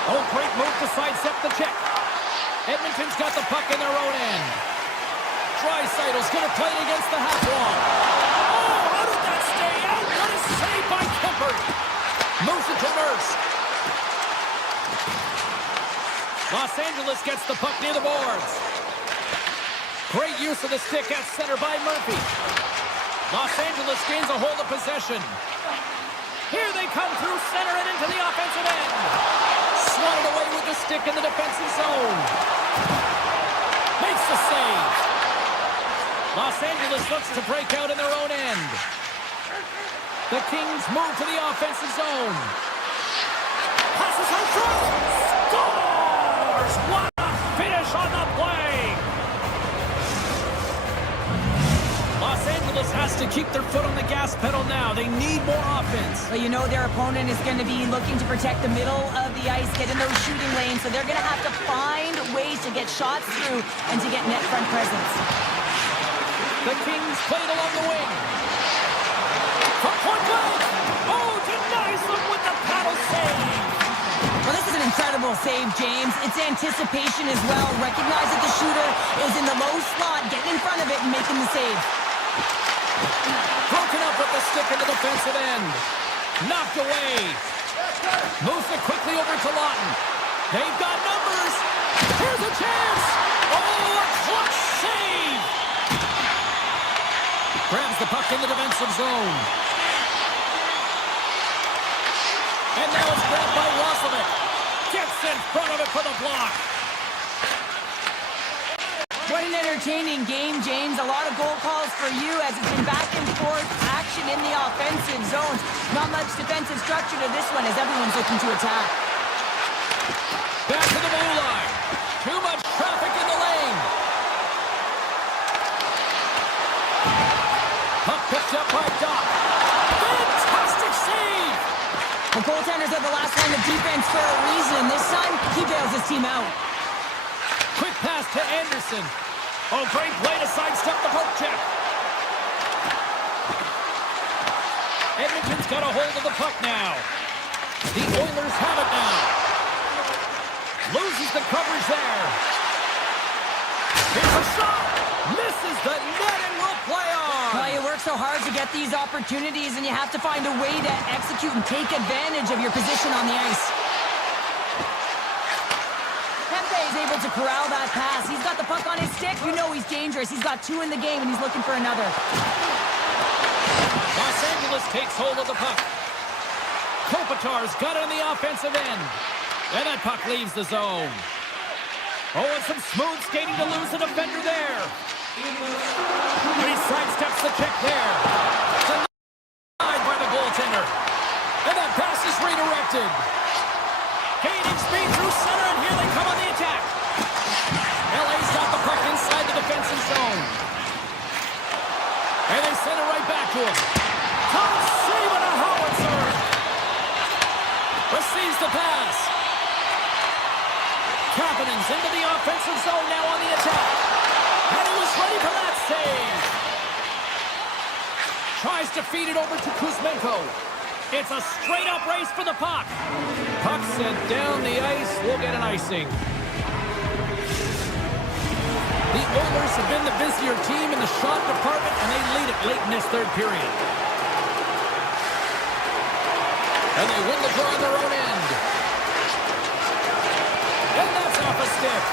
Oh, great move to sidestep the check. Edmonton's got the puck in their own end. Draisaitl's going to play it against the half wall. Oh, how did that stay out? What a save by Kemper. Moves it to Nurse. Los Angeles gets the puck near the boards. Great use of the stick at center by Murphy. Los Angeles gains a hold of possession. Here they come through center and into the offensive end. Swatted away with the stick in the defensive zone. Makes the save. Los Angeles looks to break out in their own end. The Kings move to the offensive zone. Passes out front. Scores! What a finish on the play! Los Angeles has to keep their foot on the gas pedal now. They need more offense. Well, you know their opponent is going to be looking to protect the middle of the ice, get in those shooting lanes, so they're going to have to find ways to get shots through and to get net front presence. The Kings played along the wing. From point blank. Oh, denies them with the paddle save. Well, this is an incredible save, James. It's anticipation as well. Recognize that the shooter is in the low slot, getting in front of it and making the save. Broken up with the stick in the defensive end. Knocked away. Moves it quickly over to Lawton. They've got numbers. Here's a chance. Oh, a clutch save. Grabs the puck in the defensive zone. And now it's grabbed by Roslovic. Gets in front of it for the block. What an entertaining game, James. A lot of goal calls for you as it's been back and forth action in the offensive zones. Not much defensive structure to this one as everyone's looking to attack. Back to the blue line. Too much traffic in the lane. Puck picked up by Doc. Fantastic save. The goaltenders are the last line of defense for a reason. This time, he bails his team out. Quick pass to Anderson. Oh, great play to sidestep the poke check. Edmonton's got a hold of the puck now. The Oilers have it now. Loses the coverage there. Here's a shot. Misses the net and will play on. Well, you work so hard to get these opportunities, and you have to find a way to execute and take advantage of your position on the ice. Is able to corral that pass. He's got the puck on his stick. You know he's dangerous. He's got two in the game, and he's looking for another. Los Angeles takes hold of the puck. Kopitar's got it on the offensive end. And that puck leaves the zone. Oh, and some smooth skating to lose a defender there. And he sidesteps the check there. Denied by the goaltender. And that pass is redirected. Gaining speed through center, and here they come on the attack. LA's got the puck inside the defensive zone. And they send it right back to him. Tom saving a howitzer. Receives the pass. Kapanen's into the offensive zone now on the attack. And he was ready for that save. Tries to feed it over to Kuzmenko. It's a straight-up race for the puck. Puck sent down the ice. We'll get an icing. The Oilers have been the busier team in the shot department, and they lead it late in this third period. And they win the draw on their own end. And that's off a stick.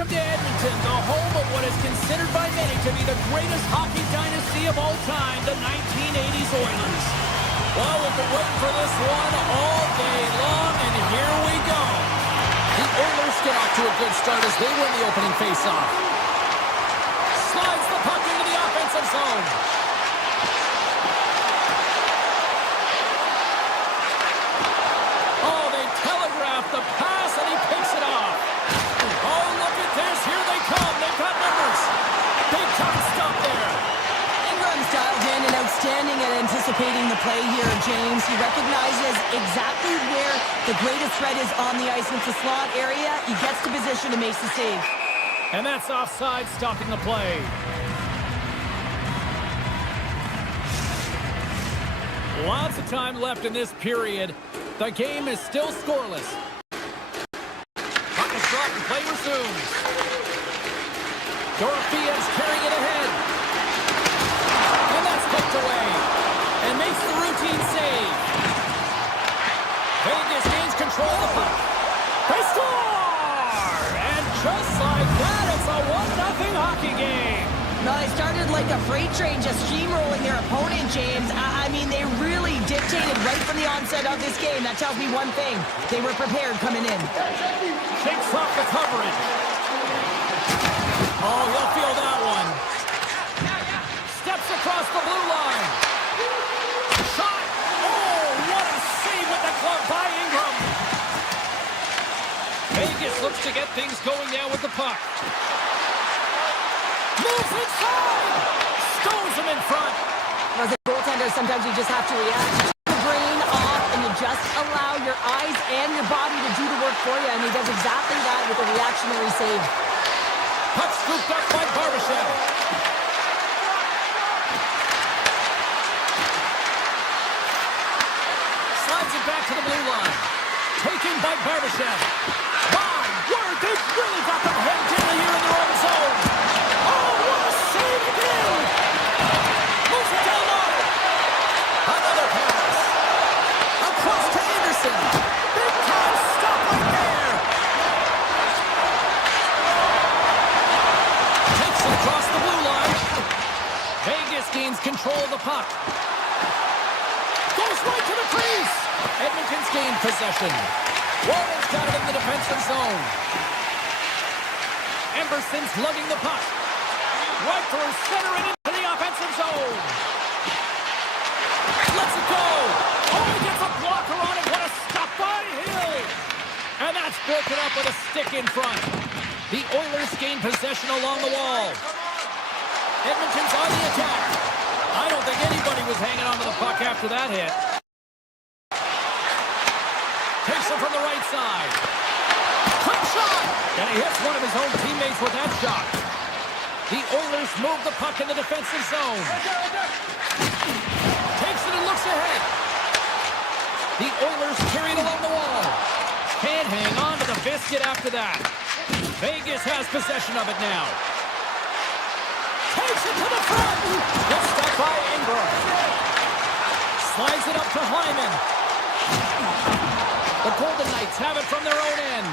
Welcome to Edmonton, the home of what is considered by many to be the greatest hockey dynasty of all time, the 1980s Oilers. Well, we've been waiting for this one all day long, and here we go. The Oilers get off to a good start as they win the opening faceoff. Slides the puck into the offensive zone. Oh, they telegraph the pass, and he picks it off. Oh, look at this. Here they come. They've got numbers. Big time stop there. Ingram's dialed in and outstanding at anticipating the play here, James. He recognizes exactly where the greatest threat is on the ice. It's the slot area. He gets to position and makes the save. And that's offside, stopping the play. Lots of time left in this period. The game is still scoreless. Puck is dropped and play resumes. Dorothea's carrying it ahead. And that's picked away. And makes the routine save. Vegas gains control of the puck. They score! And just like that, it's a 1-0 hockey game. No, they started like a freight train just steamrolling their opponent, James. I mean, they really dictated right from the onset of this game. That tells me one thing. They were prepared coming in. Shakes off the coverage. Oh, he'll feel that one. Steps across the blue line. Shot. Oh, what a save with the glove by Ingram. Vegas looks to get things going now with the puck. Moves inside! Stones him in front. As a goaltender, sometimes you just have to react. Keep the brain off, and you just allow your eyes and your body to do the work for you, and he does exactly that with a reactionary save. Puck scooped up by Barbashev. Slides it back to the blue line. Taken by Barbashev. My word, they've really got them head down here in their own zone. Oh, what a save again! Moves it down low. Another pass. Across to Anderson. Big time stop right there. Takes it across the blue line. Vegas gains control of the puck. Goes right to the crease. Edmonton's gained possession. Warren's got it in the defensive zone. Emberson's lugging the puck. Right through center and into the offensive zone. Lets it go. Oh, he gets a blocker on it. What a stop by Hill. And that's broken up with a stick in front. The Oilers gain possession along the wall. Edmonton's on the attack. I don't think anybody was hanging on to the puck after that hit. Takes it from the right side. Quick shot! And he hits one of his own teammates with that shot. The Oilers move the puck in the defensive zone. Takes it and looks ahead. The Oilers carry it along the wall. Can't hang on to the biscuit after that. Vegas has possession of it now. Takes it to the front. Good stop by Ingram. Slides it up to Hyman. The Golden Knights have it from their own end.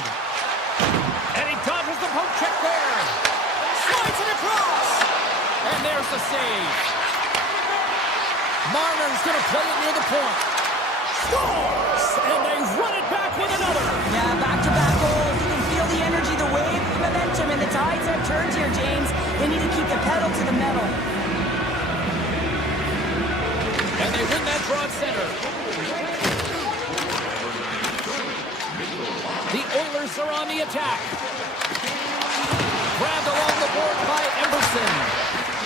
And he dodges the poke check there. Slides it across. And there's the save. Marner's going to play it near the point. Scores! And they run it back with another. Yeah, back-to-back goals. You can feel the energy, the wave, the momentum, and the tides have turned here, James. They need to keep the pedal to the metal. And they win that draw at center. The Oilers are on the attack. Grabbed along the board by Emberson.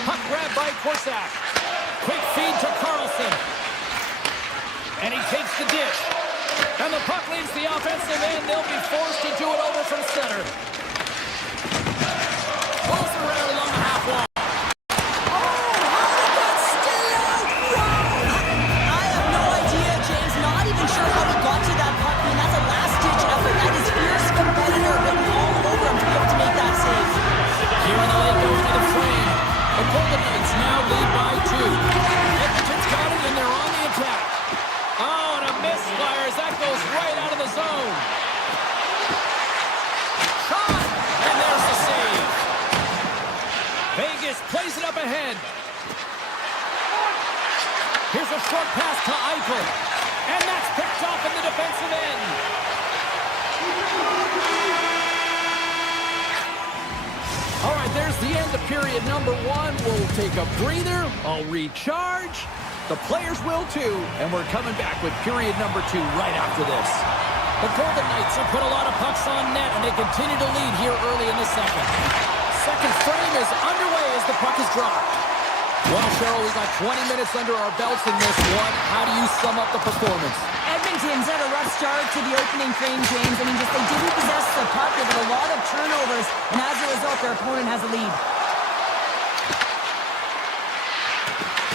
Puck grabbed by Korsak. Quick feed to Carlson. And he takes the dish. And the puck leaves the offensive end. They'll be forced to do it over from center. Pulls it around along the half wall. Golden Knights now lead by 2. Edmonton's got it, and they're on the attack. Oh, and a misfire as that goes right out of the zone. Shot! plays it up ahead. Here's a short pass to Eichel. And that's picked off in the defensive end. All right, there's the end of period number 1. We'll take a breather. I'll recharge. The players will too. And we're coming back with period number 2 right after this. The Golden Knights have put a lot of pucks on net, and they continue to lead here early in the second. Second frame is underway as the puck is dropped. Well, Cheryl, we've got 20 minutes under our belts in this one. How do you sum up the performance? Edmonton's had a rough start to the opening frame, James. I mean, just they didn't possess the puck. They had a lot of turnovers, and as a result, their opponent has a lead.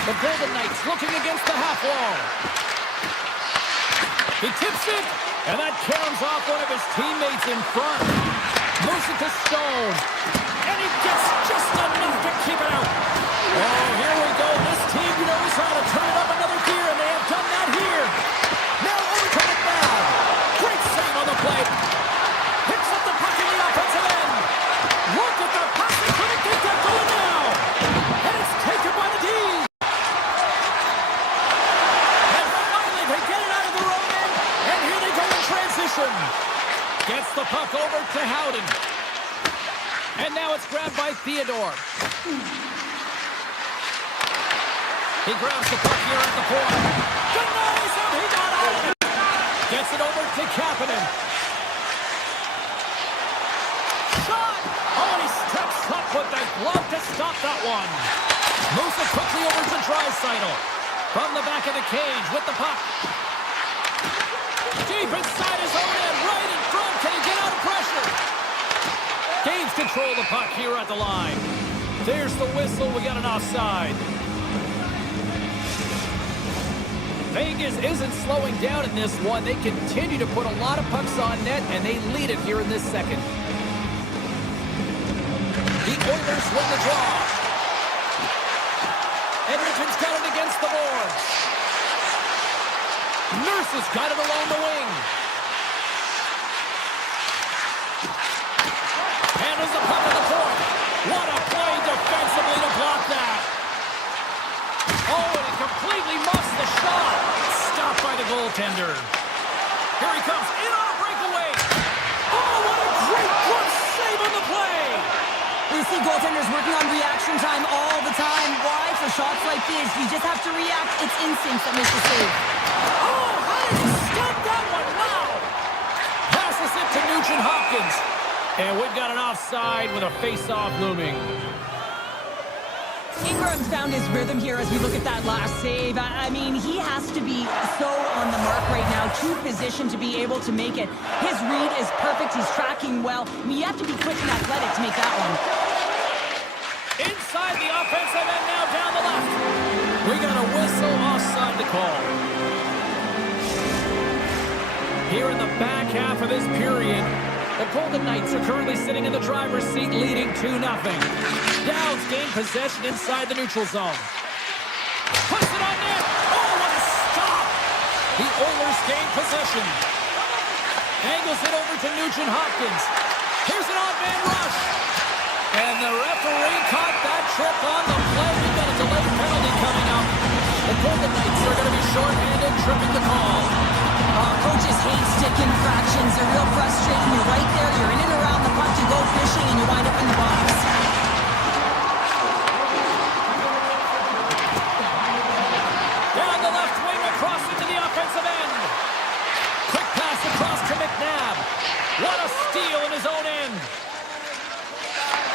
The Golden Knights looking against the half wall. He tips it, and that caroms off one of his teammates in front. Moves it to Stone, and he gets just enough to keep it out. Oh, here we go. This team knows how to turn it up another gear, and they have done that here. Now over to McNabb. Great save on the play. Picks up the puck in the offensive end. Look at the pass. They couldn't get that going now. And it's taken by the D. And finally, they get it out of their own end. And here they go in transition. Gets the puck over to Howden. And now it's grabbed by Theodore. He grabs the puck here at the point. Denies him. He got out of it. Gets it over to Kapanen. Shot. Oh, and he steps up with the glove to stop that one. Moves it quickly over to Draisaitl. From the back of the cage with the puck. Deep inside his own end. Right in front. Can he get out of pressure? Gains control of the puck here at the line. There's the whistle. We got an offside. Vegas isn't slowing down in this one. They continue to put a lot of pucks on net, and they lead it here in this second. The Oilers win the draw. Edmonton's got it against the boards. Nurse has got it along the wing. Handles the puck at the point. What a play defensively to block that. Oh, and he completely muffs the shot. Stopped by the goaltender. Here he comes in on a breakaway. Oh, what a great glove save on the play. We see goaltenders working on reaction time all the time. Why? For shots like this, you just have to react. It's instincts that make the save. Oh, how did he stop that one? Wow. Passes it to Nugent Hopkins. And we've got an offside with a face-off looming. Ingram's found his rhythm here as we look at that last save. I mean, he has to be so on the mark right now, true position to be able to make it. His read is perfect. He's tracking well. I mean, you have to be quick and athletic to make that one. Inside the offensive end now down the left. We got a whistle offside to call. Here in the back half of this period, the Golden Knights are currently sitting in the driver's seat leading 2-0. Downs gain possession inside the neutral zone. Puts it on net. Oh, what a stop. The Oilers gain possession. Angles it over to Nugent Hopkins. Here's an odd-man rush. And the referee caught that trip on the play. We've got a delayed penalty coming up. The Golden Knights are going to be short-handed, tripping the call. Coaches hate stick infractions. They're real frustrating. You're right there. You're in and around the puck. You go fishing, and you wind up in the box. Down the left wing, across into the offensive end. Quick pass across to McNabb. What a steal in his own end.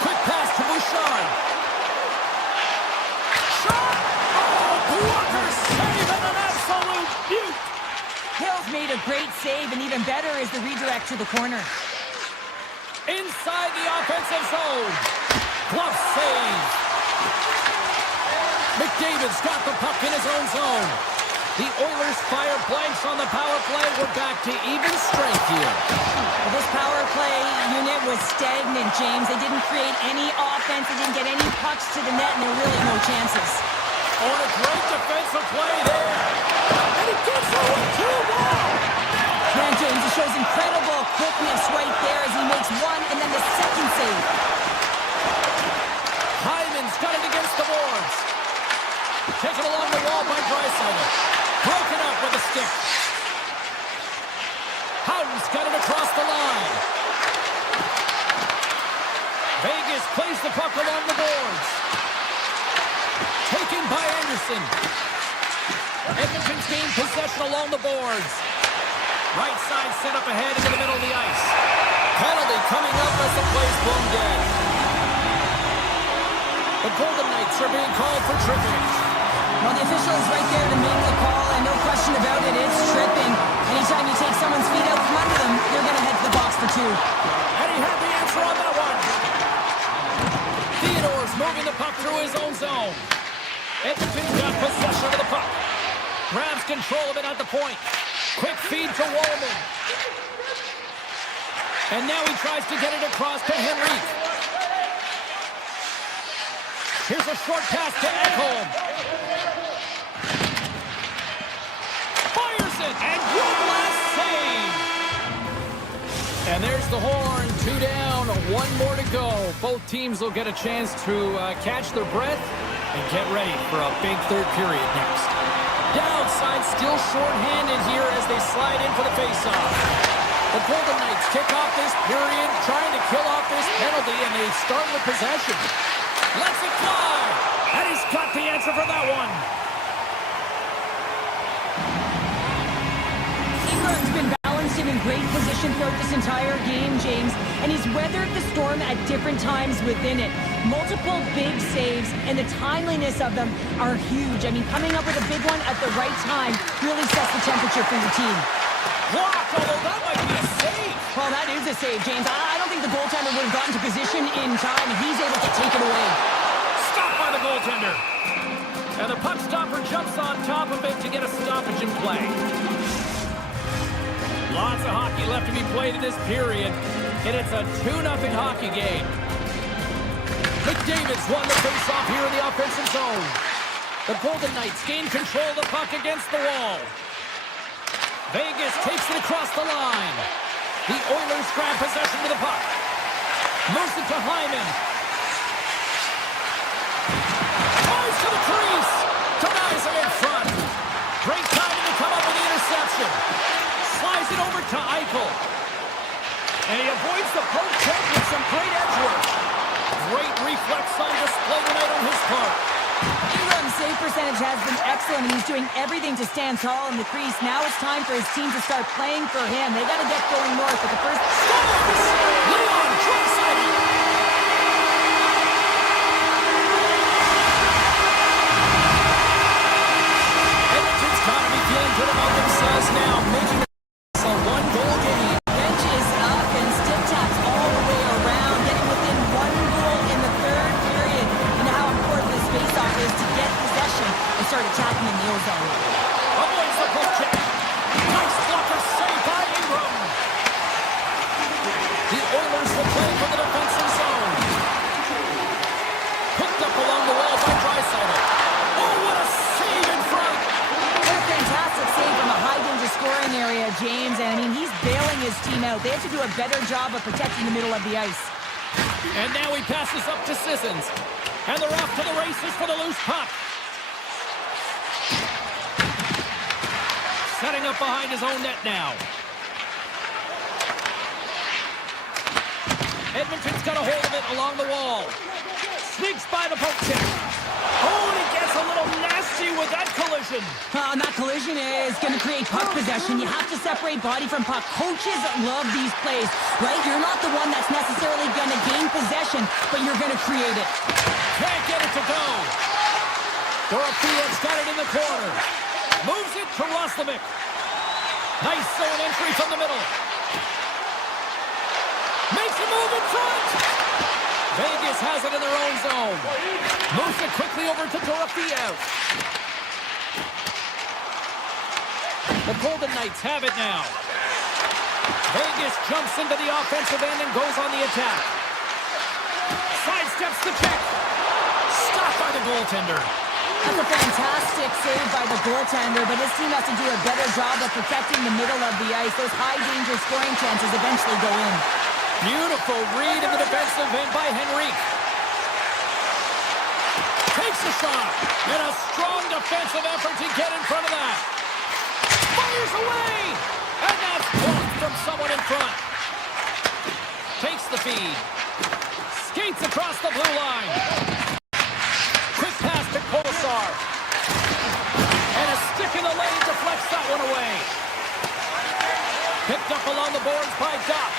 Quick pass to Bouchard. Shot! Oh, blocker save and an absolute beaut. Hill's made a great save, and even better is the redirect to the corner. Inside the offensive zone. Glove save. McDavid's got the puck in his own zone. The Oilers fire blanks on the power play. We're back to even strength here. Well, this power play unit was stagnant, James. They didn't create any offense. They didn't get any pucks to the net, and there were really no chances. On a great defensive play there. And he gets it with 2-1. Man, James, he shows incredible quickness right there as he makes one and then the second save. Hyman's got it Taken along the wall by Draisaitl. Broken up with a stick. Howden's got it across the line. Vegas plays the puck along the boards. Taken by Anderson. Edmonton's gained possession along the boards. Right side set up ahead into the middle of the ice. Penalty coming up as the play's blown dead. The Golden Knights are being called for tripping. Well, the official is right there to make the call, and no question about it, it's tripping. Anytime you take someone's feet out from under them, they're going to head to the box for two. And he had the answer on that one. Theodore's moving the puck through his own zone. Edmonton's got possession of the puck. Grabs control of it at the point. Quick feed to Wallman. And now he tries to get it across to Henrique. Here's a short pass to Ekholm. Fires it, and one last save. And there's the horn. 2 down, 1 more to go. Both teams will get a chance to catch their breath and get ready for a big third period next. Downside still short-handed here as they slide in for the face-off. The Golden Knights kick off this period, trying to kill off this penalty, and they start with possession. Lets it fly, and he's got the answer for that one. Ingram's been balanced and in great position throughout this entire game, James, and he's weathered the storm at different times within it. Multiple big saves, and the timeliness of them are huge. I mean, coming up with a big one at the right time really sets the temperature for your team. Blocked, although that might be a save. Well, that is a save, James. I don't think the goaltender would have gotten to position in time. He's able to take it away. Stopped by the goaltender. And the puck stopper jumps on top of it to get a stoppage in play. Lots of hockey left to be played in this period, and it's a 2-0 hockey game. McDavid's won the faceoff here in the offensive zone. The Golden Knights gain control of the puck against the wall. Vegas takes it across the line. The Oilers grab possession of the puck. Moves it to Hyman. Fires to the crease. Kanizer in front. Great timing to come up with the interception. Slides it over to Eichel. And he avoids the poke check with some great edge work. Great reflex on display tonight on his part. Ingram's save percentage has been excellent, and he's doing everything to stand tall in the crease. Now it's time for his team to start playing for him. They got to get going north, but the first... Leon Draisaitl. Edmonton's got to be feeling good about themselves now, making this a 1-goal game. Bench is up and stick taps all the way around, getting within 1 goal in the third period. You know how important this faceoff is to get possession and start attacking in the ozone. Avoids the poke check. Nice blocker save by Ingram. The Oilers will play for the defensive zone. Picked up along the wall by Draisaitl. Oh, what a save in front. What a fantastic save from a high-danger scoring area, James. And, I mean, he's bailing his team out. They have to do a better job of protecting the middle of the ice. And now he passes up to Sissons. And they're off to the races for the loose puck. Setting up behind his own net now. Edmonton's got a hold of it along the wall. Sneaks by the poke check. Oh, and he gets a little nasty with that collision. And that collision is going to create puck possession. You have to separate body from puck. Coaches love these plays, right? You're not the one that's necessarily going to gain possession, but you're going to create it. Can't get it to go. Dorothea's got it in the corner. Moves it to Roslovic. Nice zone entry from the middle. Makes a move in front. Vegas has it in their own zone. Moves it quickly over to Dorothea. The Golden Knights have it now. Vegas jumps into the offensive end and goes on the attack. Sidesteps the check. Stopped by the goaltender. That's a fantastic save by the goaltender, but his team has to do a better job of protecting the middle of the ice. Those high-danger scoring chances eventually go in. Beautiful read in the defensive end by Henrique. Takes Takes a shot. And a strong defensive effort to get in front of that. Fires away. And that's blocked from someone in front. Takes the feed. Skates across the blue line. Quick pass to Kolesar. And a stick in the lane deflects that one away. Picked up along the boards by Duck.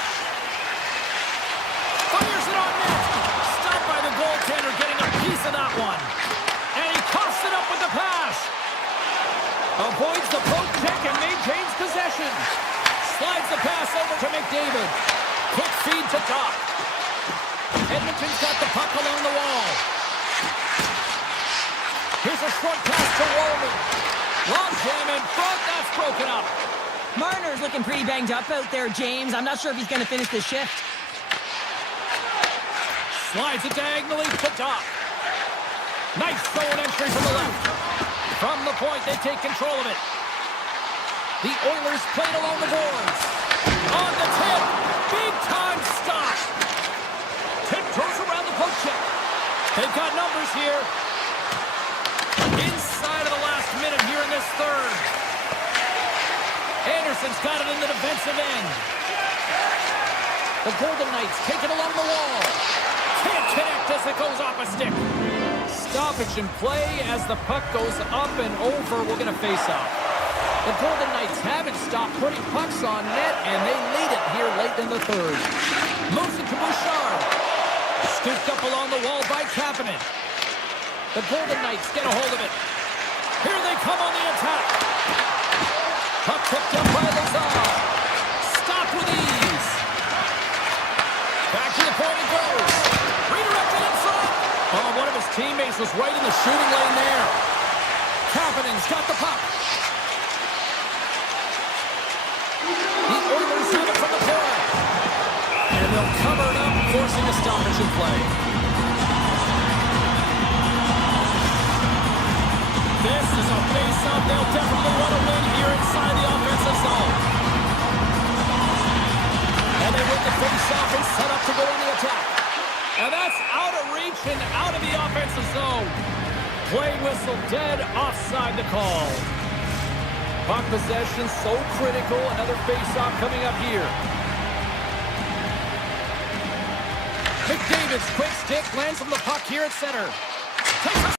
Fires it on net. Stopped by the goaltender, getting a piece of that one. And he coughs it up with the pass. Avoids the poke check and maintains possession. Slides the pass over to McDavid. Quick feed to Duck. Edmonton's got the puck along the wall. Here's a short pass to Roman. Long jam in front. That's broken up. Marner's looking pretty banged up out there, James. I'm not sure if he's going to finish this shift. Slides it diagonally to Duck. Nice zone entry from the left. From the point, they take control of it. The Oilers played along the boards. On the tip. Big time stop. Tiptoes around the poke check. They've got numbers here. Inside of the last minute here in this third. Anderson's got it in the defensive end. The Golden Knights take it along the wall. Can't connect as it goes off a stick. Stoppage in play as the puck goes up and over. We're going to face off. The Golden Knights haven't stopped putting pucks on net, and they lead it here late in the third. Moves it to Bouchard. Scooped up along the wall by Kapanen. The Golden Knights get a hold of it. Here they come on the attack. Puck picked up by Lazar. Stopped with ease. Back to the point it goes. Redirected in front. Oh, one of his teammates was right in the shooting lane there. Kapanen's got the puck. The Oilers have it from the corner. And they'll cover it up, forcing a stoppage in play. This is a face-off they'll definitely want to win here inside the offensive zone. And they win the face-off and set up to go on the attack. And that's out of reach and out of the offensive zone. Play whistle dead, offside the call. Puck possession so critical. Another face-off coming up here. McDavid's quick stick lands from the puck here at center. Takes a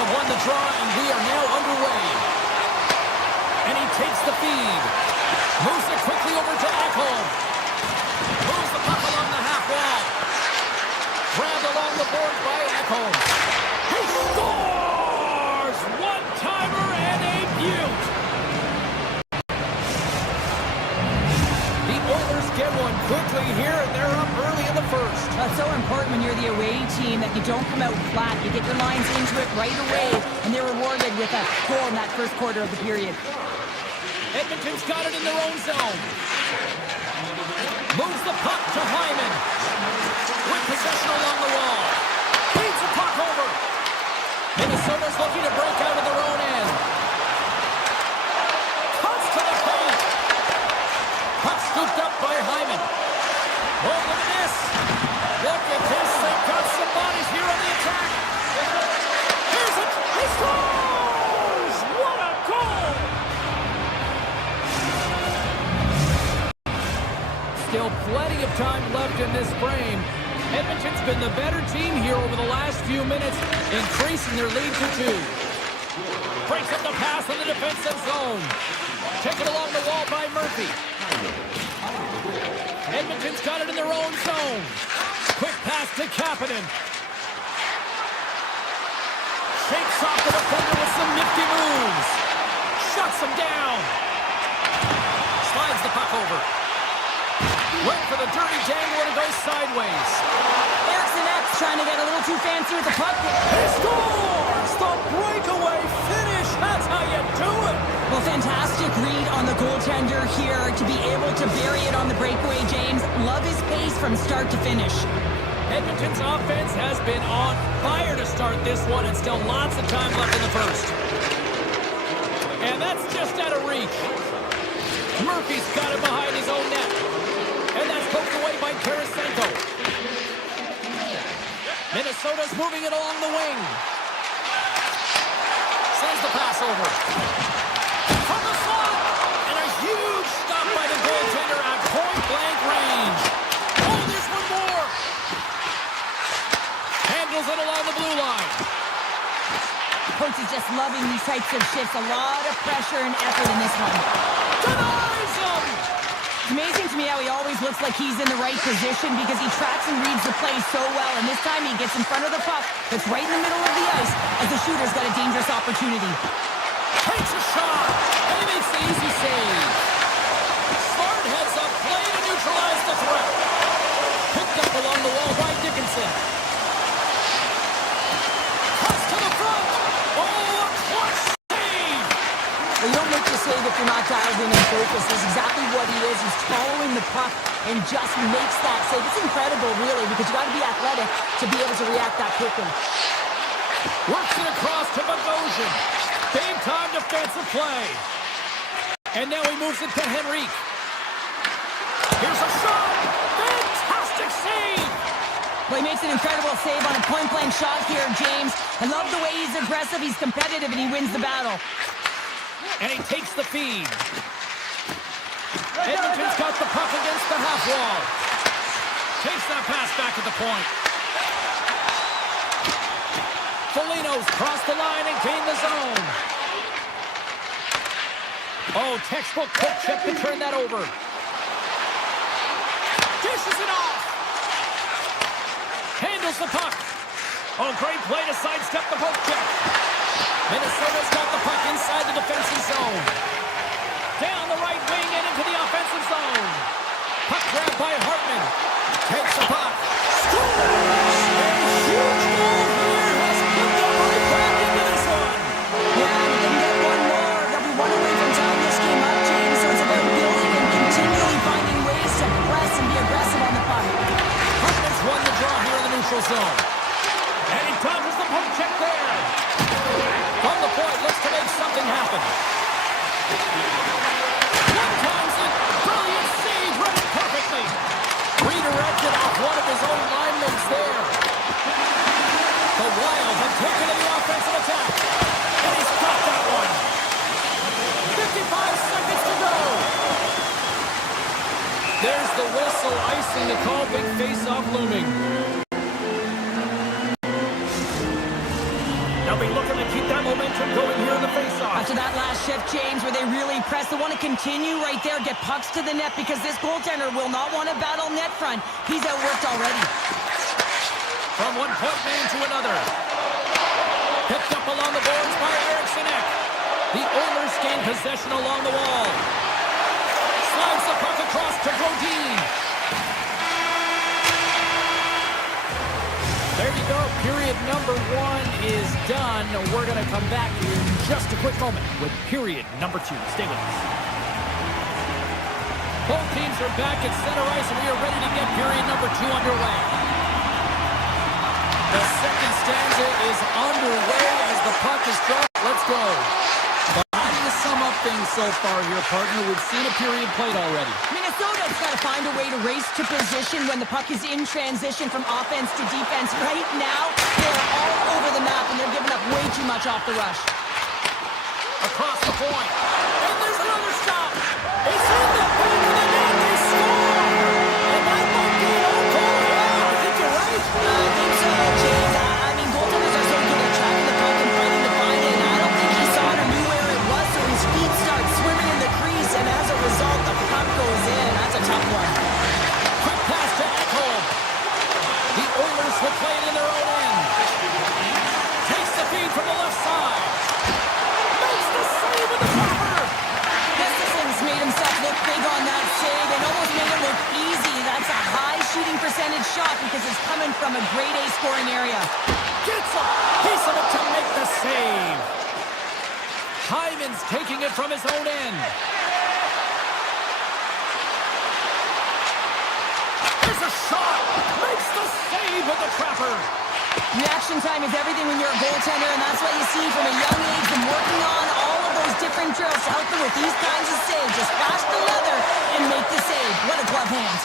have won the draw, and we are now underway. And he takes the feed. Moves it quickly over to Ekholm. Moves the puck along the half wall. Grabbed along the board by Ekholm. He scores! One-timer and a beaut. The Oilers get one quickly here, and they're up early in the first. That's so important when you're the away team that you don't come out flat. You get your lines into it right away, and they're rewarded with a goal in that first quarter of the period. Edmonton's got it in their own zone. Moves the puck to Hyman. With possession along the wall. Beats the puck over. Minnesota's looking to break out of their own end. Cuts to the paint. Puck scooped up by Hyman. Oh, look at this. Look at this. They've got some bodies here on the attack. Here's it. He scores! What a goal! Still plenty of time left in this frame. Edmonton's been the better team here over the last few minutes, increasing their lead to 2. Breaks up the pass in the defensive zone. Taken along the wall by Murphy. Edmonton's got it in their own zone. Quick pass to Kapanen. Shakes off the defender with some nifty moves. Shuts him down. Slides the puck over. Went for the dirty dangle and it goes sideways. Eriksson X trying to get a little too fancy with the puck. He scores! The breakaway finish! That's how you do it! Well, fantastic read on the goaltender here to be able to bury it on the breakaway, James. Love his pace from start to finish. Edmonton's offense has been on fire to start this one, and still lots of time left in the first. And that's just out of reach. Murphy's got it behind his own net. And that's poked away by Tarasenko. Minnesota's moving it along the wing. Sends the pass over. From the slot! And a huge stop by the goaltender at point-blank range. Oh, there's one more! Handles it along the blue line. Coach is just loving these types of shifts. A lot of pressure and effort in this one. Denies him! It's amazing to me how he always looks like he's in the right position because he tracks and reads the play so well. And this time he gets in front of the puck that's right in the middle of the ice as the shooter's got a dangerous opportunity. Takes a shot, and he makes the easy save. Smart heads up, play to neutralize the threat. Picked up along the wall by Dickinson. Cuts to the front. Oh, a clutch save. Well, you don't make the save if you're not dialed in and focused. That's exactly what he is. He's following the puck and just makes that save. It's incredible, really, because you got to be athletic to be able to react that quickly. Works it across to Bogosian. Big-time defensive play. And now he moves it to Henrique. Here's a shot. Fantastic save. Well, he makes an incredible save on a point-blank shot here, James. I love the way he's aggressive, he's competitive, and he wins the battle. And he takes the feed. Edmonton's got the puck against the half wall. Takes that pass back at the point. Foligno's crossed the line and gained the zone. Oh, textbook poke check to turn that over. Dishes it off. Handles the puck. Oh, great play to sidestep the poke check. Minnesota's got the puck inside the defensive zone. Down the right wing and into the offensive zone. Puck grabbed by Hartman. Takes the puck. Scores! A huge goal here has put them right back into this one. Yeah, and he didn't get one more. They'll be one away from tying this game up, James. So it's about building and continually finding ways to press and be aggressive on the puck. Hartman's won the draw here in the neutral zone. And he dodges the poke check there. From the point, looks to make something happen. One times it. Brilliant save, read it perfectly. Redirected off one of his own linemates there. The Wild have taken to the offensive attack. And he's got that one. 55 seconds to go. There's the whistle, icing the call, big face-off looming. They'll be looking to keep that momentum going here in the faceoff. After that last shift, James, where they really press, they want to continue right there, get pucks to the net, because this goaltender will not want to battle net front. He's outworked already. From one point man to another. Picked up along the boards by Eriksson. The Oilers gain possession along the wall. Slides the puck across to Brodin. There you go. Period number 1 is done. We're going to come back in just a quick moment with period number 2. Stay with us. Both teams are back at center ice, and we are ready to get period number 2 underway. The second stanza is underway as the puck is dropped. Let's go. How do you sum up things so far here, partner? We've seen a period played already. Minnesota's got to find a way to race to position when the puck is in transition from offense to defense. Right now, they're all over the map, and they're giving up way too much off the rush. Across the point. And there's another stop. It's in the back of the net. They score. And that might be an own goal. Yeah, I think you're right. I think so, James. I mean, goaltenders are so good at tracking the puck and fighting to find it, and I don't think he saw it or knew where it was, so his feet start swimming in the crease, and as a result, the puck goes in. That's a tough one. Quick pass to Ekholm. The Oilers will play it in their own end. Takes the feed from the left side. Makes the save with the cover. Gustafson's made himself look big on that save and almost made it look easy. That's a high shooting percentage shot because it's coming from a grade A scoring area. Gets a piece of it to make the save. Hyman's taking it from his own end. There's a shot. Makes the save with the trapper. Reaction time is everything when you're a goaltender, and that's what you see from a young age, them working on all of those different drills to help them with these kinds of saves. Just flash the leather and make the save. What a glove hand.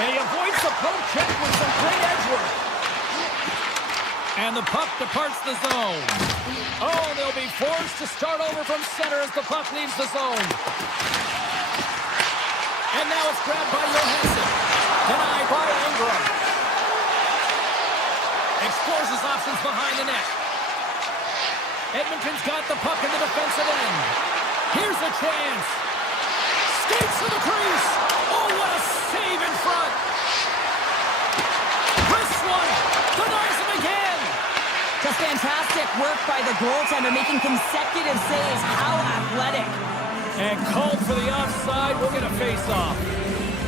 And he avoids the poke check with some great edge work. And the puck departs the zone. Oh, they'll be forced to start over from center as the puck leaves the zone. And now it's grabbed by Johansson. Denied by Ingram. Explores his options behind the net. Edmonton's got the puck in the defensive end. Here's a chance. Skates to the crease. Oh, what a save in front. This one denies him again. Just fantastic work by the goaltender, making consecutive saves. How athletic. And called for the offside. We'll get a face-off.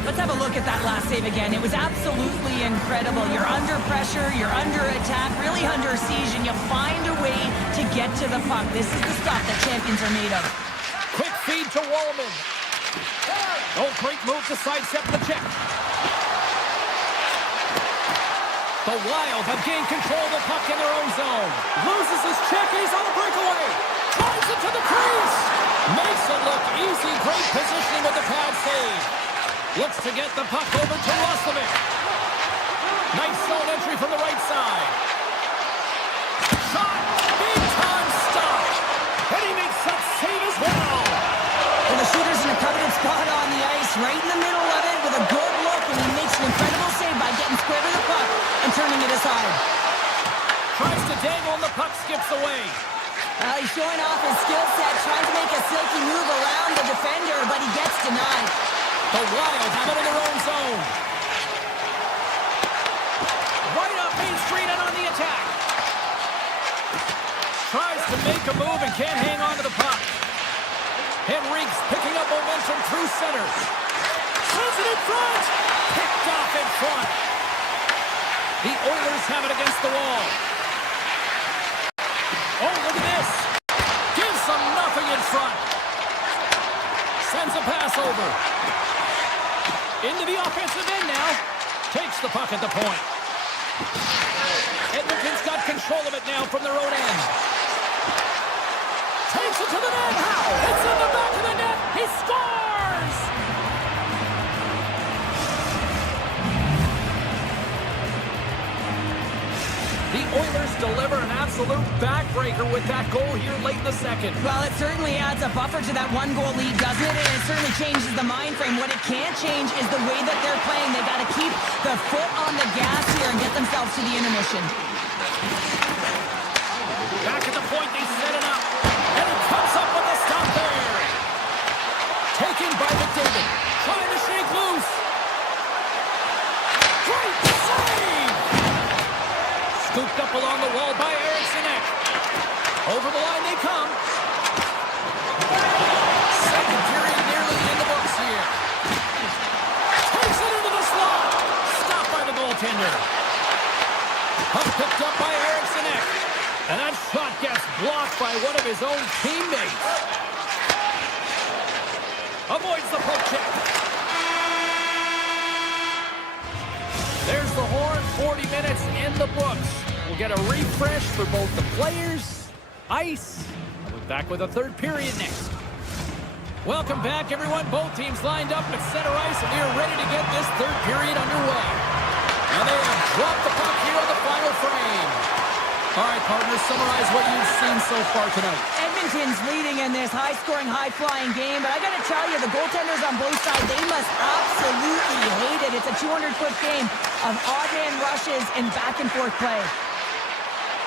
Let's have a look at that last save again. It was absolutely incredible. You're under pressure, you're under attack, really under siege, and you find a way to get to the puck. This is the stuff that champions are made of. Quick feed to Wallman. Oh, great move to sidestep the check. The Wild have gained control of the puck in their own zone. Loses his check, and he's on the breakaway. Drives it to the crease. Makes it look easy. Great positioning with the pad save. Looks to get the puck over to Roslovic. Nice zone entry from the right side. Shot. Big time stop. And he makes that save as well. And the shooter's in a coveted spot on the ice, right in the middle of it with a good look, and he makes an incredible save by getting square to the puck and turning it aside. Tries to dangle and the puck skips away. He's showing off his skill set, trying to make a silky move around the defender, but he gets denied. The Wild have it in their own zone. Right up Main Street and on the attack. Tries to make a move and can't hang on to the puck. Henrique's picking up momentum through center. Sends it in front. Picked off in front. The Oilers have it against the wall. Oh, look at this. Gives them nothing in front. Sends a pass over. Into the offensive end now. Takes the puck at the point. Edmonton's got control of it now from their own end. Takes it to the net. How? It's in the back of the net. He scores! The Oilers deliver an absolute backbreaker with that goal here late in the second. Well, it certainly adds a buffer to that one-goal lead, doesn't it? And it certainly changes the mind frame. What it can't change is the way that they're playing. They got to keep the foot on the gas here and get themselves to the intermission. Back at the point, they set it up. And he comes up with a stop there. Taken by McDavid. Trying to shake loose. Great save! Scooped up along the wall by Eriksson. Over the line they come. Second period nearly in the books here. Takes it into the slot. Stopped by the goaltender. Puck picked up by Eriksson. And that shot gets blocked by one of his own teammates. Avoids the poke check. There's the horn. 40 minutes in the books. We'll get a refresh for both the players, ice. We'll be back with a third period next. Welcome back, everyone. Both teams lined up at center ice, and we are ready to get this third period underway. And they have dropped the puck here on the final frame. All right, partners, summarize what you've seen so far tonight. Edmonton's leading in this high-scoring, high-flying game, but I got to tell you, the goaltenders on both sides, they must absolutely hate it. It's a 200-foot game of odd-man rushes and back-and-forth play.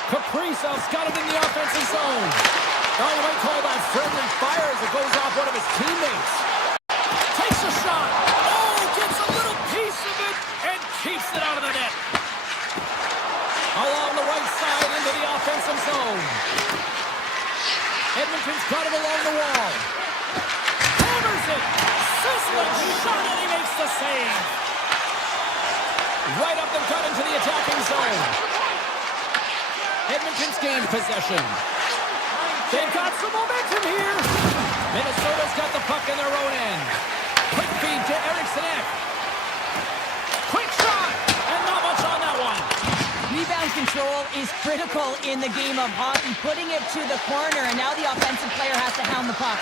Kaprizov's got it in the offensive zone. Oh, you might call that friendly fire as it goes off one of his teammates. Takes a shot. Oh, gets a little piece of it and keeps it out of the net. Along the right side into the offensive zone. Edmonton's got it along the wall. Hammers it. Sizzling shot and he makes the save. Right up the gut into the attacking zone. Edmonton's gained possession. They've got some momentum here. Minnesota's got the puck in their own end. Quick feed to Eriksson. Quick shot, and not much on that one. Rebound control is critical in the game of hockey, putting it to the corner, and now the offensive player has to hound the puck.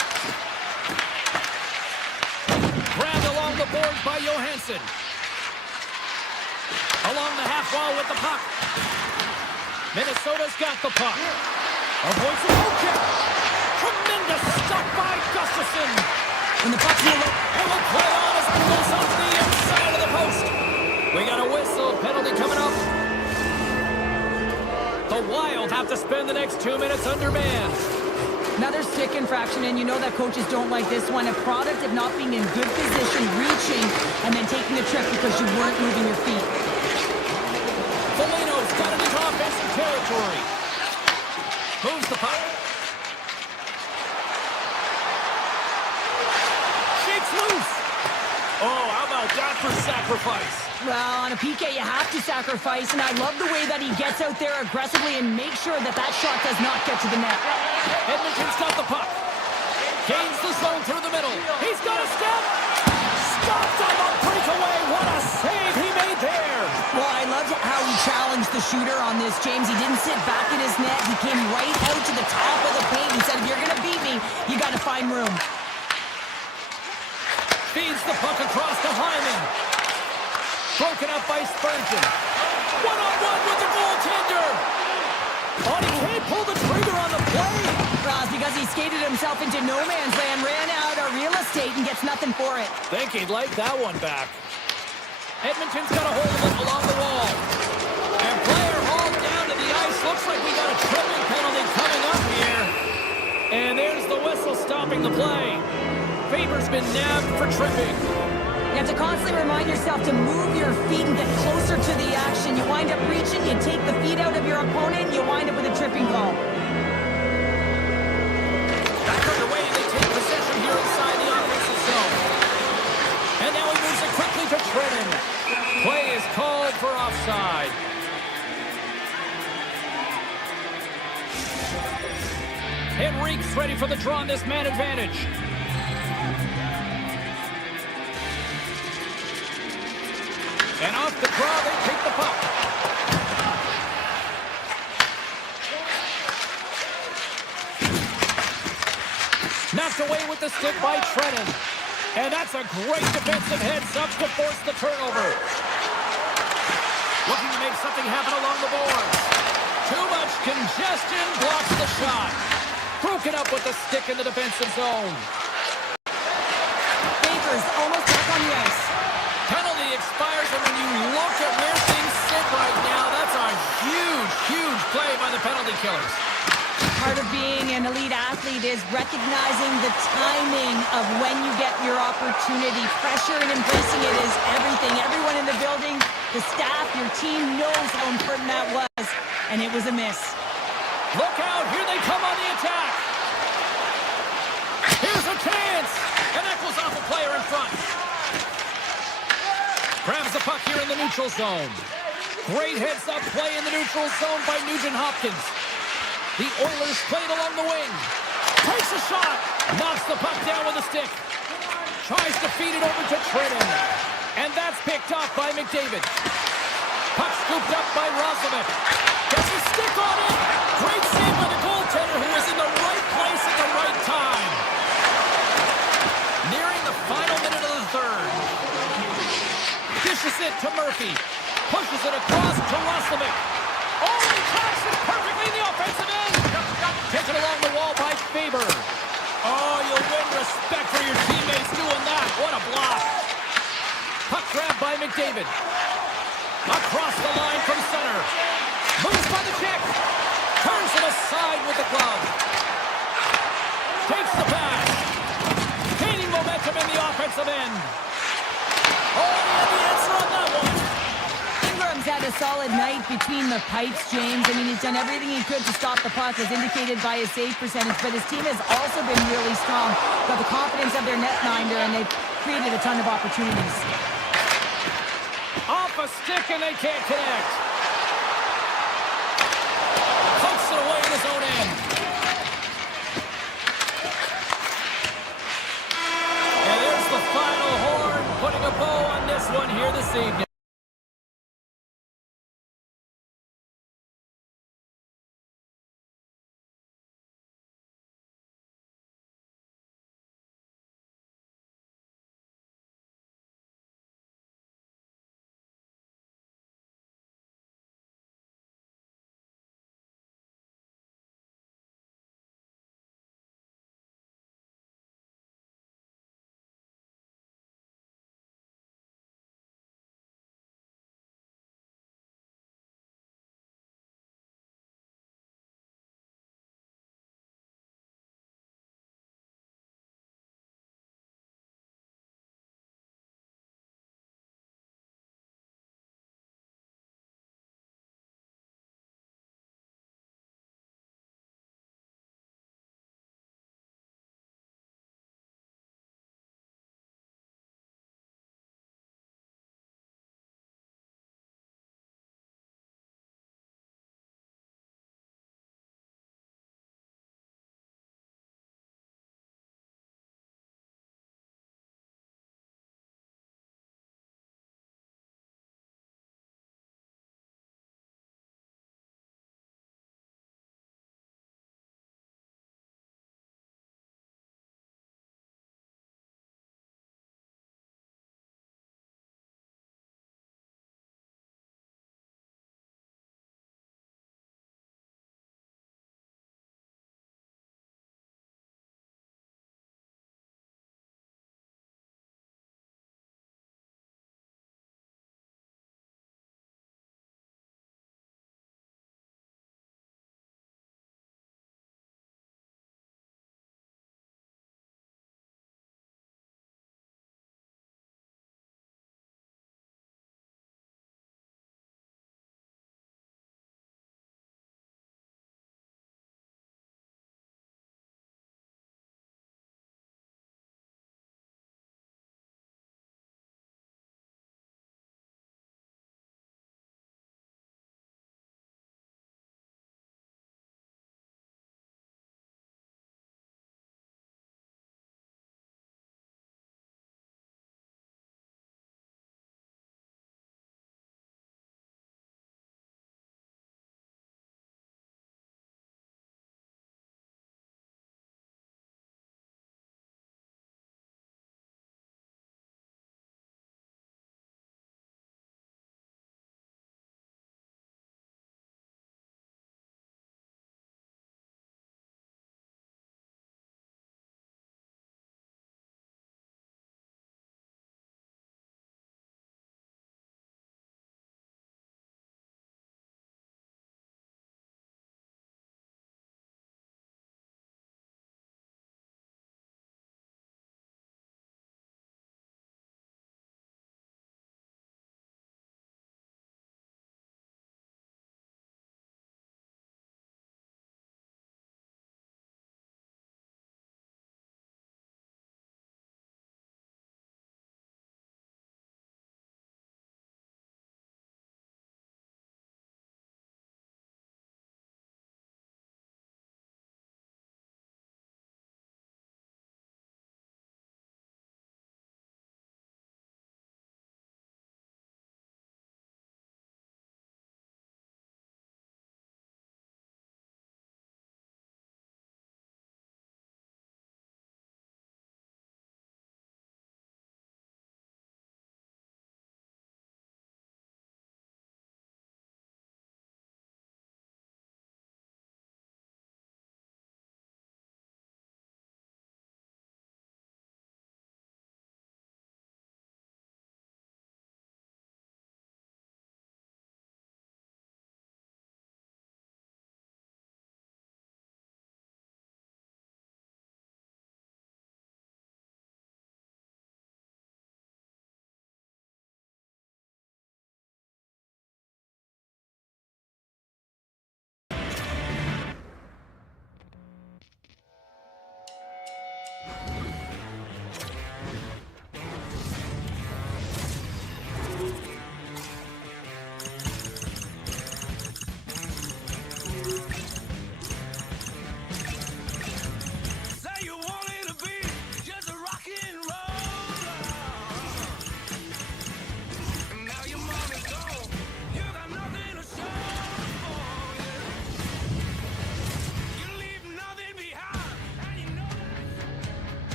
Grabbed along the boards by Johansson. Along the half wall with the puck. Minnesota's got the puck. Avoids the low kick. Tremendous stop by Gustafsson. When the puck's in the and will play on as it goes off the inside of the post. We got a whistle. Penalty coming up. The Wild have to spend the next 2 minutes undermanned. Another stick infraction, and you know that coaches don't like this one. A product of not being in good position, reaching, and then taking a trip because you weren't moving your feet. Foligno's got it into offensive territory. Moves the puck. Shakes loose. Oh, how about that for sacrifice? Well, on a PK, you have to sacrifice, and I love the way that he gets out there aggressively and makes sure that that shot does not get to the net. Edmonton's got the puck. Gains the zone through the middle. He's got a step. Stopped on the breakaway. What a save he made there. Well, I loved how he challenged the shooter on this, James. He didn't sit back in his net. He came right out to the top of the paint and said, if you're going to beat me, you got to find room. Feeds the puck across to Hyman. Broken up by Spurgeon. One-on-one with the goaltender. Oh, he can't pull the trigger on the play. Well, it's because he skated himself into no man's land, ran out of real estate, and gets nothing for it. Think he'd like that one back. Edmonton's got a hold of it along the wall. And player hauled down to the ice. Looks like we got a tripping penalty coming up here. And there's the whistle stopping the play. Faber's been nabbed for tripping. You have to constantly remind yourself to move your feet and get closer to the action. You wind up reaching, you take the feet out of your opponent, and you wind up with a tripping call. Back underway, they take possession here inside the offensive zone. And now he moves it quickly to Trenton. Play is called for offside. Henrique's ready for the draw on this man advantage. And off the draw, they take the puck. Knocked away with the stick by Trenton. And that's a great defensive heads-up to force the turnover. Looking to make something happen along the boards. Too much congestion blocks the shot. Broken up with the stick in the defensive zone. Baker's almost back on the ice. Penalty expires, and when you look at where things sit right now, that's a huge, huge Killers. Part of being an elite athlete is recognizing the timing of when you get your opportunity. Pressure and embracing it is everything. Everyone in the building, the staff, your team knows how important that was, and it was a miss. Look out, here they come on the attack. Here's a chance, and that goes off a player in front. Grabs the puck here in the neutral zone. Great heads-up play in the neutral zone by Nugent-Hopkins. The Oilers played along the wing. Takes a shot. Knocks the puck down with a stick. Tries to feed it over to Tridden. And that's picked off by McDavid. Puck scooped up by Roslovic. Gets a stick on it. Great save by the goaltender who was in the right place at the right time. Nearing the final minute of the third. Dishes it to Murphy. Pushes it across to Roslovic. Oh, he tracks it perfectly in the offensive end. Taken along the wall by Faber. Oh, you'll win respect for your teammates doing that. What a block. Puck grabbed by McDavid. Across the line from center. Moves by the check. Turns it aside with the glove. Takes the pass. Gaining momentum in the offensive end. Oh, and the answer on that one. Ingram's had a solid night between the pipes, James. I mean, he's done everything he could to stop the puck, as indicated by his save percentage, but his team has also been really strong. Got the confidence of their netminder, and they've created a ton of opportunities. Off a stick, and they can't connect. Pokes it away in his own end. And there's the final horn, putting a bow on this one here this evening.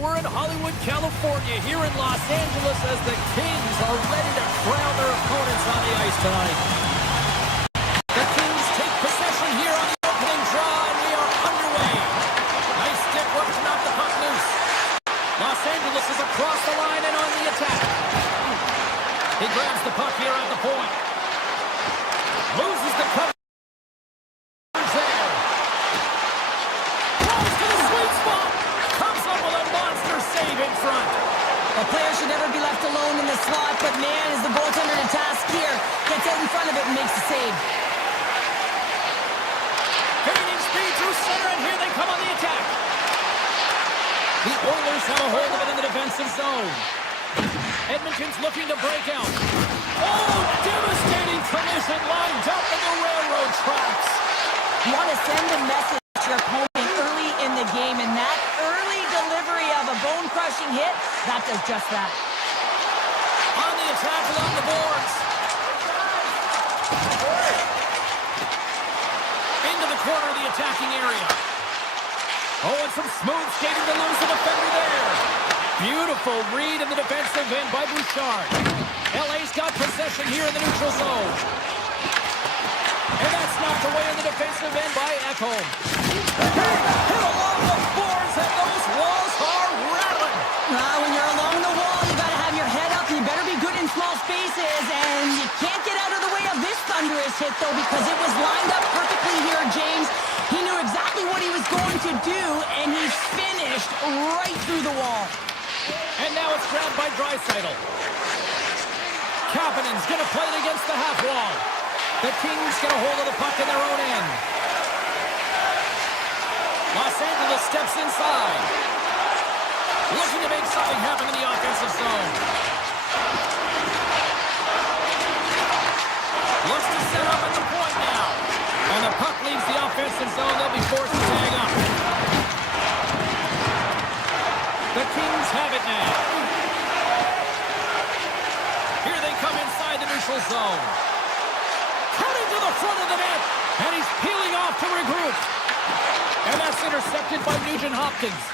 we're in Hollywood, California, here in Los Angeles, as the Kings are ready to crown their opponents on the ice tonight. The Kings take possession here on the opening draw, and we are underway. Nice stick work to knock the puck loose. Los Angeles is across the line and on the attack. He grabs the puck here at the point. Loses the cover. In front. A player should never be left alone in the slot, but man, is the goaltender to task here. Gets out in front of it and makes the save. Gaining speed through center, and here they come on the attack. The Oilers have a hold of it in the defensive zone. Edmonton's looking to break out. Oh, devastating collision lined up in the railroad tracks. You want to send a message to your opponent early in the game, and that early delivery of a bone-crushing hit, that does just that. On the attack along the boards. Into the corner of the attacking area. Oh, and some smooth skating to lose the defender there. Beautiful read in the defensive end by Bouchard. LA's got possession here in the neutral zone. And that's knocked away in the defensive end by Ekholm. Hit along the boards, and those walls are rattling. When you're along the wall, you got to have your head up. You better be good in small spaces, and you can't get out of the way of this thunderous hit, though, because it was lined up perfectly here, James. He knew exactly what he was going to do, and he finished right through the wall. And now it's grabbed by Draisaitl. Kapanen's going to play it against the half wall. The Kings get a hold of the puck in their own end. Los Angeles steps inside. Looking to make something happen in the offensive zone. Looks to set up at the point now. When the puck leaves the offensive zone, they'll be forced to hang up. The Kings have it now. Here they come inside the neutral zone. Cutting to the front of the net, and he's peeling off to regroup. And that's intercepted by Nugent Hopkins.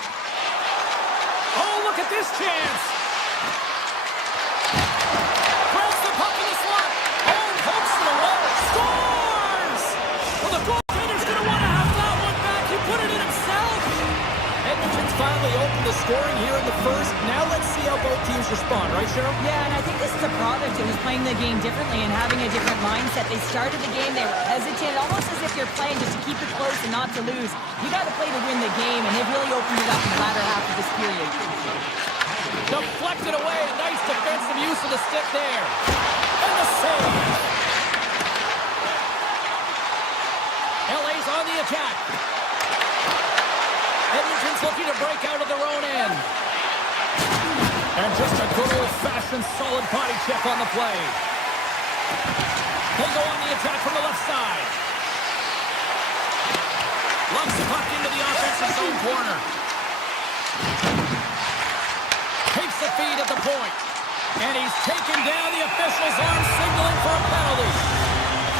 Oh, look at this chance. Grabs the puck in the slot. Oh, pokes it away. Scores! Well, the goaltender's going to want to have that one back. He put it in himself. Edmonton's finally opened the scoring here in the first. Now let's see how both teams respond, right, Cheryl? Yeah, and I think this is a product of who's playing the game differently and having a different mindset. They started the game, they were hesitant, almost as if you're playing just to keep it close and not to lose. You got to play to win the game, and they've really opened it up in the latter half of this period. Deflected away. Nice defensive use of the stick there. And the save. LA's on the attack. Edmonton's looking to break out of their own end. And just a good old-fashioned solid body check on the play. They go on the attack from the left side. Lumps the puck into the offensive zone corner. Takes the feed at the point. And he's taken down. The official's arm signaling for a penalty.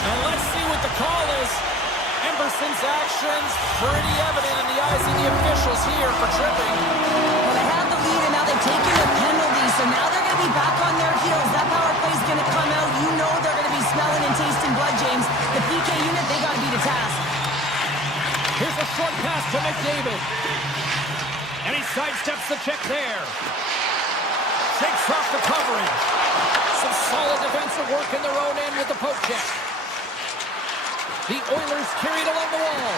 And let's see what the call is. Emberson's actions pretty evident in the eyes of the officials here for tripping. Well, they have the lead, and now they've taken the penalty, so now they're going to be back on their heels. That power play's going to come out. You know they're going to be smelling and tasting blood, James. The PK unit, they got to be the task. Here's a short pass to McDavid. And he sidesteps the check there. Shakes off the coverage. Some solid defensive work in their own end with the poke check. The Oilers carried along the wall.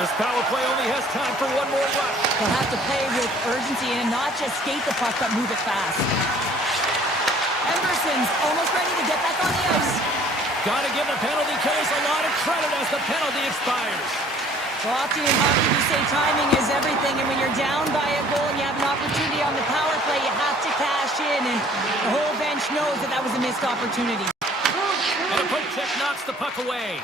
This power play only has time for one more rush. They'll have to play with urgency and not just skate the puck, but move it fast. Emerson's almost ready to get back on the ice. Got to give the penalty killers a lot of credit as the penalty expires. So often in hockey, we say timing is everything, and when you're down by a goal and you have an opportunity on the power play, you have to cash in, and the whole bench knows that that was a missed opportunity. And a poke check knocks the puck away.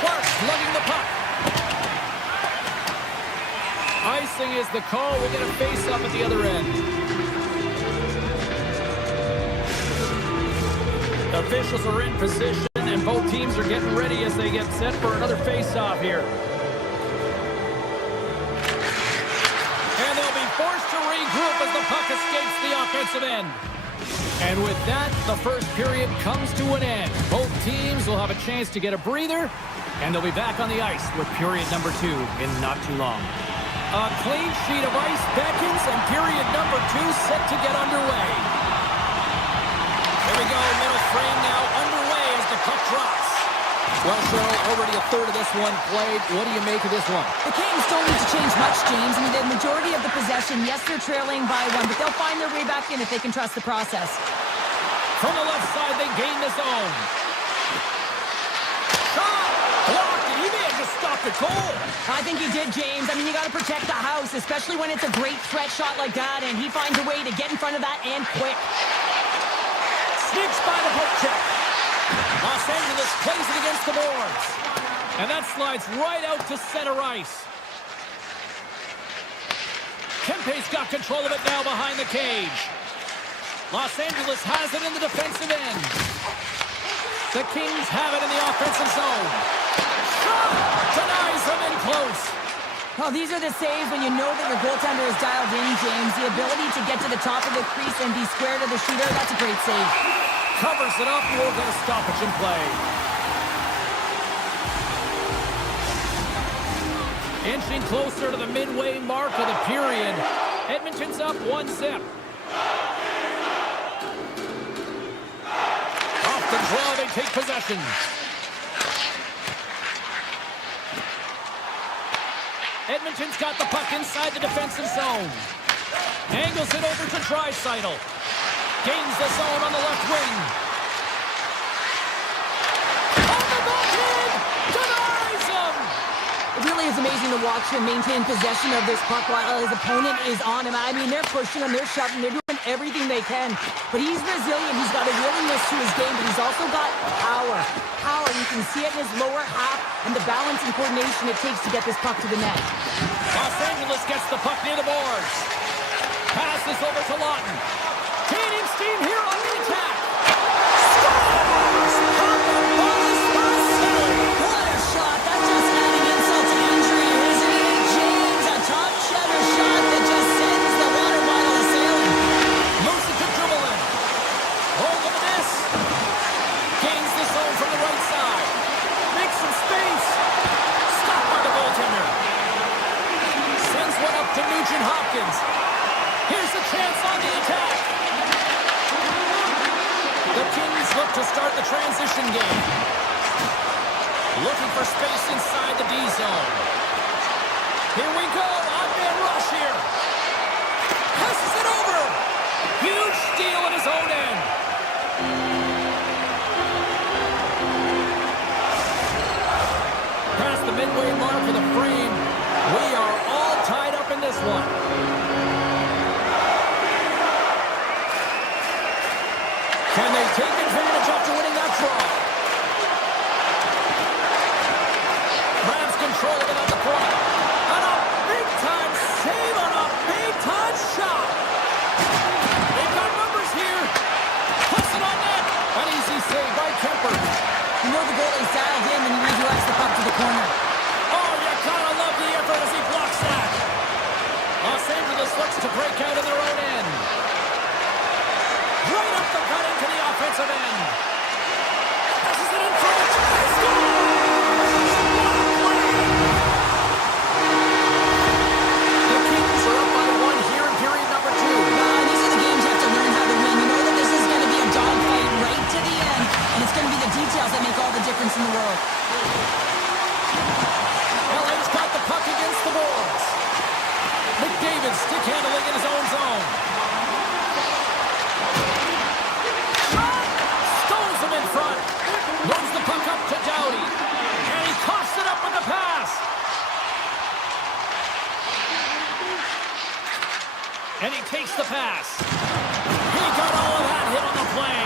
Clark slugging the puck. Icing is the call. We'll get a face-up at the other end. Officials are in position. possession, and both teams are getting ready as they get set for another face-off here. And they'll be forced to regroup as the puck escapes the offensive end. And with that, the first period comes to an end. Both teams will have a chance to get a breather, and they'll be back on the ice with period number 2 in not too long. A clean sheet of ice beckons, and period number 2 set to get underway. Here we go, middle frame now underway as the puck drops. Well, Cheryl, already a third of this one played. What do you make of this one? The Kings don't need to change much, James. I mean, the majority of the possession, yes, they're trailing by 1, but they'll find their way back in if they can trust the process. From the left side, they gain the zone. Shot! Blocked, and he may have just stopped the goal. I think he did, James. I mean, you got to protect the house, especially when it's a great threat shot like that, and he finds a way to get in front of that and quick. Sneaks by the poke check. Los Angeles plays it against the boards. And that slides right out to center ice. Kempe's got control of it now behind the cage. Los Angeles has it in the defensive end. The Kings have it in the offensive zone. Shot! Denies them in close. Oh, these are the saves when you know that your goaltender is dialed in, James. The ability to get to the top of the crease and be square to the shooter, that's a great save. Covers it up, we'll get a stoppage in play. Inching closer to the midway mark of the period. Edmonton's up 1-0. Off the draw, they take possession. Edmonton's got the puck inside the defensive zone. Angles it over to Draisaitl. Gains the zone on the left wing. On the backhand! Denies him! It really is amazing to watch him maintain possession of this puck while his opponent is on him. I mean, they're pushing him, they're shoving, they're doing everything they can. But he's resilient, he's got a willingness to his game, but he's also got power. Power, you can see it in his lower half and the balance and coordination it takes to get this puck to the net. Los Angeles gets the puck near the boards. Passes over to Lawton. Gaining steam here on the attack. Scores! What a shot! That's just adding insult to injury, isn't it, James? A top shutter shot that just sends the water bottle a-sailing. Moves it to dribble in. Oh, look at this. Gains the zone from the right side. Makes some space. Stopped by the goaltender. Sends one up to Nugent Hopkins. Here's a chance on the attack. The Kings look to start the transition game. Looking for space inside the D zone. Here we go. On-man rush here. Passes it over. Huge steal at his own end. Past the midway mark of the frame. We are all tied up in this one. Can they take advantage after winning that draw? Rams control of it at the point. And a big-time save on a big-time shot. They've got numbers here. Puts it on net. An easy save by Kemper. You know the goalie's dialed in when he redirects the puck to the corner. Oh, you gotta love the effort as he blocks that. Los Angeles looks to break out in their own end. Right up the gut into the offensive end. Passes it in front. Scores! The Kings are up by 1 here in period number 2. These are the games you have to learn how to win. You know that this is going to be a dogfight right to the end, and it's going to be the details that make all the difference in the world. LA's got the puck against the boards. McDavid stick handling in his own zone. Stones him in front. Moves the puck up to Doughty. And he coughs it up with the pass. And he takes the pass. He got all of that hit on the play.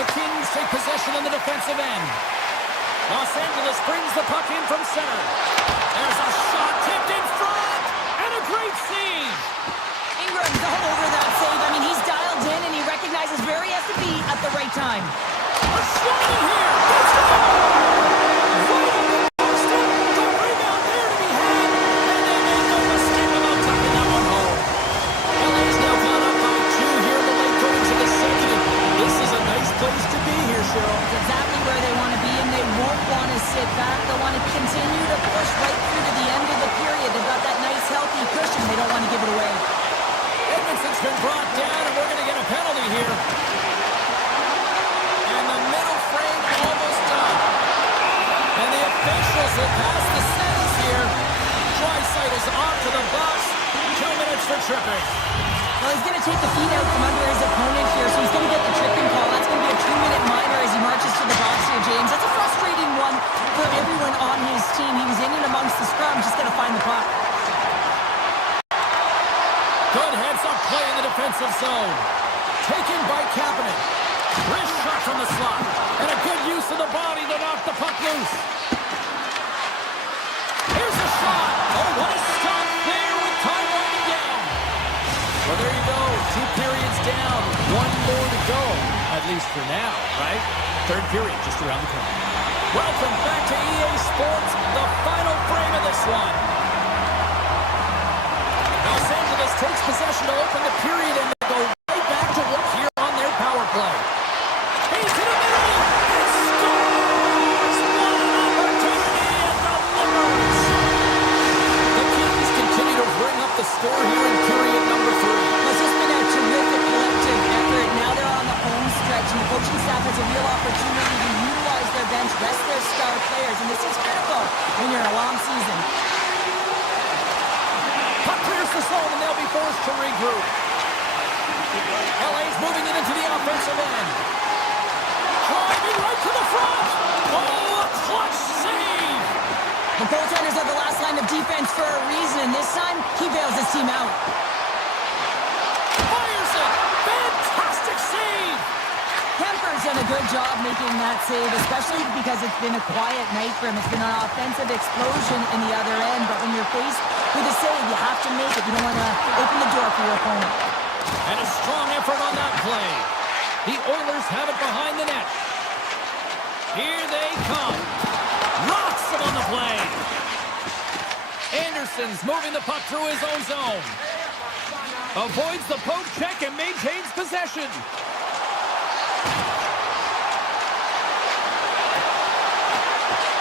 The Kings take possession in the defensive end. Los Angeles brings the puck in from center. There's a shot tipped in front. And a great save. Ingram's all over that save. I mean, he's dialed in and he recognizes where he has to be at the right time. tripping. Well, he's going to take the feet out from under his opponent here, so he's going to get the tripping call. That's going to be a 2-minute minor as he marches to the box here, James. That's a frustrating one for everyone on his team. He was in and amongst the scrum, just going to find the puck. Good heads-up play in the defensive zone. Taken by Kapanen. Wrist shot from the slot. And a good use of the body to knock the puck loose. Here's a shot. Oh, what a stop there with time winding down. Well, there you go. 2 periods down. 1 more to go. At least for now, right? 3rd period just around the corner. Welcome back to EA Sports. The final frame of this one. Los Angeles takes possession to open the period and they go right back to work here on their power play. He's in the middle and scores! What an opportunity and delivers! The Kings continue to bring up the score here in period number 3. It's just been a terrific collective effort. Now they're on the home stretch, and the coaching staff has a real opportunity to utilize their bench, rest their star players, and this is critical when you're in a long season. Puck clears the zone, and they'll be forced to regroup. LA's moving it into the offensive end. Driving right to the front. Oh, a clutch save. The goaltenders are the last line of defense for a reason, and this time, he bails his team out. Fires it. Fantastic save. Kemper's done a good job making that save, especially because it's been a quiet night for him. It's been an offensive explosion in the other end, but when you're faced with a save, you have to make it. You don't want to open the door for your opponent. And a strong effort on that play. The Oilers have it behind the net. Here they come. Rocks it on the play. Anderson's moving the puck through his own zone. Avoids the poke check and maintains possession.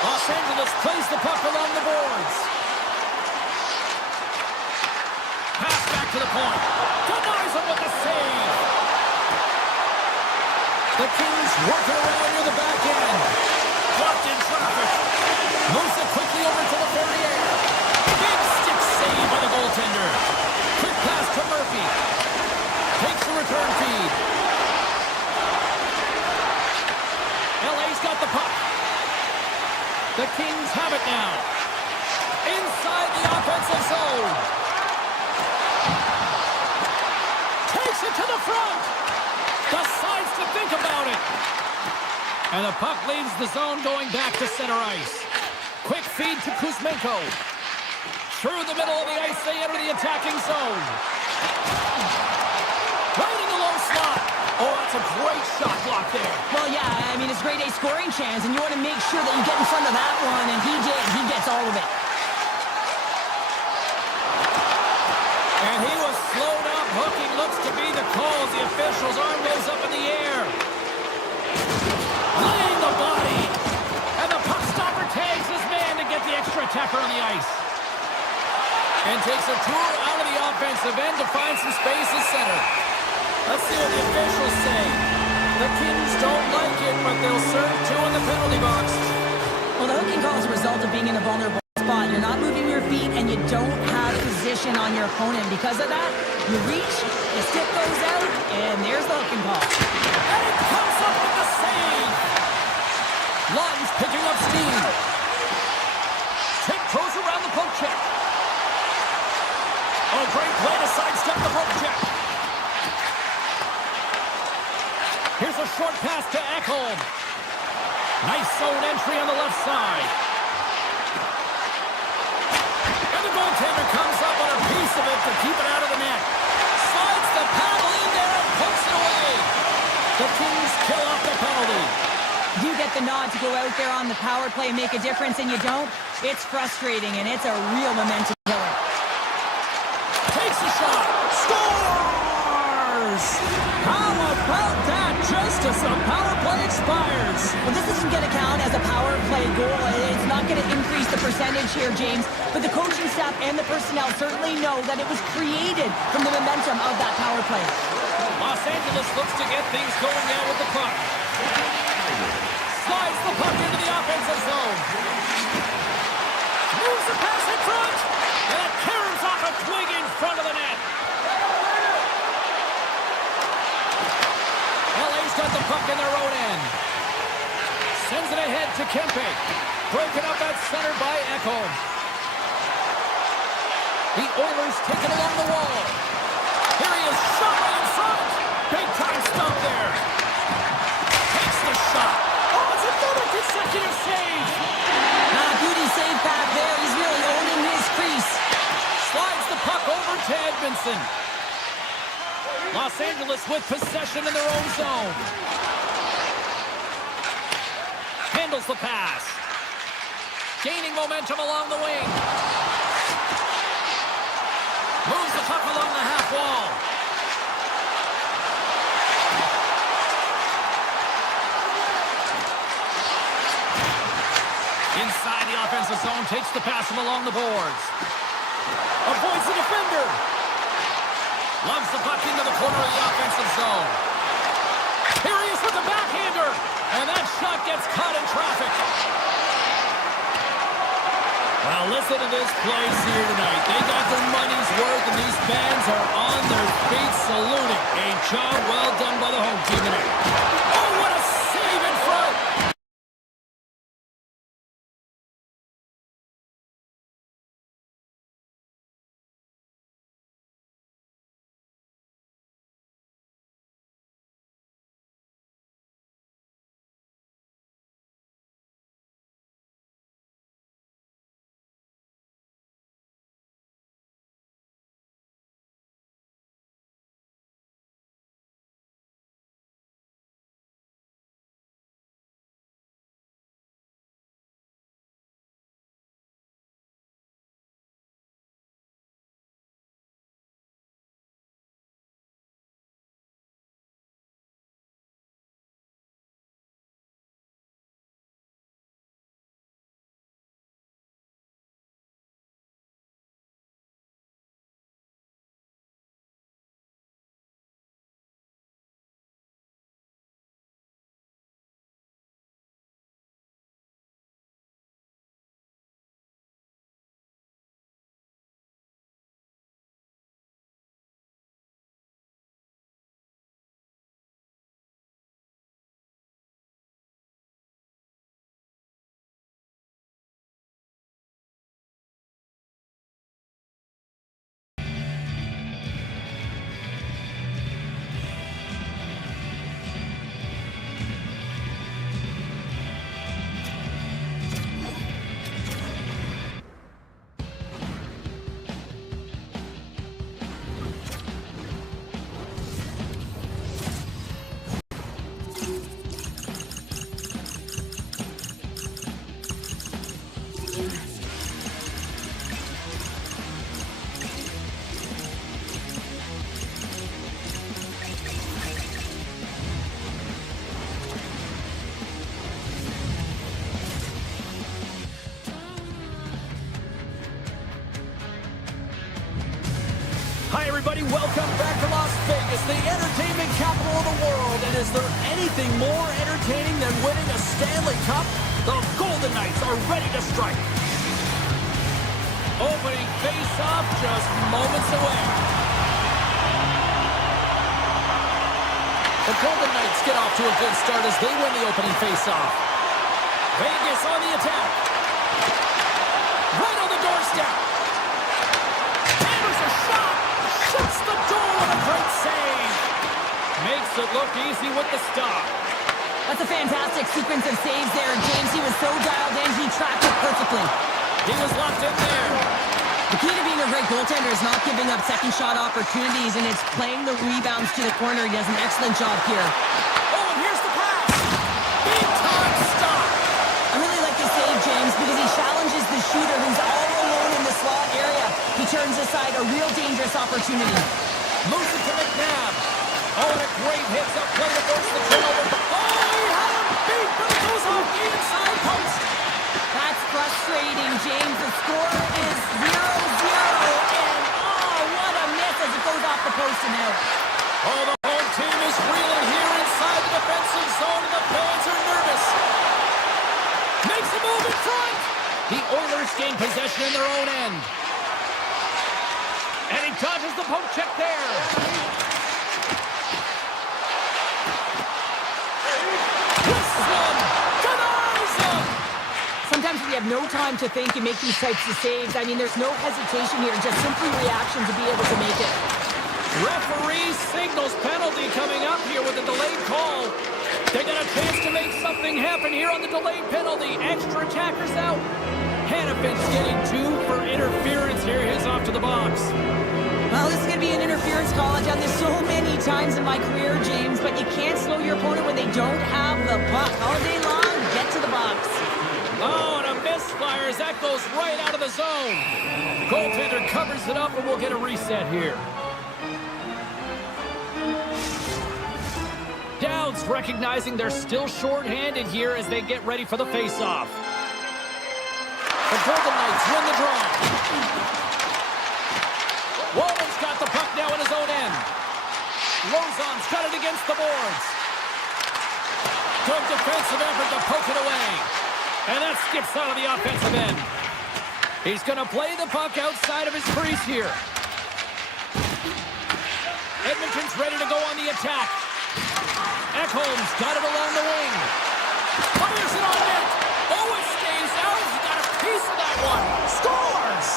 Los Angeles plays the puck along the boards. Pass back to the point. Denies him with the save. The Kings working around near the back end. Blocked in traffic. Moves it quickly over to the Ferrier. Big stick save by the goaltender. Quick pass to Murphy. Takes the return feed. LA's got the puck. The Kings have it now. Inside the offensive zone. Takes it to the front. Decides to think about it. And the puck leaves the zone going back to center ice. Quick feed to Kuzmenko. Through the middle of the ice, they enter the attacking zone. Right in the low slot. Oh, that's a great shot block there. Well, yeah, I mean, it's a grade A scoring chance, and you want to make sure that you get in front of that one, and he did. He gets all of it. And he was slowed up. Hooking looks to be the call as the official's arm goes up in the air. Laying the body. And the puck stopper tags his man to get the extra attacker on the ice. And takes a tour out of the offensive end to find some space at center. Let's see what the officials say. The Kings don't like it, but they'll serve 2 in the penalty box. Well, the hooking call is a result of being in a vulnerable spot. You're not moving your feet, and you don't have position on your opponent. Because of that, you reach, the stick goes out, and there's the hooking call. And it comes up with the save. Lund's picking up steam. Tiptoes around the poke check. Oh, great play to sidestep the poke check. Here's a short pass to Ekholm. Nice zone entry on the left side. And the goaltender comes up on a piece of it to keep it out of the net. Slides the paddle in there and pokes it away. The Kings kill off the penalty. You get the nod to go out there on the power play and make a difference, and you don't. It's frustrating, and it's a real momentum killer. Takes a shot. Scores! How about that? Just as the power play expires. Well, this isn't going to count as a power play goal. It's not going to increase the percentage here, James. But the coaching staff and the personnel certainly know that it was created from the momentum of that power play. Los Angeles looks to get things going now with the puck. Slides the puck into the offensive zone. Moves the pass in front. And it caroms off a twig in front of the net. with the puck in their own end. Sends it ahead to Kempe. Broken up at center by Ekholm. The Oilers take it along the wall. Here he is, shot right in front. Big time stop there. Takes the shot. Oh, it's another consecutive save. Beauty save back there. He's really owning his crease. Slides the puck over to Edmondson. Los Angeles with possession in their own zone. Handles the pass. Gaining momentum along the wing. Moves the puck along the half wall. Inside the offensive zone, takes the pass from along the boards. Avoids the defender. Loves the puck into the corner of the offensive zone. Here he is with the backhander. And that shot gets caught in traffic. Well, listen to this place here tonight. They got their money's worth, and these fans are on their feet saluting. A job well done by the home team tonight. Oh, what a save in front. Hi, everybody. Welcome back to Las Vegas, the entertainment capital of the world. And is there anything more entertaining than winning a Stanley Cup? The Golden Knights are ready to strike. Opening face-off just moments away. The Golden Knights get off to a good start as they win the opening face-off. Vegas on the attack. Right on the doorstep. Hammers a shot. Shuts the door with a great save. Makes it look easy with the stop. That's a fantastic sequence of saves there, James. He was so dialed in, he tracked it perfectly. He was locked in there. The key to being a great goaltender is not giving up second shot opportunities, and it's playing the rebounds to the corner. He does an excellent job here. Oh, and here's the pass. Big time stop. I really like this save, James, because he challenges the shooter who's all alone in the slot area. He turns aside a real dangerous opportunity. Moves it to McNabb. Oh, and a great hits up play to force the turnover. Oh, he had him beat, but it goes off the inside post. That's frustrating, James. The score is 0-0, and oh, what a miss as it goes off the post and out. Oh, the home team is reeling here inside the defensive zone, and the fans are nervous. Makes a move in front. The Oilers gain possession in their own end. And he dodges the poke check there. have no time to think and make these types of saves. I mean, there's no hesitation here, just simply reaction to be able to make it. Referee signals penalty coming up here with a delayed call. They got a chance to make something happen here on the delayed penalty. Extra attackers out. Hannafin's getting 2 for interference here. He's off to the box. Well, this is going to be an interference call. I've done this so many times in my career, James, but you can't slow your opponent when they don't have the puck. All day long, get to the box. Oh, and a misfire as that goes right out of the zone. Goaltender covers it up, and we'll get a reset here. Downs recognizing they're still short-handed here as they get ready for the face-off. The Golden Knights win the draw. Walden's got the puck now in his own end. Lozon's got it against the boards. Good defensive effort to poke it away. And that skips out of the offensive end. He's going to play the puck outside of his crease here. Edmonton's ready to go on the attack. Ekholm's got it along the wing. Fires it on net. Oh, it stays out. He got a piece of that one. Scores!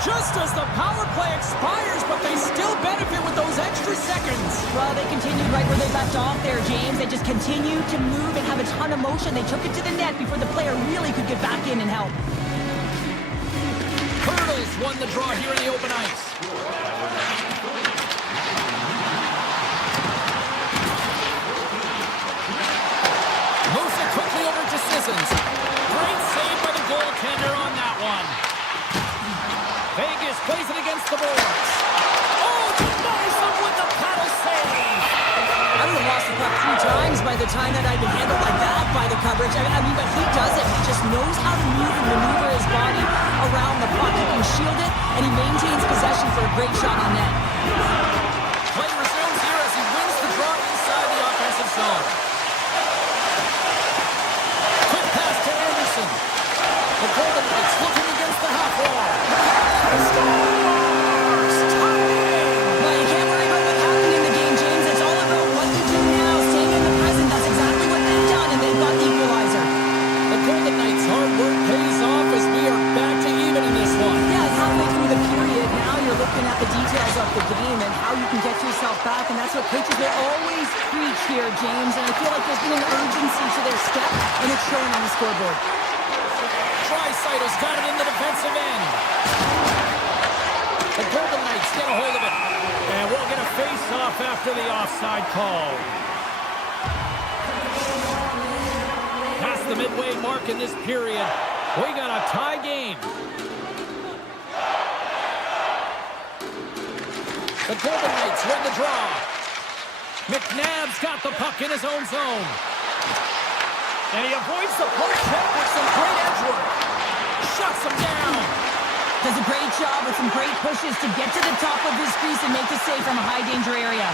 Just as the power play expires, but they still benefit with those extra seconds. Well, they continued right where they left off there, James. They just continued to move and have a ton of motion. They took it to the net before the player really could get back in and help. Hurdles won the draw here in the open ice. Moves it quickly over to Sissons. Great save by the goaltender on that one. Vegas plays it against the boards. Oh, denies him with the paddle save. I would have lost the puck 3 times by the time that I'd been handled like that by the coverage. I mean, but he does it. He just knows how to move and maneuver his body around the puck. He can shield it, and he maintains possession for a great shot on net. Play resumes here as he wins the draw inside the offensive zone. Quick pass to Anderson. The Golden Knights looking against the half wall. Scores! Well, you can't worry about what happened in the game, James. It's all about what you do now. Staying in the present. That's exactly what they've done, and they've got the equalizer. The Golden Knights' hard work pays off as we are back to even in this one. Yeah, halfway through the period, now you're looking at the details of the game and how you can get yourself back, and that's what coaches will always preach here, James. And I feel like there's been an urgency to their step, and it's showing on the scoreboard. Draisaitl got it in the defensive end. The Golden Knights get a hold of it. And we'll get a face-off after the offside call. Past the midway mark in this period, we got a tie game. The Golden Knights win the draw. McNabb's got the puck in his own zone. And he avoids the poke check with some great edge work. Shuts him down. Does a great job with some great pushes to get to the top of his crease and make the save from a high-danger area.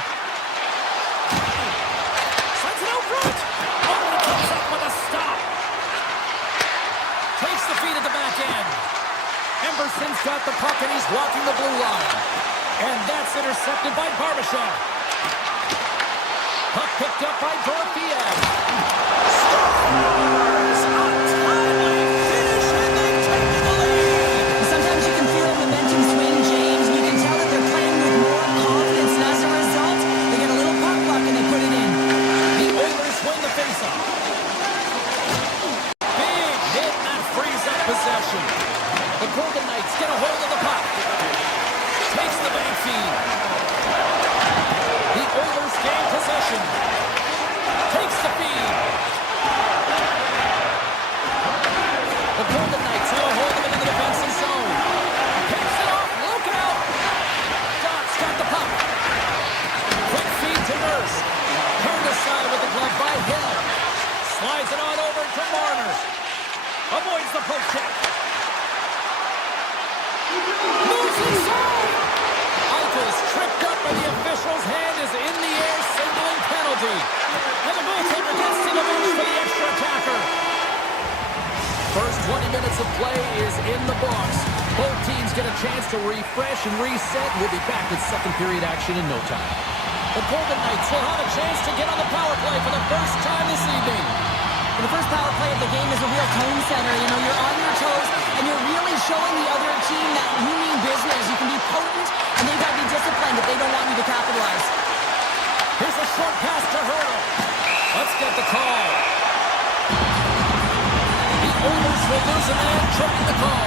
Sends it out front. Oh, he comes up with a stop. Takes the feed at the back end. Emberson's got the puck and he's walking the blue line. And that's intercepted by Barbashev. Puck picked up by Dorofiev. Scores! A timely finish and they've taken the lead. Sometimes you can feel momentum swing, James, and you can tell that they're playing with more confidence, and as a result, they get a little puck luck and they put it in. The Oilers win the faceoff. Big hit and that frees up possession. The Golden Knights get a hold of the puck. Takes the bank feed. The Oilers gain possession. Takes the feed. The Golden Knights have a hold of it in the defensive zone. Picks it off. Look out. Doc's got the puck. Quick feed to Nurse. Turned aside with the glove by Hill. Slides it on over to Marner. Avoids the poke check. Moves inside. Eichel's tripped up by the official's hand is in the air, signaling penalty. And the goaltender gets to the bench for the extra attacker. First 20 minutes of play is in the books. Both teams get a chance to refresh and reset. We'll be back with second period action in no time. The Golden Knights will have a chance to get on the power play for the first time this evening. And the first power play of the game is a real tone setter. You know, you're on your toes, and you're really showing the other team that you mean business. You can be potent, and they've got to be disciplined if they don't want you to capitalize. Here's a short pass to Hurdle. Let's get the call. The Oilers will lose a man, tripping the call.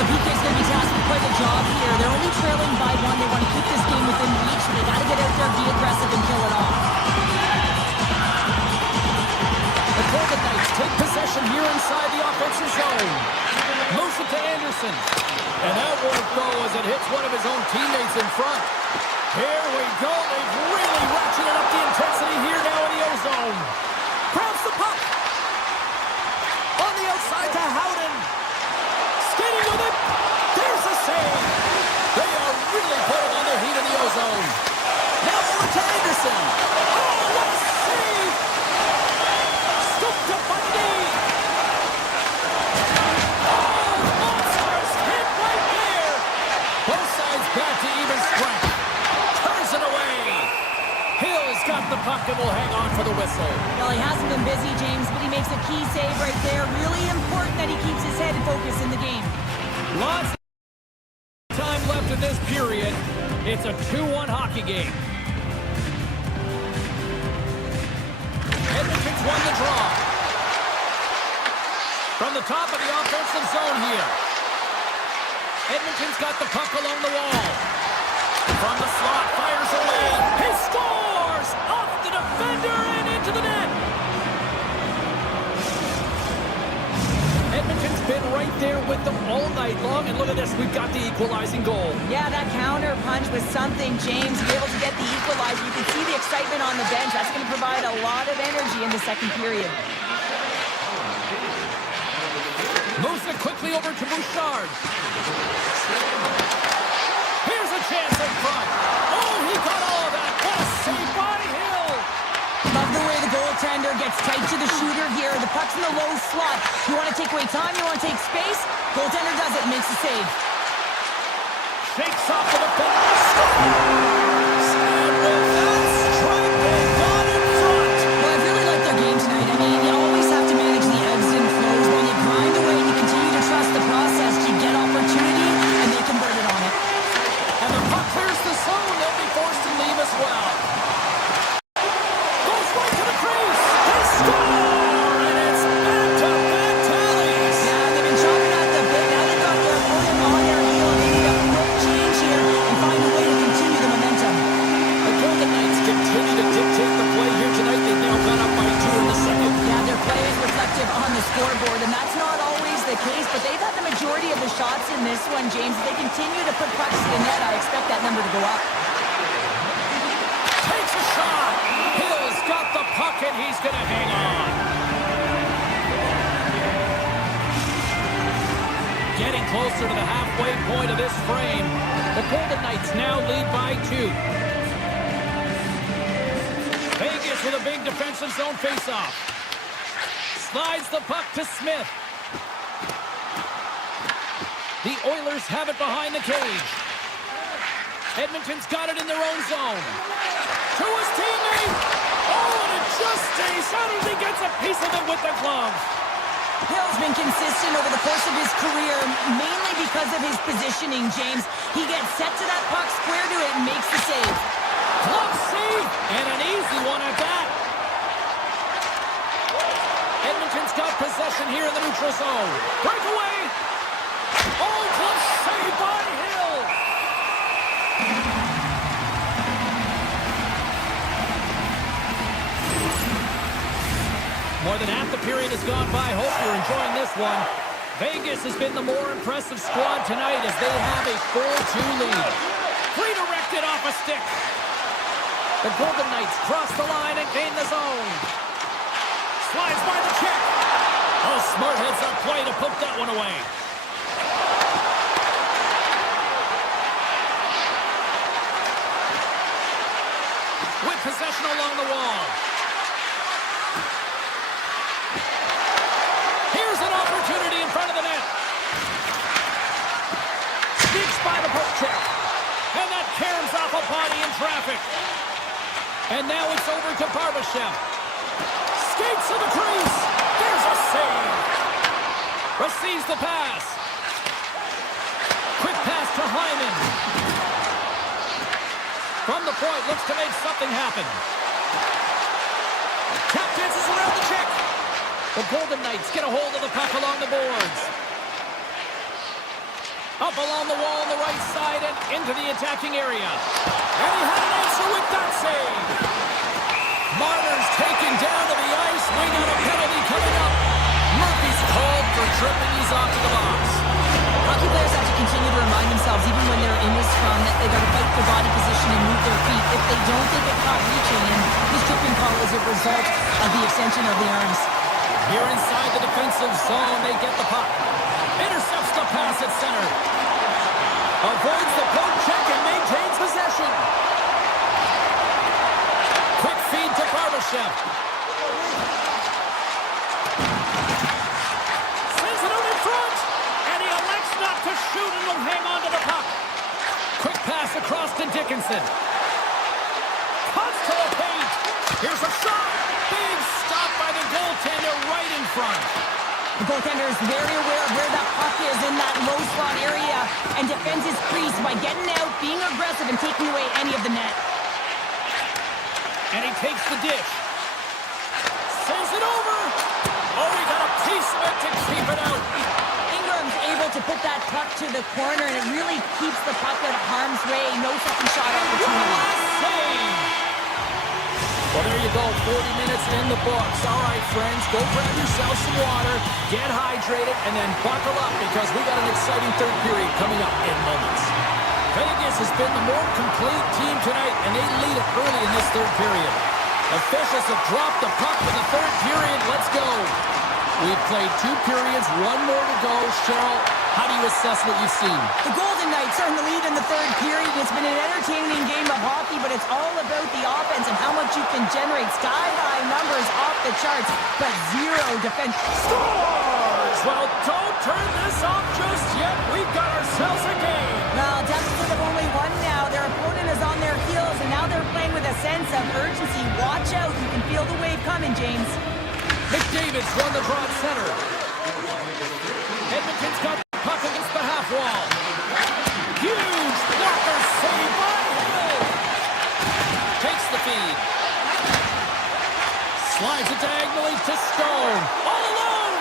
The PK's going to be tasked with quite a job here. They're only trailing by one. They want to keep this game within reach, so they got to get out there, be aggressive, and kill it off. The Golden Knights take possession here inside the offensive zone. Moves it to Anderson. And that won't go as it hits one of his own teammates in front. Here we go. They've really ratcheted up the intensity here now in the O-zone. Grabs the puck. On the outside to Howden. Skating with it. There's a save. They are really putting on their heat in the O-zone. Now over to Anderson. Oh, what a save. Scooped up by knee. Oh, monstrous hit right there. Both sides back to even strength. Turns it away. Hill's got the puck and will hang on for the whistle. Well, he hasn't been busy, James, but he makes a key save right there. Really important that he keeps his head focused in the game. Lots of time left in this period. It's a 2-1 hockey game. Edmonton's won the draw. From the top of the offensive zone here. Edmonton's got the puck along the wall. From the slot, fires away. He scores! Off the defender and into the net. Edmonton's been right there with them all night long, and look at this, we've got the equalizing goal. Yeah, that counter punch was something, James. To be able to get the equalizer, you can see the excitement on the bench. That's going to provide a lot of energy in the second period. Moves it quickly over to Bouchard. Here's a chance in front. Oh, he got all of that. What a save by Hill. Love the way the goaltender gets tight to the shooter here. The puck's in the low slot. You want to take away time, you want to take space. Goaltender does it, makes the save. Shakes off the defender. Scores! And with that strike, they got in front. Well, I really like their game tonight. I mean, you always have to manage the ebbs and flows. When you grind away and you continue to trust the process, you get opportunity, and they convert it on it. And the puck clears the zone. They'll be forced to leave as well. Goes right to the crease. They score! And it's back-to-back tallies. Yeah, they've been chopping at the bit. Now they've got their opponent on their heel. They need a quick change here and find a way to continue the momentum. The Golden Knights continue to dictate the play here tonight. They've now gone up by 2 in the second. Yeah, their play is reflective on the scoreboard, and that's not always the case, but they've had the majority of the shots in this one, James. If they continue to put pucks to the net, I expect that number to go up. Takes a shot. Hill's got the puck, and he's going to hang on. Getting closer to the halfway point of this frame. The Golden Knights now lead by 2. Vegas with a big defensive zone faceoff. Slides the puck to Smith. The Oilers have it behind the cage. Edmonton's got it in their own zone. To his teammate. Oh, and it just stays out as he gets a piece of it with the glove. Hill's been consistent over the course of his career, mainly because of his positioning, James. He gets set to that puck, square to it, and makes the save. Glove save, and an easy one at that. Edmonton's got possession here in the neutral zone. Breakaway. Oh, glove save by Hill. More than half the period has gone by. Hope you're enjoying this one. Vegas has been the more impressive squad tonight as they have a 4-2 lead. Redirected off a stick. The Golden Knights cross the line and gain the zone. Slides by the check. Oh, smart heads-up play to poke that one away. With possession along the wall. Here's an opportunity in front of the net. Sneaks by the poke check. And that caroms off a body in traffic. And now it's over to Barbashev. skates to the crease. There's a save. Receives the pass. Quick pass to Hyman. From the point, looks to make something happen. Tap dances around the check. The Golden Knights get a hold of the puck along the boards. Up along the wall on the right side and into the attacking area. And he had an answer with that save. Marner's taken down to the ice. We got a penalty coming up. Murphy's called for tripping. He's off to the box. Hockey players have to continue to remind themselves, even when they're in this scrum, that they got to fight for body position and move their feet. If they don't, they get caught reaching, and this tripping call is a result of the extension of the arms. Here inside the defensive zone, they get the puck. Intercepts the pass at center. Avoids the poke check and maintains possession. Quick feed to Barbashev. Sends it out in front. And he elects not to shoot and will hang on to the puck. Quick pass across to Dickinson. Cuts to the paint. Here's a shot. Big stop by the goaltender right in front. The goaltender is very aware of where that puck is in that low slot area and defends his crease by getting out, being aggressive, and taking away any of the net. And he takes the dish. Sends it over. Oh, he got a piece of it to keep it out. Ingram's able to put that puck to the corner, and it really keeps the puck out of harm's way. No second shot opportunity. Save. Well, there you go. 40 minutes in the books. All right, friends, go grab yourself some water, get hydrated, and then buckle up because we got an exciting third period coming up in moments. Vegas has been the more complete team tonight, and they lead it early in this third period. Officials have dropped the puck in the third period. Let's go. We've played 2 periods, 1 more to go. Cheryl, how do you assess what you've seen? The Golden Knights are in the lead in the third period. It's been an entertaining game of hockey, but it's all about the offense and how much you can generate. Sky-high numbers off the charts, but zero defense. Scores! Well, don't turn this off just yet. We've got ourselves a game. Well, deficit of only 1 now. Their opponent is on their heels, and now they're playing with a sense of urgency. Watch out. You can feel the wave coming, James. McDavid's won the draw at center. Edmonton's got the puck against the half wall. Huge blocker save by Hill. Takes the feed. Slides it diagonally to Stone. All alone.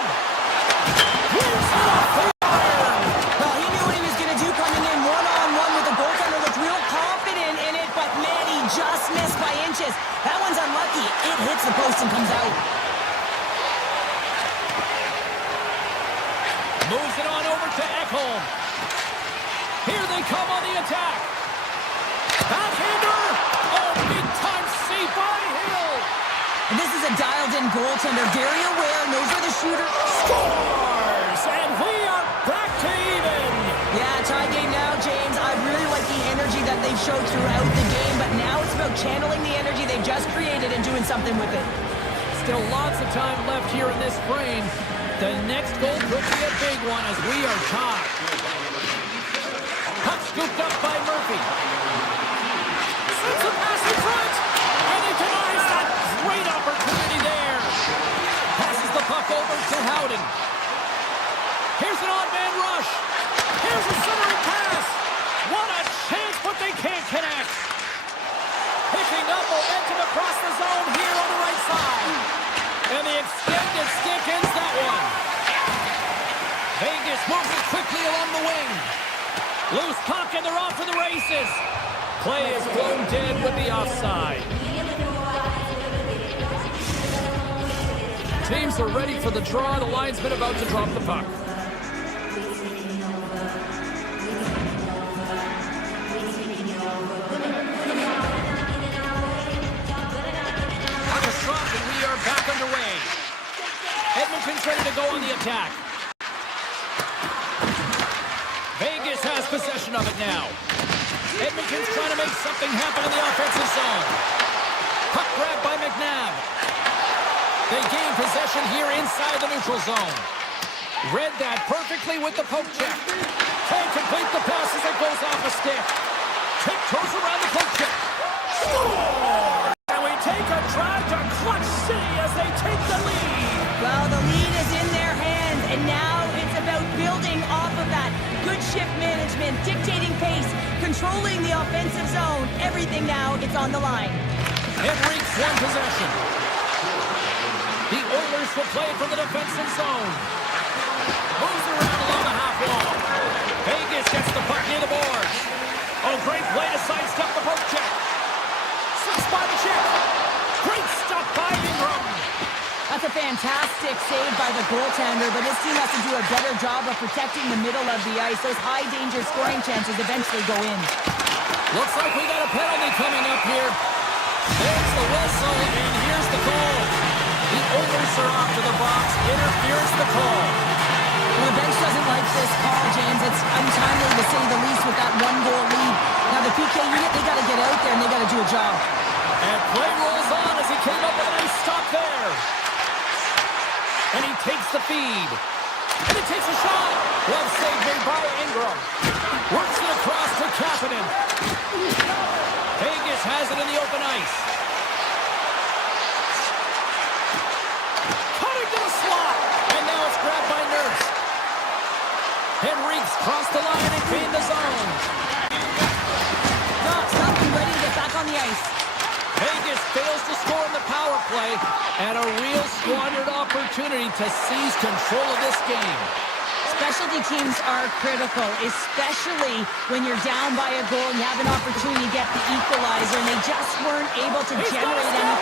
Here's the fire. Well, he knew what he was going to do coming in one-on-one with the goaltender. Looked real confident in it, but man, he just missed by inches. That one's unlucky. It hits the post and comes out. Moves it on over to Ekholm. Here they come on the attack. Backhander. Oh, big-time save by Hill. And this is a dialed-in goaltender. Very aware, knows where the shooter Scores! And we are back to even. Yeah, tie game now, James. I really like the energy that they've showed throughout the game, but now it's about channeling the energy they've just created and doing something with it. Still lots of time left here in this frame. The next goal could be a big one as we are tied. Puck scooped up by Murphy. Sends a pass in front. And he denies that great opportunity there. Passes the puck over to Howden. Here's an odd-man rush. Here's a centering pass. What a chance, but they can't connect. Picking up momentum across the zone here on the right side. And the extended stick ends that one. Vegas moves it quickly along the wing. Loose puck and they're off for the races. Play is blown dead with the offside. Teams are ready for the draw. The linesman about to drop the puck. Puck is dropped and we are back underway. Edmonton's ready to go on the attack. Vegas has possession of it now. Edmonton's trying to make something happen in the offensive zone. Puck grabbed by McNabb. They gain possession here inside the neutral zone. Read that perfectly with the poke check. Can't complete the pass as it goes off a stick. Tiptoes around the poke check. Score! And we take a drive to Clutch City as they take the controlling the offensive zone. Everything now, it's on the line. Henrique's one possession. The Oilers will play from the defensive zone. Moves around along the half wall. Vegas gets the puck near the boards. Oh, great play to sidestep the poke check. Slips by the check. Great stop by Ingram. That's a fantastic save by the goaltender, but this team has to do a better job of protecting the middle of the ice. Those high-danger scoring chances eventually go in. Looks like we got a penalty coming up here. There's the whistle, and here's the call. The Oilers are off to the box. Interference the call. Well, the bench doesn't like this call, James. It's untimely to say the least with that one-goal lead. Now, the PK unit, they got to get out there, and they got to do a job. And play rolls on as he came up with a nice stop there. And he takes the feed. And he takes a shot. Glove save made by Ingram. Works it across to Kapanen. Vegas has it in the open ice. Cutting to the slot. And now it's grabbed by Nurse. Henrique's crossed the line and gained the zone. Knox up and ready to get back on the ice. Vegas fails to score in the power play, and a real squandered opportunity to seize control of this game. Specialty teams are critical, especially when you're down by a goal and you have an opportunity to get the equalizer, and they just weren't able to generate any.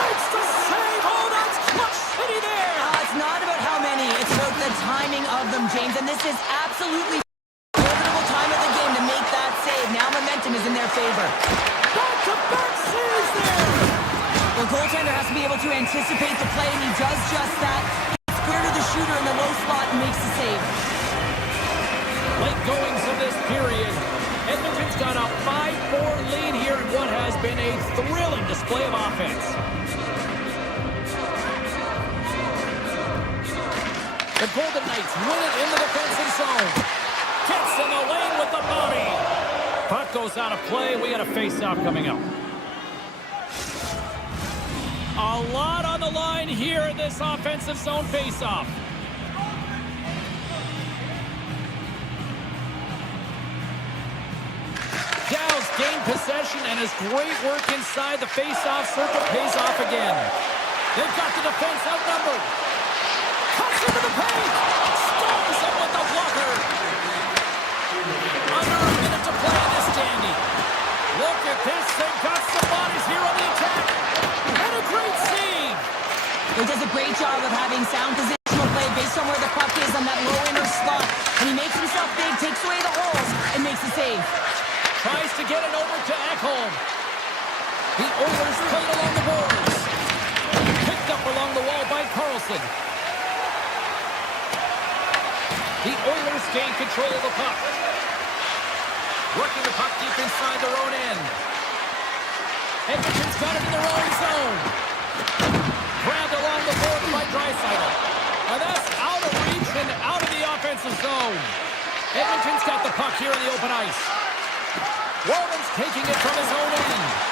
Makes the save! Oh, that's clutch city there! It's not about how many, it's about the timing of them, James, and this is absolutely pivotal time of the game to make that save. Now momentum is in their favor. Back-to-back saves there! The goaltender has to be able to anticipate the play, and he does just that. He's square to the shooter in the low spot and makes the save. Late goings of this period. Edmonton's got a 5-4 lead here in what has been a thrilling display of offense. The Golden Knights win it in the defensive zone. Gets in the lane with the body. Puck goes out of play. We got a face-off coming up. A lot on the line here in this offensive zone face-off. Dow's gained possession, and his great work inside the face-off circle pays off again. They've got the defense outnumbered. Cuts into the paint. Stones him with the blocker. Under a minute to play in this dandy. Look at this. They've got some bodies here on the attack. And a great save. He does a great job of having sound positional play based on where the puck is on that low inner slot. And he makes himself big, takes away the holes, and makes the save. Tries to get it over to Ekholm. The Oilers played along the boards. Picked up along the wall by Carlson. The Oilers gain control of the puck. Working the puck deep inside their own end. Edmonton's got it in their own zone. Grabbed along the board by Draisaitl. Now that's out of reach and out of the offensive zone. Edmonton's got the puck here in the open ice. Warren's taking it from his own end.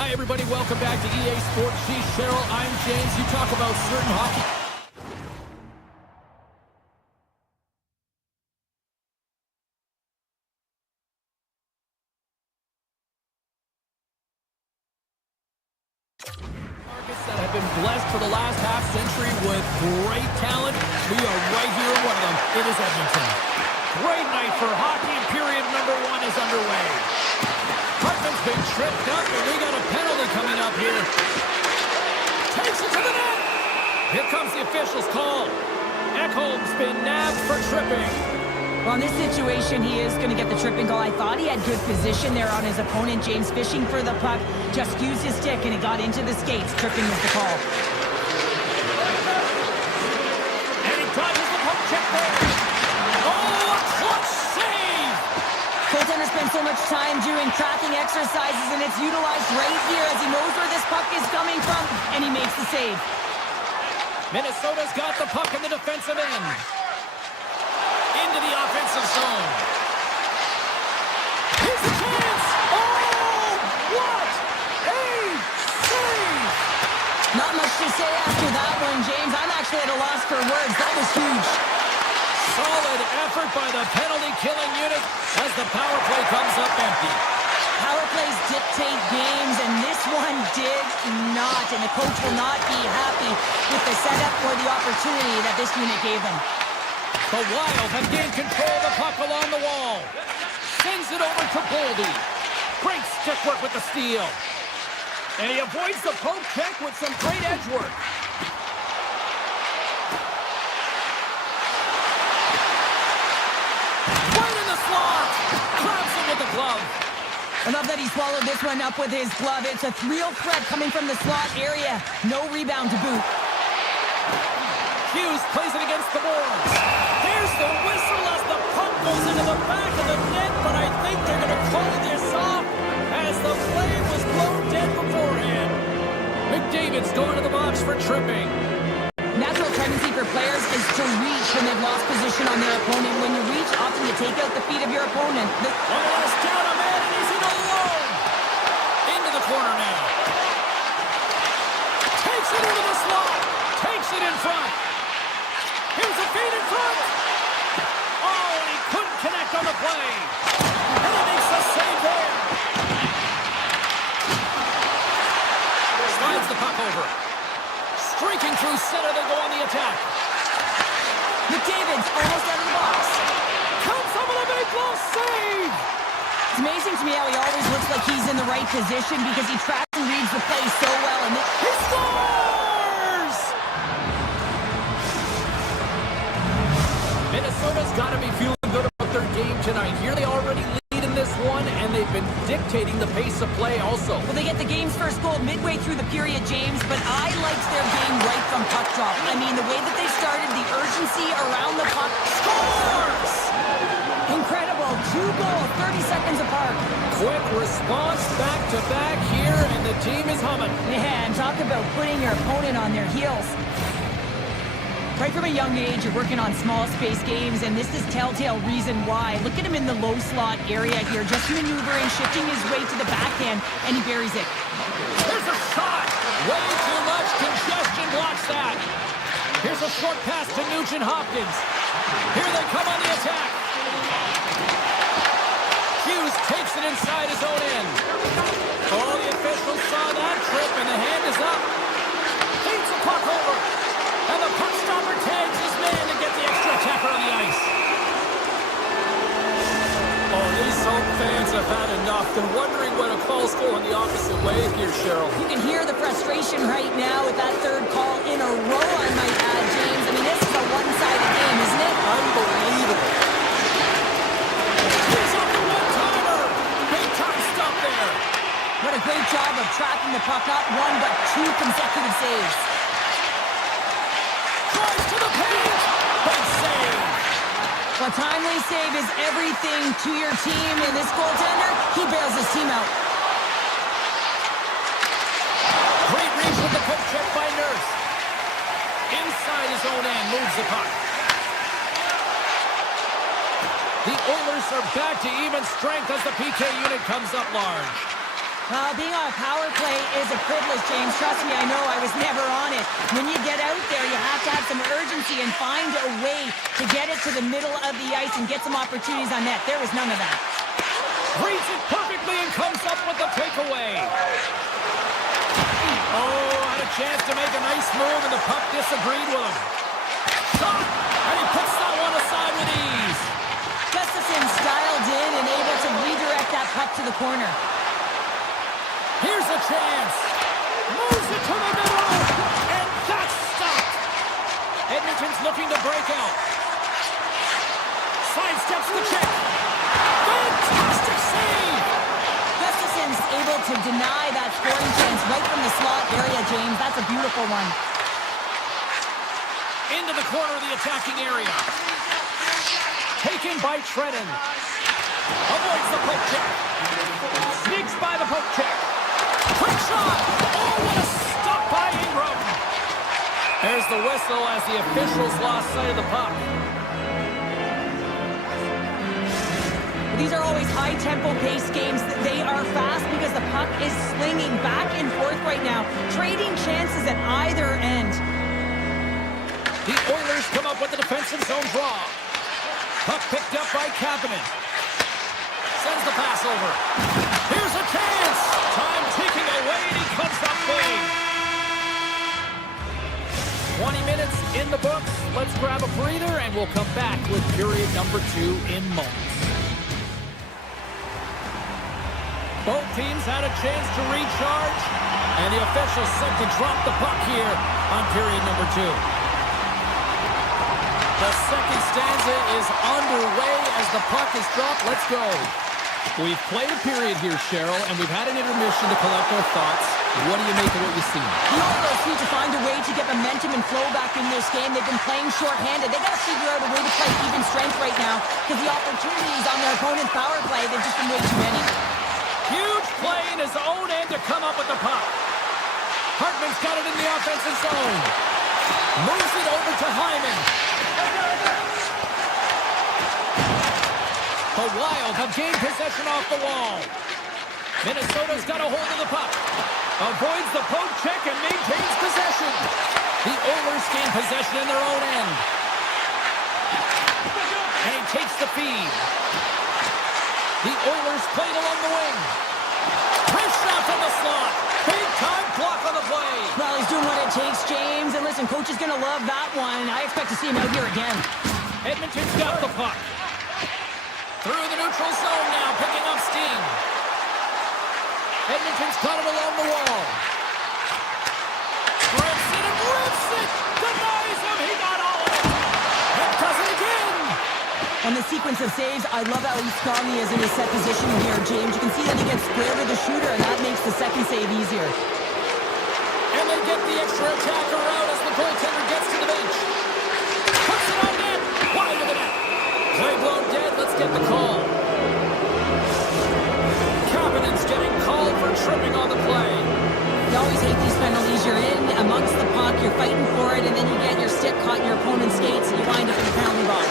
Hi, everybody. Welcome back to EA Sports. She's Cheryl. I'm James. You talk about certain hockey. Markets that have been blessed for the last half century with great talent. We are right here in one of them. It is Edmonton. Great night for hockey. Period number 1 is underway. Hartman's been tripped up, and we got a penalty coming up here. Takes it to the net. Here comes the official's call. Ekholm's been nabbed for tripping. Well, in this situation, he is going to get the tripping goal. I thought he had good position there on his opponent. James fishing for the puck, just used his stick, and it got into the skates. Tripping was the call. And he dodges the puck check there. Oh, a clutch save! Goaltender spends so much time doing tracking exercises, and it's utilized right here as he knows where this puck is coming from, and he makes the save. Minnesota's got the puck in the defensive end. Into the offensive zone. Here's the chance! Oh, what a save! Not much to say after that one, James. I'm actually at a loss for words. That was huge. Solid effort by the penalty-killing unit as the power play comes up empty. Power plays dictate games, and this one did not. And the coach will not be happy with the setup or the opportunity that this unit gave them. The Wild have gained control of the puck along the wall. Sends it over to Boldy. Great stick work with the steal. And he avoids the poke check with some great edge work. Right in the slot. Claps him with the glove. I love that he swallowed this one up with his glove. It's a real threat coming from the slot area. No rebound to boot. Hughes plays it against the boards. There's the whistle as the puck goes into the back of the net, but I think they're going to call this off as the play was blown dead beforehand. McDavid's going to the box for tripping. Natural tendency for players is to reach when they've lost position on their opponent. When you reach, often you take out the feet of your opponent. Almost down a man, and he's in alone. Into the corner now. Takes it into the slot. Takes it in front. Here's a feed in front. Oh, and he couldn't connect on the play. And he makes the save there. Slides the puck over. Streaking through center, they go on the attack. McDavid's almost out of the box. Comes up with a big blow save. It's amazing to me how he always looks like he's in the right position because he tracks and reads the play so well. And he scores! Minnesota's got to be feeling good about their game tonight. Here they already lead in this one, and they've been dictating the pace of play also. Well, they get the game's first goal midway through the period, James, but I liked their game right from puck drop. I mean, the way that they started, the urgency around the puck. Scores! Incredible. 2 goals, 30 seconds apart. Quick response back-to-back here, and the team is humming. Man, talk about putting your opponent on their heels. Right from a young age, you're working on small space games, and this is telltale reason why. Look at him in the low slot area here, just maneuvering, shifting his way to the backhand, and he buries it. There's a shot! Way too much congestion blocks that. Here's a short pass to Nugent Hopkins. Here they come on the attack. Hughes takes it inside his own end. Oh, the officials saw that trip, and the hand is up. Feeds the puck over. And the puck stopper tags his man to get the extra attacker on the ice. Oh, these home fans have had enough. They're wondering what a call's going the opposite way here, Cheryl. You can hear the frustration right now with that third call in a row, I might add, James. I mean, this is a one-sided game, isn't it? Unbelievable. He's up the one-timer. Big-time stop there. What a great job of tracking the puck. Not one, but 2 consecutive saves. Tries to the paint. Big save. A timely save is everything to your team, and this goaltender, he bails his team out. Great reach with the poke check by Nurse. Inside his own end, moves the puck. The Oilers are back to even strength as the PK unit comes up large. Being on a power play is a privilege, James. Trust me, I know. I was never on it. When you get out there, you have to have some urgency and find a way to get it to the middle of the ice and get some opportunities on net. There was none of that. Reads it perfectly and comes up with the takeaway. Oh, had a chance to make a nice move, and the puck disagreed with him. Shot, and he puts that one aside with ease. Gustafson's dialed in and able to redirect that puck to the corner. Here's a chance. Moves it to the middle, and that's stopped. Edmonton's looking to break out. Sidesteps the check. Fantastic save. Gustafson's able to deny that scoring chance right from the slot area, James. That's a beautiful one. Into the corner of the attacking area. Taken by Trenton. Avoids the poke check. Sneaks by the poke check. Quick shot. Oh, what a stop by Ingram. There's the whistle as the officials lost sight of the puck. These are always high-tempo pace games. They are fast because the puck is slinging back and forth right now, trading chances at either end. The Oilers come up with the defensive zone draw. Puck picked up by Kapanen. Sends the pass over. Here's a chance. Time ticking away, and he comes up big. 20 minutes in the books. Let's grab a breather, and we'll come back with period number 2 in moments. Both teams had a chance to recharge, and the officials set to drop the puck here on period number 2. The second stanza is underway as the puck is dropped. Let's go. We've played a period here, Cheryl, and we've had an intermission to collect our thoughts. What do you make of what you've seen? The Oilers need to find a way to get momentum and flow back in this game. They've been playing shorthanded. They got to figure out a way to play even strength right now because the opportunities on their opponent's power play, they've just been way too many. Huge play in his own end to come up with the puck. Hartman's got it in the offensive zone. Moves it over to Hyman. The Wild have gained possession off the wall. Minnesota's got a hold of the puck. Avoids the poke check and maintains possession. The Oilers gain possession in their own end. And he takes the feed. The Oilers played along the wing. Wrist shot from the slot. Big time block on the play. Well, he's doing what it takes, James. And listen, coach is going to love that one. I expect to see him out here again. Edmonton's got the puck. Through the neutral zone now, picking up steam. Edmonton's got it along the wall. Grips it and rips it. Denies him. He got all of it. And does it again. On the sequence of saves, I love how strong he is in his set position here, James. You can see that he gets square with the shooter, and that makes the second save easier. And they get the extra attacker out as the goaltender gets to the bench. Puts it on net. Wide of the net. Play blown dead. Let's get the call. Kapanen's getting called for tripping on the play. You always hate these penalties. You're in amongst the puck, you're fighting for it, and then you get your stick caught in your opponent's skates, and you wind up in the penalty box.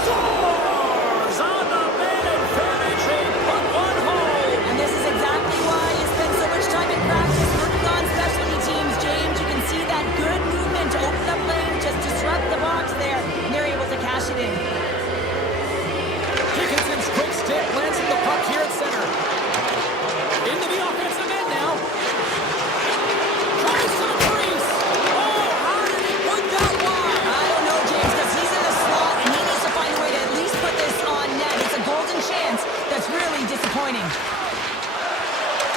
Scores on the man advantage. Put one home. And this is exactly why you spend so much time in practice working on specialty teams, James. You can see that good movement to open up lanes, just disrupt the box there, and they're able to cash it in. Dickinson's quick stick lands the puck here at center. Into the offensive end now. Tries to the crease. Oh, how did he put that wide? I don't know, James, because he's in the slot, and he needs to find a way to at least put this on net. It's a golden chance that's really disappointing.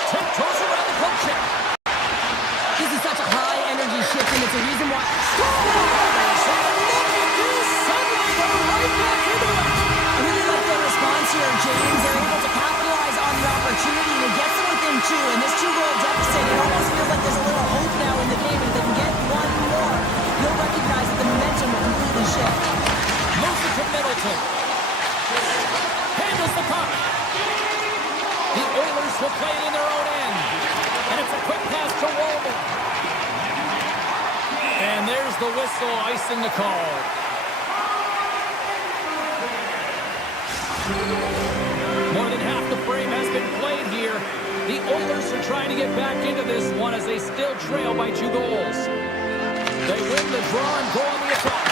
Tiptoes around the poke check. This is such a high-energy shift, and it's a reason why... Scores! And look at this. Suddenly they're right back into it. I really like their response here, James. They're able to capitalize on the opportunity to get them within two, and this two-goal deficit, it almost feels like there's a little hope now in the game. If they can get one more, you'll recognize that the momentum will completely shift. Moves it to Middleton. Handles the puck. The Oilers will play it in their own end. And it's a quick pass to Walden. And there's the whistle icing the call. More than half the frame has been played here. The Oilers are trying to get back into this one as they still trail by 2 goals. They win the draw and go on the attack.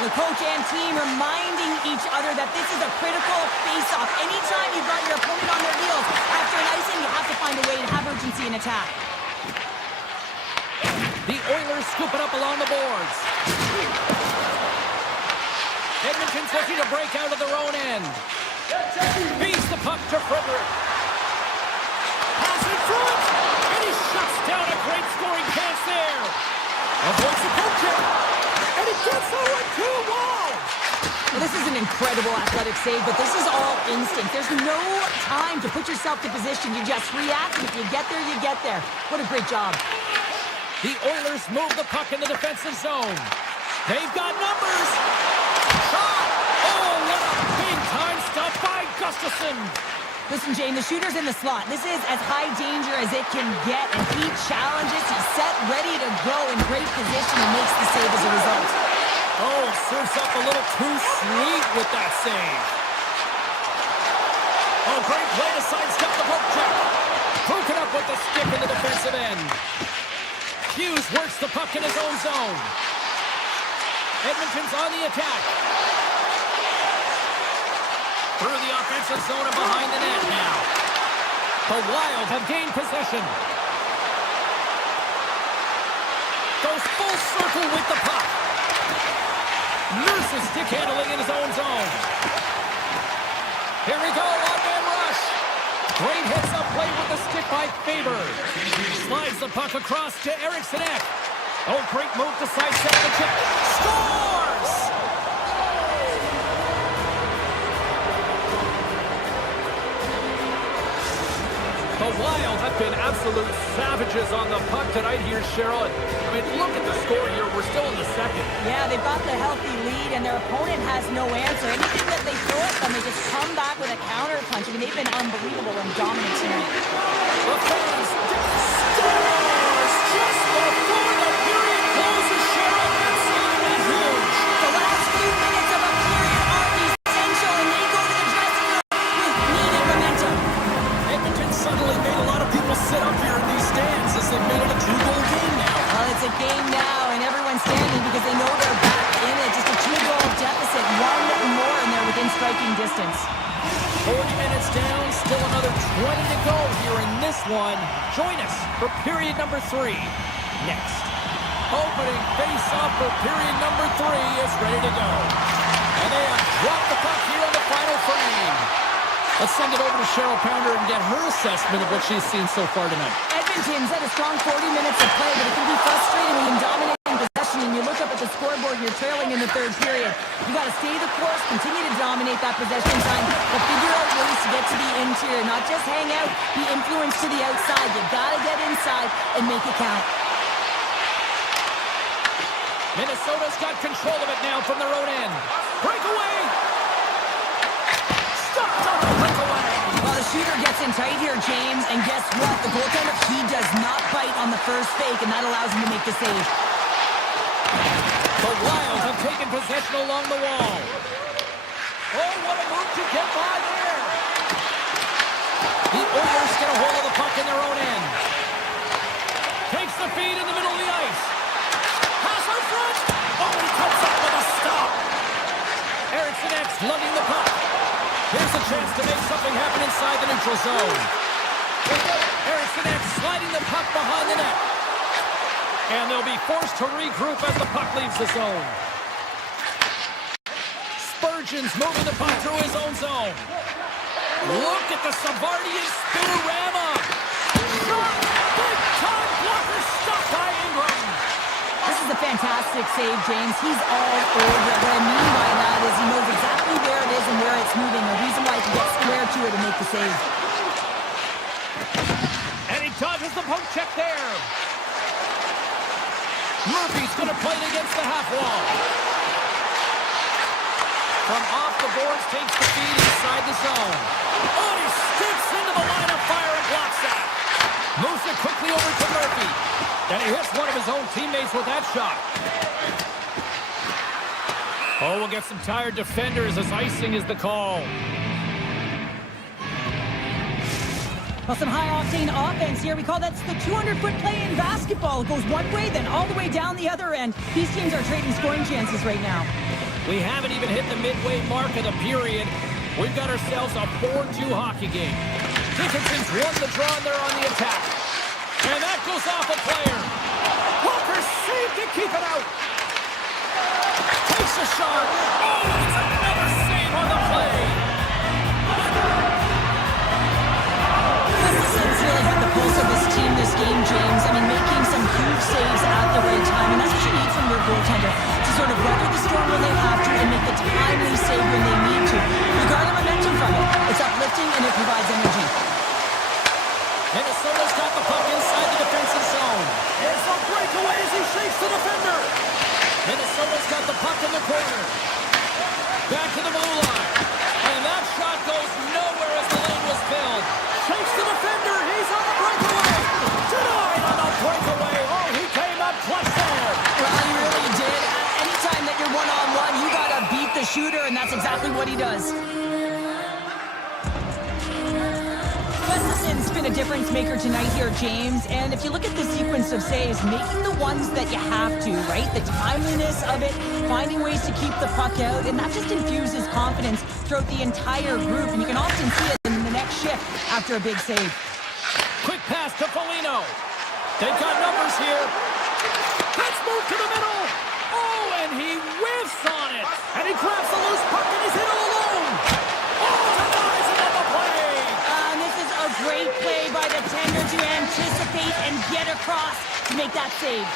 The coach and team reminding each other that this is a critical face-off. Anytime you've got your opponent on their heels, after an icing, you have to find a way to have urgency in attack. The Oilers scoop it up along the boards. Edmonton's looking to break out of their own end. Beats the puck to Frederick. Pass in front, and he shuts down a great scoring chance there. Avoids the poke check, and it gets over 2 walls. Well, this is an incredible athletic save, but this is all instinct. There's no time to put yourself to position. You just react, and if you get there, you get there. What a great job. The Oilers move the puck in the defensive zone. They've got numbers. Shot! Oh, what a big-time stop by Gustafsson. Listen, Jane, the shooter's in the slot. This is as high danger as it can get, and he challenges. He's set, ready to go, in great position, and makes the save as a result. Oh, serves up a little too sweet with that save. Oh, great play to sidestep the poke check. Broken up with the stick in the defensive end. Hughes works the puck in his own zone. Edmonton's on the attack. Through the offensive zone and behind the net now. The Wild have gained possession. Goes full circle with the puck. Nurses stick handling in his own zone. Here we go, one-man rush. Great heads-up play with the stick by Faber. Slides the puck across to Eriksson Ek. Oh, great move to sidestep the chip. Scores! The Wild have been absolute savages on the puck tonight here, Cheryl. I mean, look at the score here. We're still in the second. Yeah, they've got the healthy lead, and their opponent has no answer. Anything that they throw at them, they just come back with a counter punch. I mean, they've been unbelievable and dominant tonight. The fans scores just before the period closes, Cheryl. Absolutely huge. The last few minutes of a period are essential, and they go to the dressing room with needed momentum. Edmonton suddenly made a lot of people sit up here in these stands as they've made it a 2-goal game now. Well, it's a game now, and everyone's standing because they know they're back in it. Just a 2-goal deficit, one more, and they're within striking distance. 40 minutes down, still another 20 to go here in this one. Join us for period number 3 next. Opening face-off for period number 3 is ready to go. And they have dropped the puck here on the final frame. Let's send it over to Cheryl Pounder and get her assessment of what she's seen so far tonight. Edmonton's had a strong 40 minutes of play, but it can be frustrating when you dominate in possession and you look up at the scoreboard and you're trailing in the 3rd period. You got to stay the course, continue to dominate that possession time, but figure out ways to get to the interior, not just hang out, be influenced to the outside. You got to get inside and make it count. Minnesota's got control of it now from their own end. Breakaway! Stopped on the breakaway! Well, the shooter gets in tight here, James, and guess what? The goaltender, he does not bite on the first fake, and that allows him to make the save. The Wild have taken possession along the wall. Oh, what a move to get by there! The Oilers get a hold of the puck in their own end. Takes the feed in the middle of the ice. Pass out front! Oh, he comes up with a stop! Eriksson Ek lugging the puck. Here's a chance to make something happen inside the neutral zone. Eriksson Ek sliding the puck behind the net. And they'll be forced to regroup as the puck leaves the zone. Spurgeon's moving the puck through his own zone. Look at the Savardian spinorama. Shot! Big time blocker stopped by Ingram. This is a fantastic save, James. He's all over it. What I mean by that is he knows exactly where it is and where it's moving. The reason why he can get square to it and make the save. And he dodges the poke check there. Murphy's going to play it against the half wall. From off the boards, takes the feed inside the zone. Oh, he sticks into the line of fire and blocks that. Moves it quickly over to Murphy. And he hits one of his own teammates with that shot. Oh, we'll get some tired defenders as icing is the call. Well, some high-octane offense here. We call that the 200-foot play in basketball. It goes one way, then all the way down the other end. These teams are trading scoring chances right now. We haven't even hit the midway mark of the period. We've got ourselves a 4-2 hockey game. Dickinson's won the draw, and they're on the attack. And that goes off a player. Walker saved to keep it out. Takes a shot. Oh, it's another save on the play. Gustafson's really had the pulse of this team this game, James. I mean, making some huge saves at the right time, and that's what you need from your goaltender, to sort of weather the storm when they have to and make the timely save when they need to. You garner momentum from it. It's uplifting and it provides energy. Minnesota's got the puck inside the defensive zone. There's a breakaway as he shakes the defender. Minnesota's got the puck in the corner. Back to the blue line. And that shot goes nowhere as the lane was filled. Shakes the defender. He's on a breakaway. Denied on the breakaway. Oh, he came up clutch there. Well, he really did. Anytime that you're one-on-one, you got to beat the shooter, and that's exactly what he does. Gustafson's been a difference maker tonight here, James. And if you look at the sequence of saves, making the ones that you have to, right? The timeliness of it, finding ways to keep the puck out, and that just infuses confidence throughout the entire group. And you can often see it in the next shift after a big save. Quick pass to Foligno. They've got numbers here. Let's move to the middle. Oh, and he whiffs on it. And he grabs the loose puck and he's hit all alone. Oh, denies it on the play. This is a great play by the tender to anticipate and get across to make that save.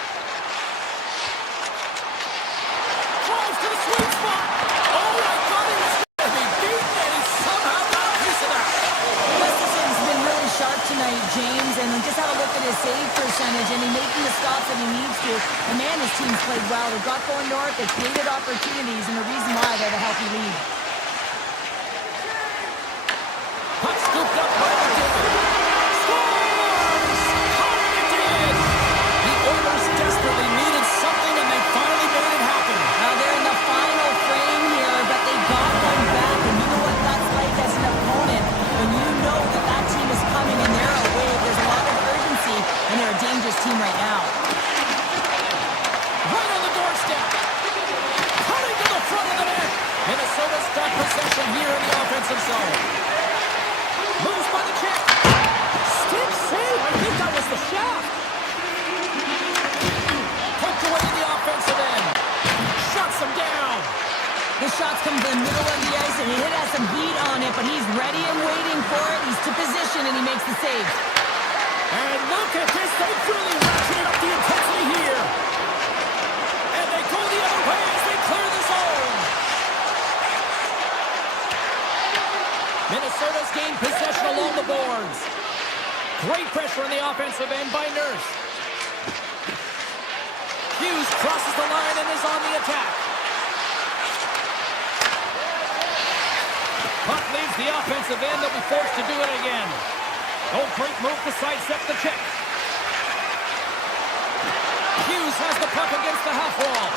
Drives to the sweet spot. Oh, I thought he was going to be beaten, and he somehow got a piece of that. Gustafson's been really sharp tonight, James, and just have a look at his save percentage, and he's making the stops that he needs to. And man, his team's played well. They've got going north, they've created opportunities, and the reason why they have a healthy lead. Puck scooped up by McDavid. Scores! Connor McDavid! The Oilers desperately needed something, and they finally made it happen. Now they're in the final frame here, but they got one back, and you know what that's like as an opponent. When you know that that team is coming and they're away, there's a lot of urgency, and they're a dangerous team right now. Right on the doorstep. Cutting to the front of the net. Minnesota's got possession here in the offensive zone. Moves by the check. Stick save. I think that was the shot. Poked away in the offensive end. Shuts him down. The shots come to the middle of the ice, and he has some heat on it, but he's ready and waiting for it. He's to position, and he makes the save. And look at this. They've really ratcheted up the intensity here. And they go the other way as they clear the zone. Minnesota's gained possession along the boards. Great pressure on the offensive end by Nurse. Hughes crosses the line and is on the attack. Puck leaves the offensive end. They'll be forced to do it again. Oh, great move to sidestep the check. Hughes has the puck against the half wall.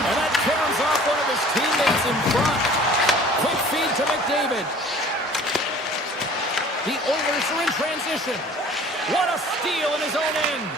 And that tears off one of his teammates in front. Quick feed to McDavid. The Oilers are in transition. What a steal in his own end.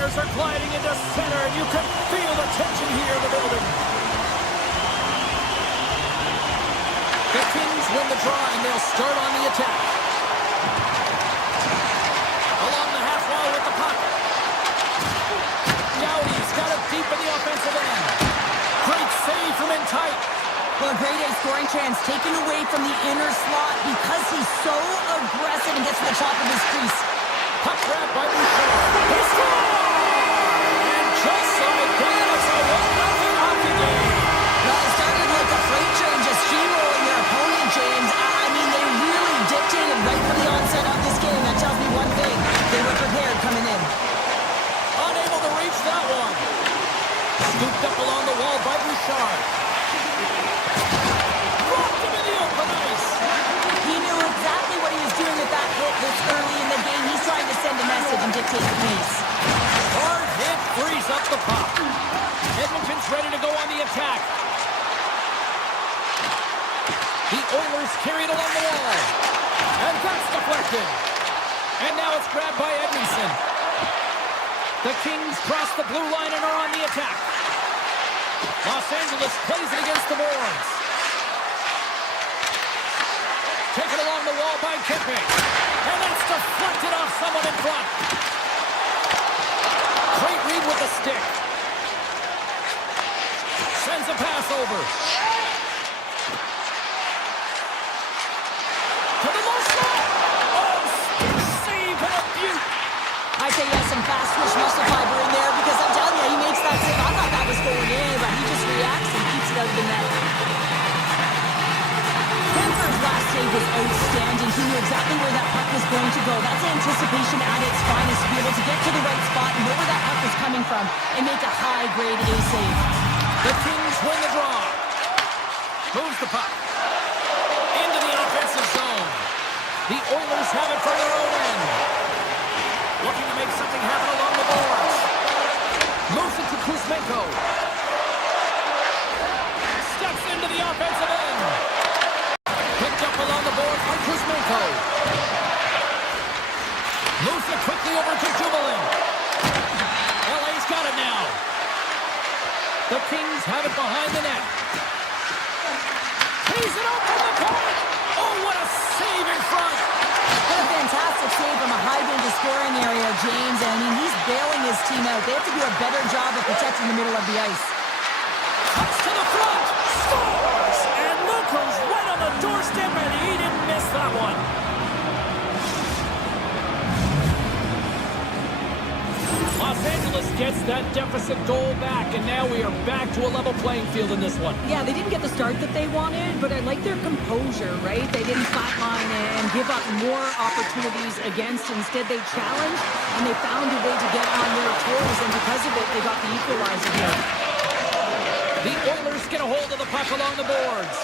Runners are gliding into center, and you can feel the tension here in the building. The Kings win the draw, and they'll start on the attack. Along the half wall with the puck. Doughty's got it deep in the offensive end. Great save from in tight. Well, a great A scoring chance taken away from the inner slot because he's so aggressive and gets to the top of his crease. Puck grab by Bouchard. They score! And just like that, it's a 1-0 hockey game. Well, it started like a freight train just steamrolling their opponent, James. I mean, they really dictated right from the onset of this game. That tells me one thing. They were prepared coming in. Unable to reach that one. Scooped up along the wall by Bouchard. Dropped him in the open ice. He knew exactly what he was doing with that hit this early in the game. He's trying to send a message and dictate the pace. Hard hit frees up the puck. Edmonton's ready to go on the attack. The Oilers carry it along the wall. And that's deflected. And now it's grabbed by Edmondson. The Kings cross the blue line and are on the attack. Los Angeles plays it against the boards. Taken along the wall by Kempe. And that's deflected off someone in front. Great read with the stick. Sends a pass over. To the low slot. Oh, save and a beaut. I say yes, some fast twitch muscle fiber in there because I'm telling you, he makes that save. I thought that was going in, but he just reacts and keeps it out of the net. Denver's last save was outstanding. He knew exactly where that puck was going to go. That's anticipation at its finest. To be able to get to the right spot and know where that puck was coming from and make a high-grade A save. The Kings win the draw. Moves the puck. Into the offensive zone. The Oilers have it from their own end. Looking to make something happen along the boards. Moves it to Kuzmenko. Steps into the offensive end. Picked up along the boards by Kuzmenko. Moves it quickly over to Dumoulin. LA's got it now. The Kings have it behind the net. Tees it up from the point. Oh, what a save in front. What a fantastic save from a high-danger scoring area, James. I mean, he's bailing his team out. They have to do a better job of protecting the middle of the ice. Cuts to the front. Scores! And look who's right on the doorstep, and he didn't miss that one. Los Angeles gets that deficit goal back, and now we are back to a level playing field in this one. Yeah, they didn't get the start that they wanted, but I like their composure, right? They didn't flatline and give up more opportunities against. Instead, they challenged, and they found a way to get on their toes, and because of it, they got the equalizer here. The Oilers get a hold of the puck along the boards.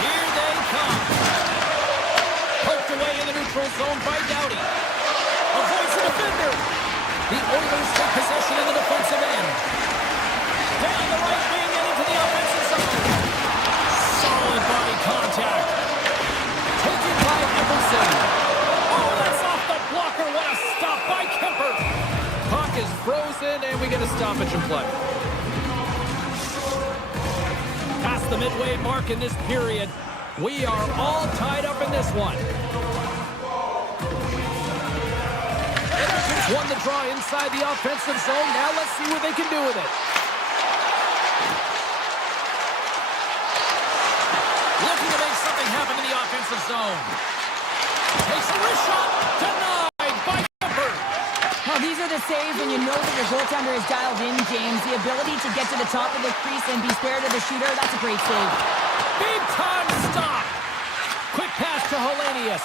Here they come. Poked away in the neutral zone by Doughty. Avoids the defender. The Oilers take possession in the defensive end. Down the right wing and into the offensive zone. Solid body contact. Taken by Emerson. Oh, that's off the blocker. What a stop by Kemper. Puck is frozen, and we get a stoppage in play. Past the midway mark in this period. We are all tied up in this one. Edmonton's won the draw inside the offensive zone. Now let's see what they can do with it. Looking to make something happen in the offensive zone. Takes a wrist shot. Denied by Kemper. Well, these are the saves when you know that your goaltender is dialed in, James. The ability to get to the top of the crease and be square to the shooter, that's a great save. Big time stop. Quick pass to Hellenius.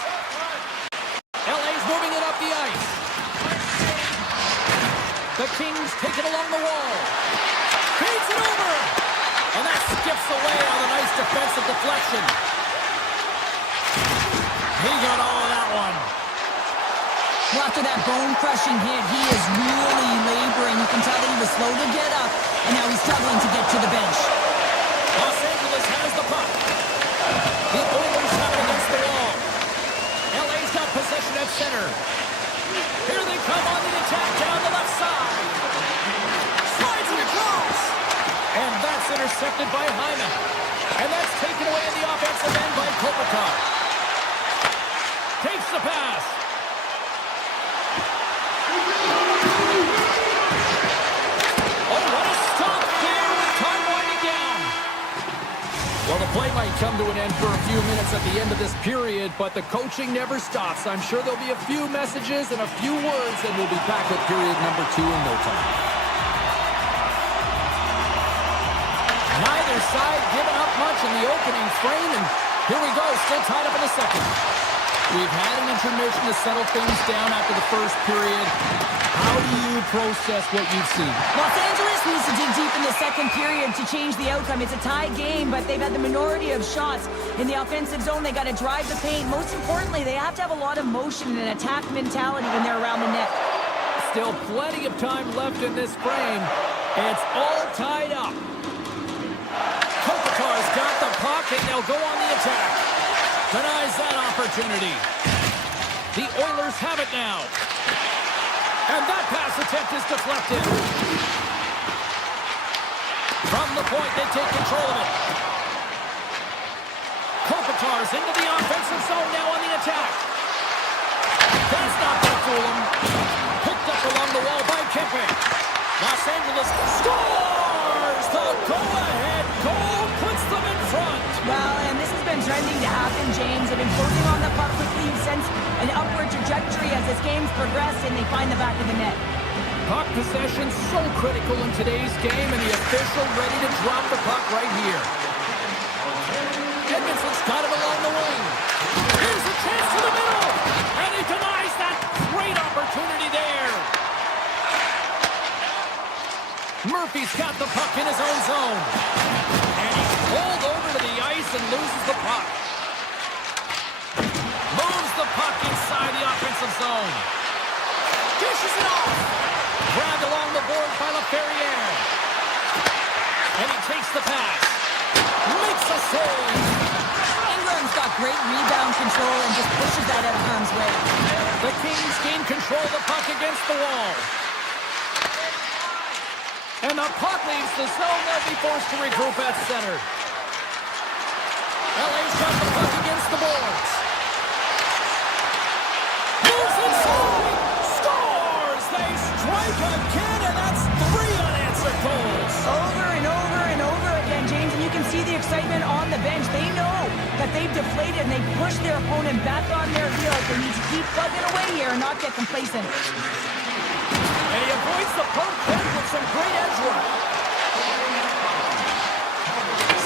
LA's moving it up the ice. The Kings take it along the wall. Feeds it over. And that skips away on a nice defensive deflection. He got all of that one. Well, after that bone-crushing hit, he is really laboring. You can tell that he was slow to get up, and now he's struggling to get to the bench. Los Angeles has the puck. The Oilers have it against the wall. LA's got possession at center. Here they come on the attack down intercepted by Hyman. And that's taken away in the offensive end by Kopitar. Takes the pass. Oh, what a stop there with time winding down. Well, the play might come to an end for a few minutes at the end of this period, but the coaching never stops. I'm sure there'll be a few messages and a few words, and we'll be back with period number 2 in no time. Neither side giving up much in the opening frame, and here we go, still tied up in the second. We've had an intermission to settle things down after the first period. How do you process what you've seen? Los Angeles needs to dig deep in the second period to change the outcome. It's a tie game, but they've had the minority of shots. In the offensive zone, they got to drive the paint. Most importantly, they have to have a lot of motion and attack mentality when they're around the net. Still plenty of time left in this frame. It's all tied up. Kopitar's got the puck, and they'll go on the attack. Denies that opportunity. The Oilers have it now. And that pass attempt is deflected. From the point, they take control of it. Kopitar's into the offensive zone now on the attack. That's not going to fool him. Picked up along the wall by Kempe. Los Angeles scores! The go-ahead goal puts them in front. Well, and this has been trending to happen, James. They've been closing on the puck quickly. You've sensed an upward trajectory as this game's progressed, and they find the back of the net. Puck possession so critical in today's game, and the official ready to drop the puck right here. Edmont's got it along the wing. Here's a chance to the middle, and he denies that great opportunity there. Murphy's got the puck in his own zone, and he's pulled over to the ice and loses the puck. Moves the puck inside the offensive zone. Dishes it off. Grabbed along the board by LaFerriere. And he takes the pass. Makes a save. Ingram's got great rebound control and just pushes that out of harm's way. The Kings gain control of the puck against the wall. And the puck leaves the zone. They'll be forced to regroup at center. LA's got the puck against the boards. Moves inside. Scores! They strike again, and that's 3 unanswered goals. Over and over and over again, James, and you can see the excitement on the bench. They know that they've deflated, and they push their opponent back on their heels. They need to keep plugging away here and not get complacent. And he avoids the poke head with some great edge work.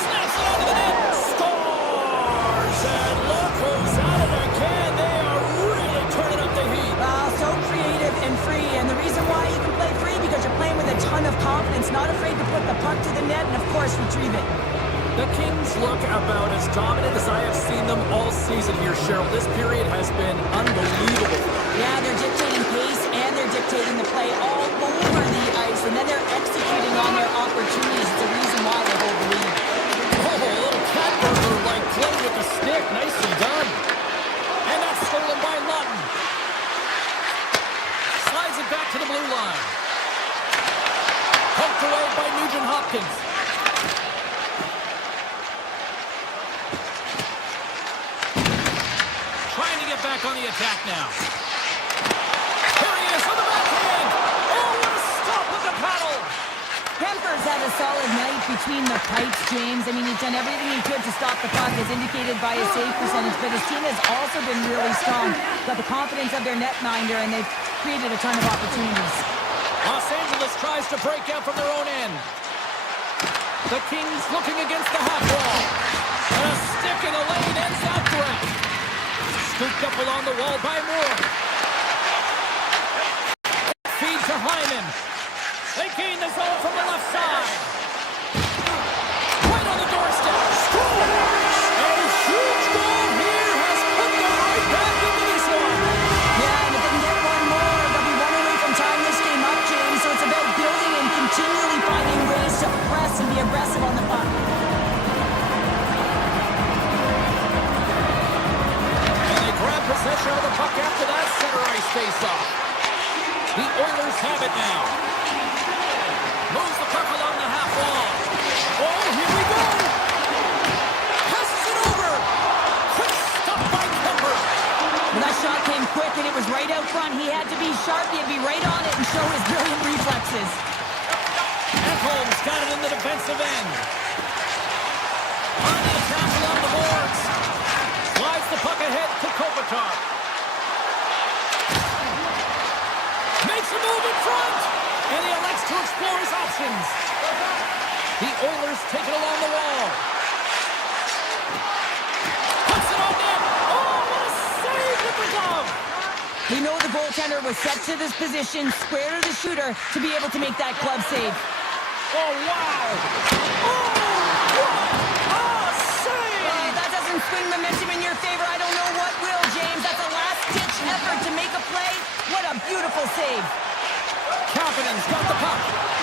Snaps it onto the net. Scores! And look who's at it again. They are really turning up the heat. So creative and free. And the reason why you can play free, because you're playing with a ton of confidence, not afraid to put the puck to the net and, of course, retrieve it. The Kings look about as dominant as I have seen them all season here, Cheryl. This period has been unbelievable. Yeah, they're dictating pace and they're dictating the play all over the ice, and then they're executing on their opportunities. It's the reason why they hold the lead. Oh, a little cat burglar-like play with the stick. Nicely done. And that's stolen by Lawton. Slides it back to the blue line. Poked away by Nugent-Hopkins. Trying to get back on the attack now. Here he is on the backhand. Oh, what a stop with the paddle. Kemper's had a solid night between the pipes, James. I mean, he's done everything he could to stop the puck, as indicated by his save percentage, but his team has also been really strong. Got the confidence of their netminder, and they've created a ton of opportunities. Los Angeles tries to break out from their own end. The Kings looking against the half wall. And a stick in the lane ends that threat. Scooped up along the wall by Moore. Feed to Hyman. They gain the zone from the left side. Right on the doorstep. Scores! A huge goal here has put them right back into this one. Yeah, and if they can get one more, they'll be 1 away from tying this game up, James. So it's about building and continually finding ways to press and be aggressive on the puck. And they grab possession of the puck after that center ice face-off. The Oilers have it now. Moves the puck along the half wall. Oh, here we go. sharp, he'd be right on it and show his brilliant reflexes. Ekholm's got it in the defensive end. On the attack along the boards. Slides the puck ahead to Kopitar. Makes a move in front. And he elects to explore his options. The Oilers take it along the wall. Puts it on net. Oh, what a save with the glove. We know the goaltender was set to this position, square to the shooter, to be able to make that glove save. Oh, wow. Oh, what a save. That doesn't swing momentum in your favor. I don't know what will, James. That's a last-ditch effort to make a play. What a beautiful save. Kapanen's got the puck.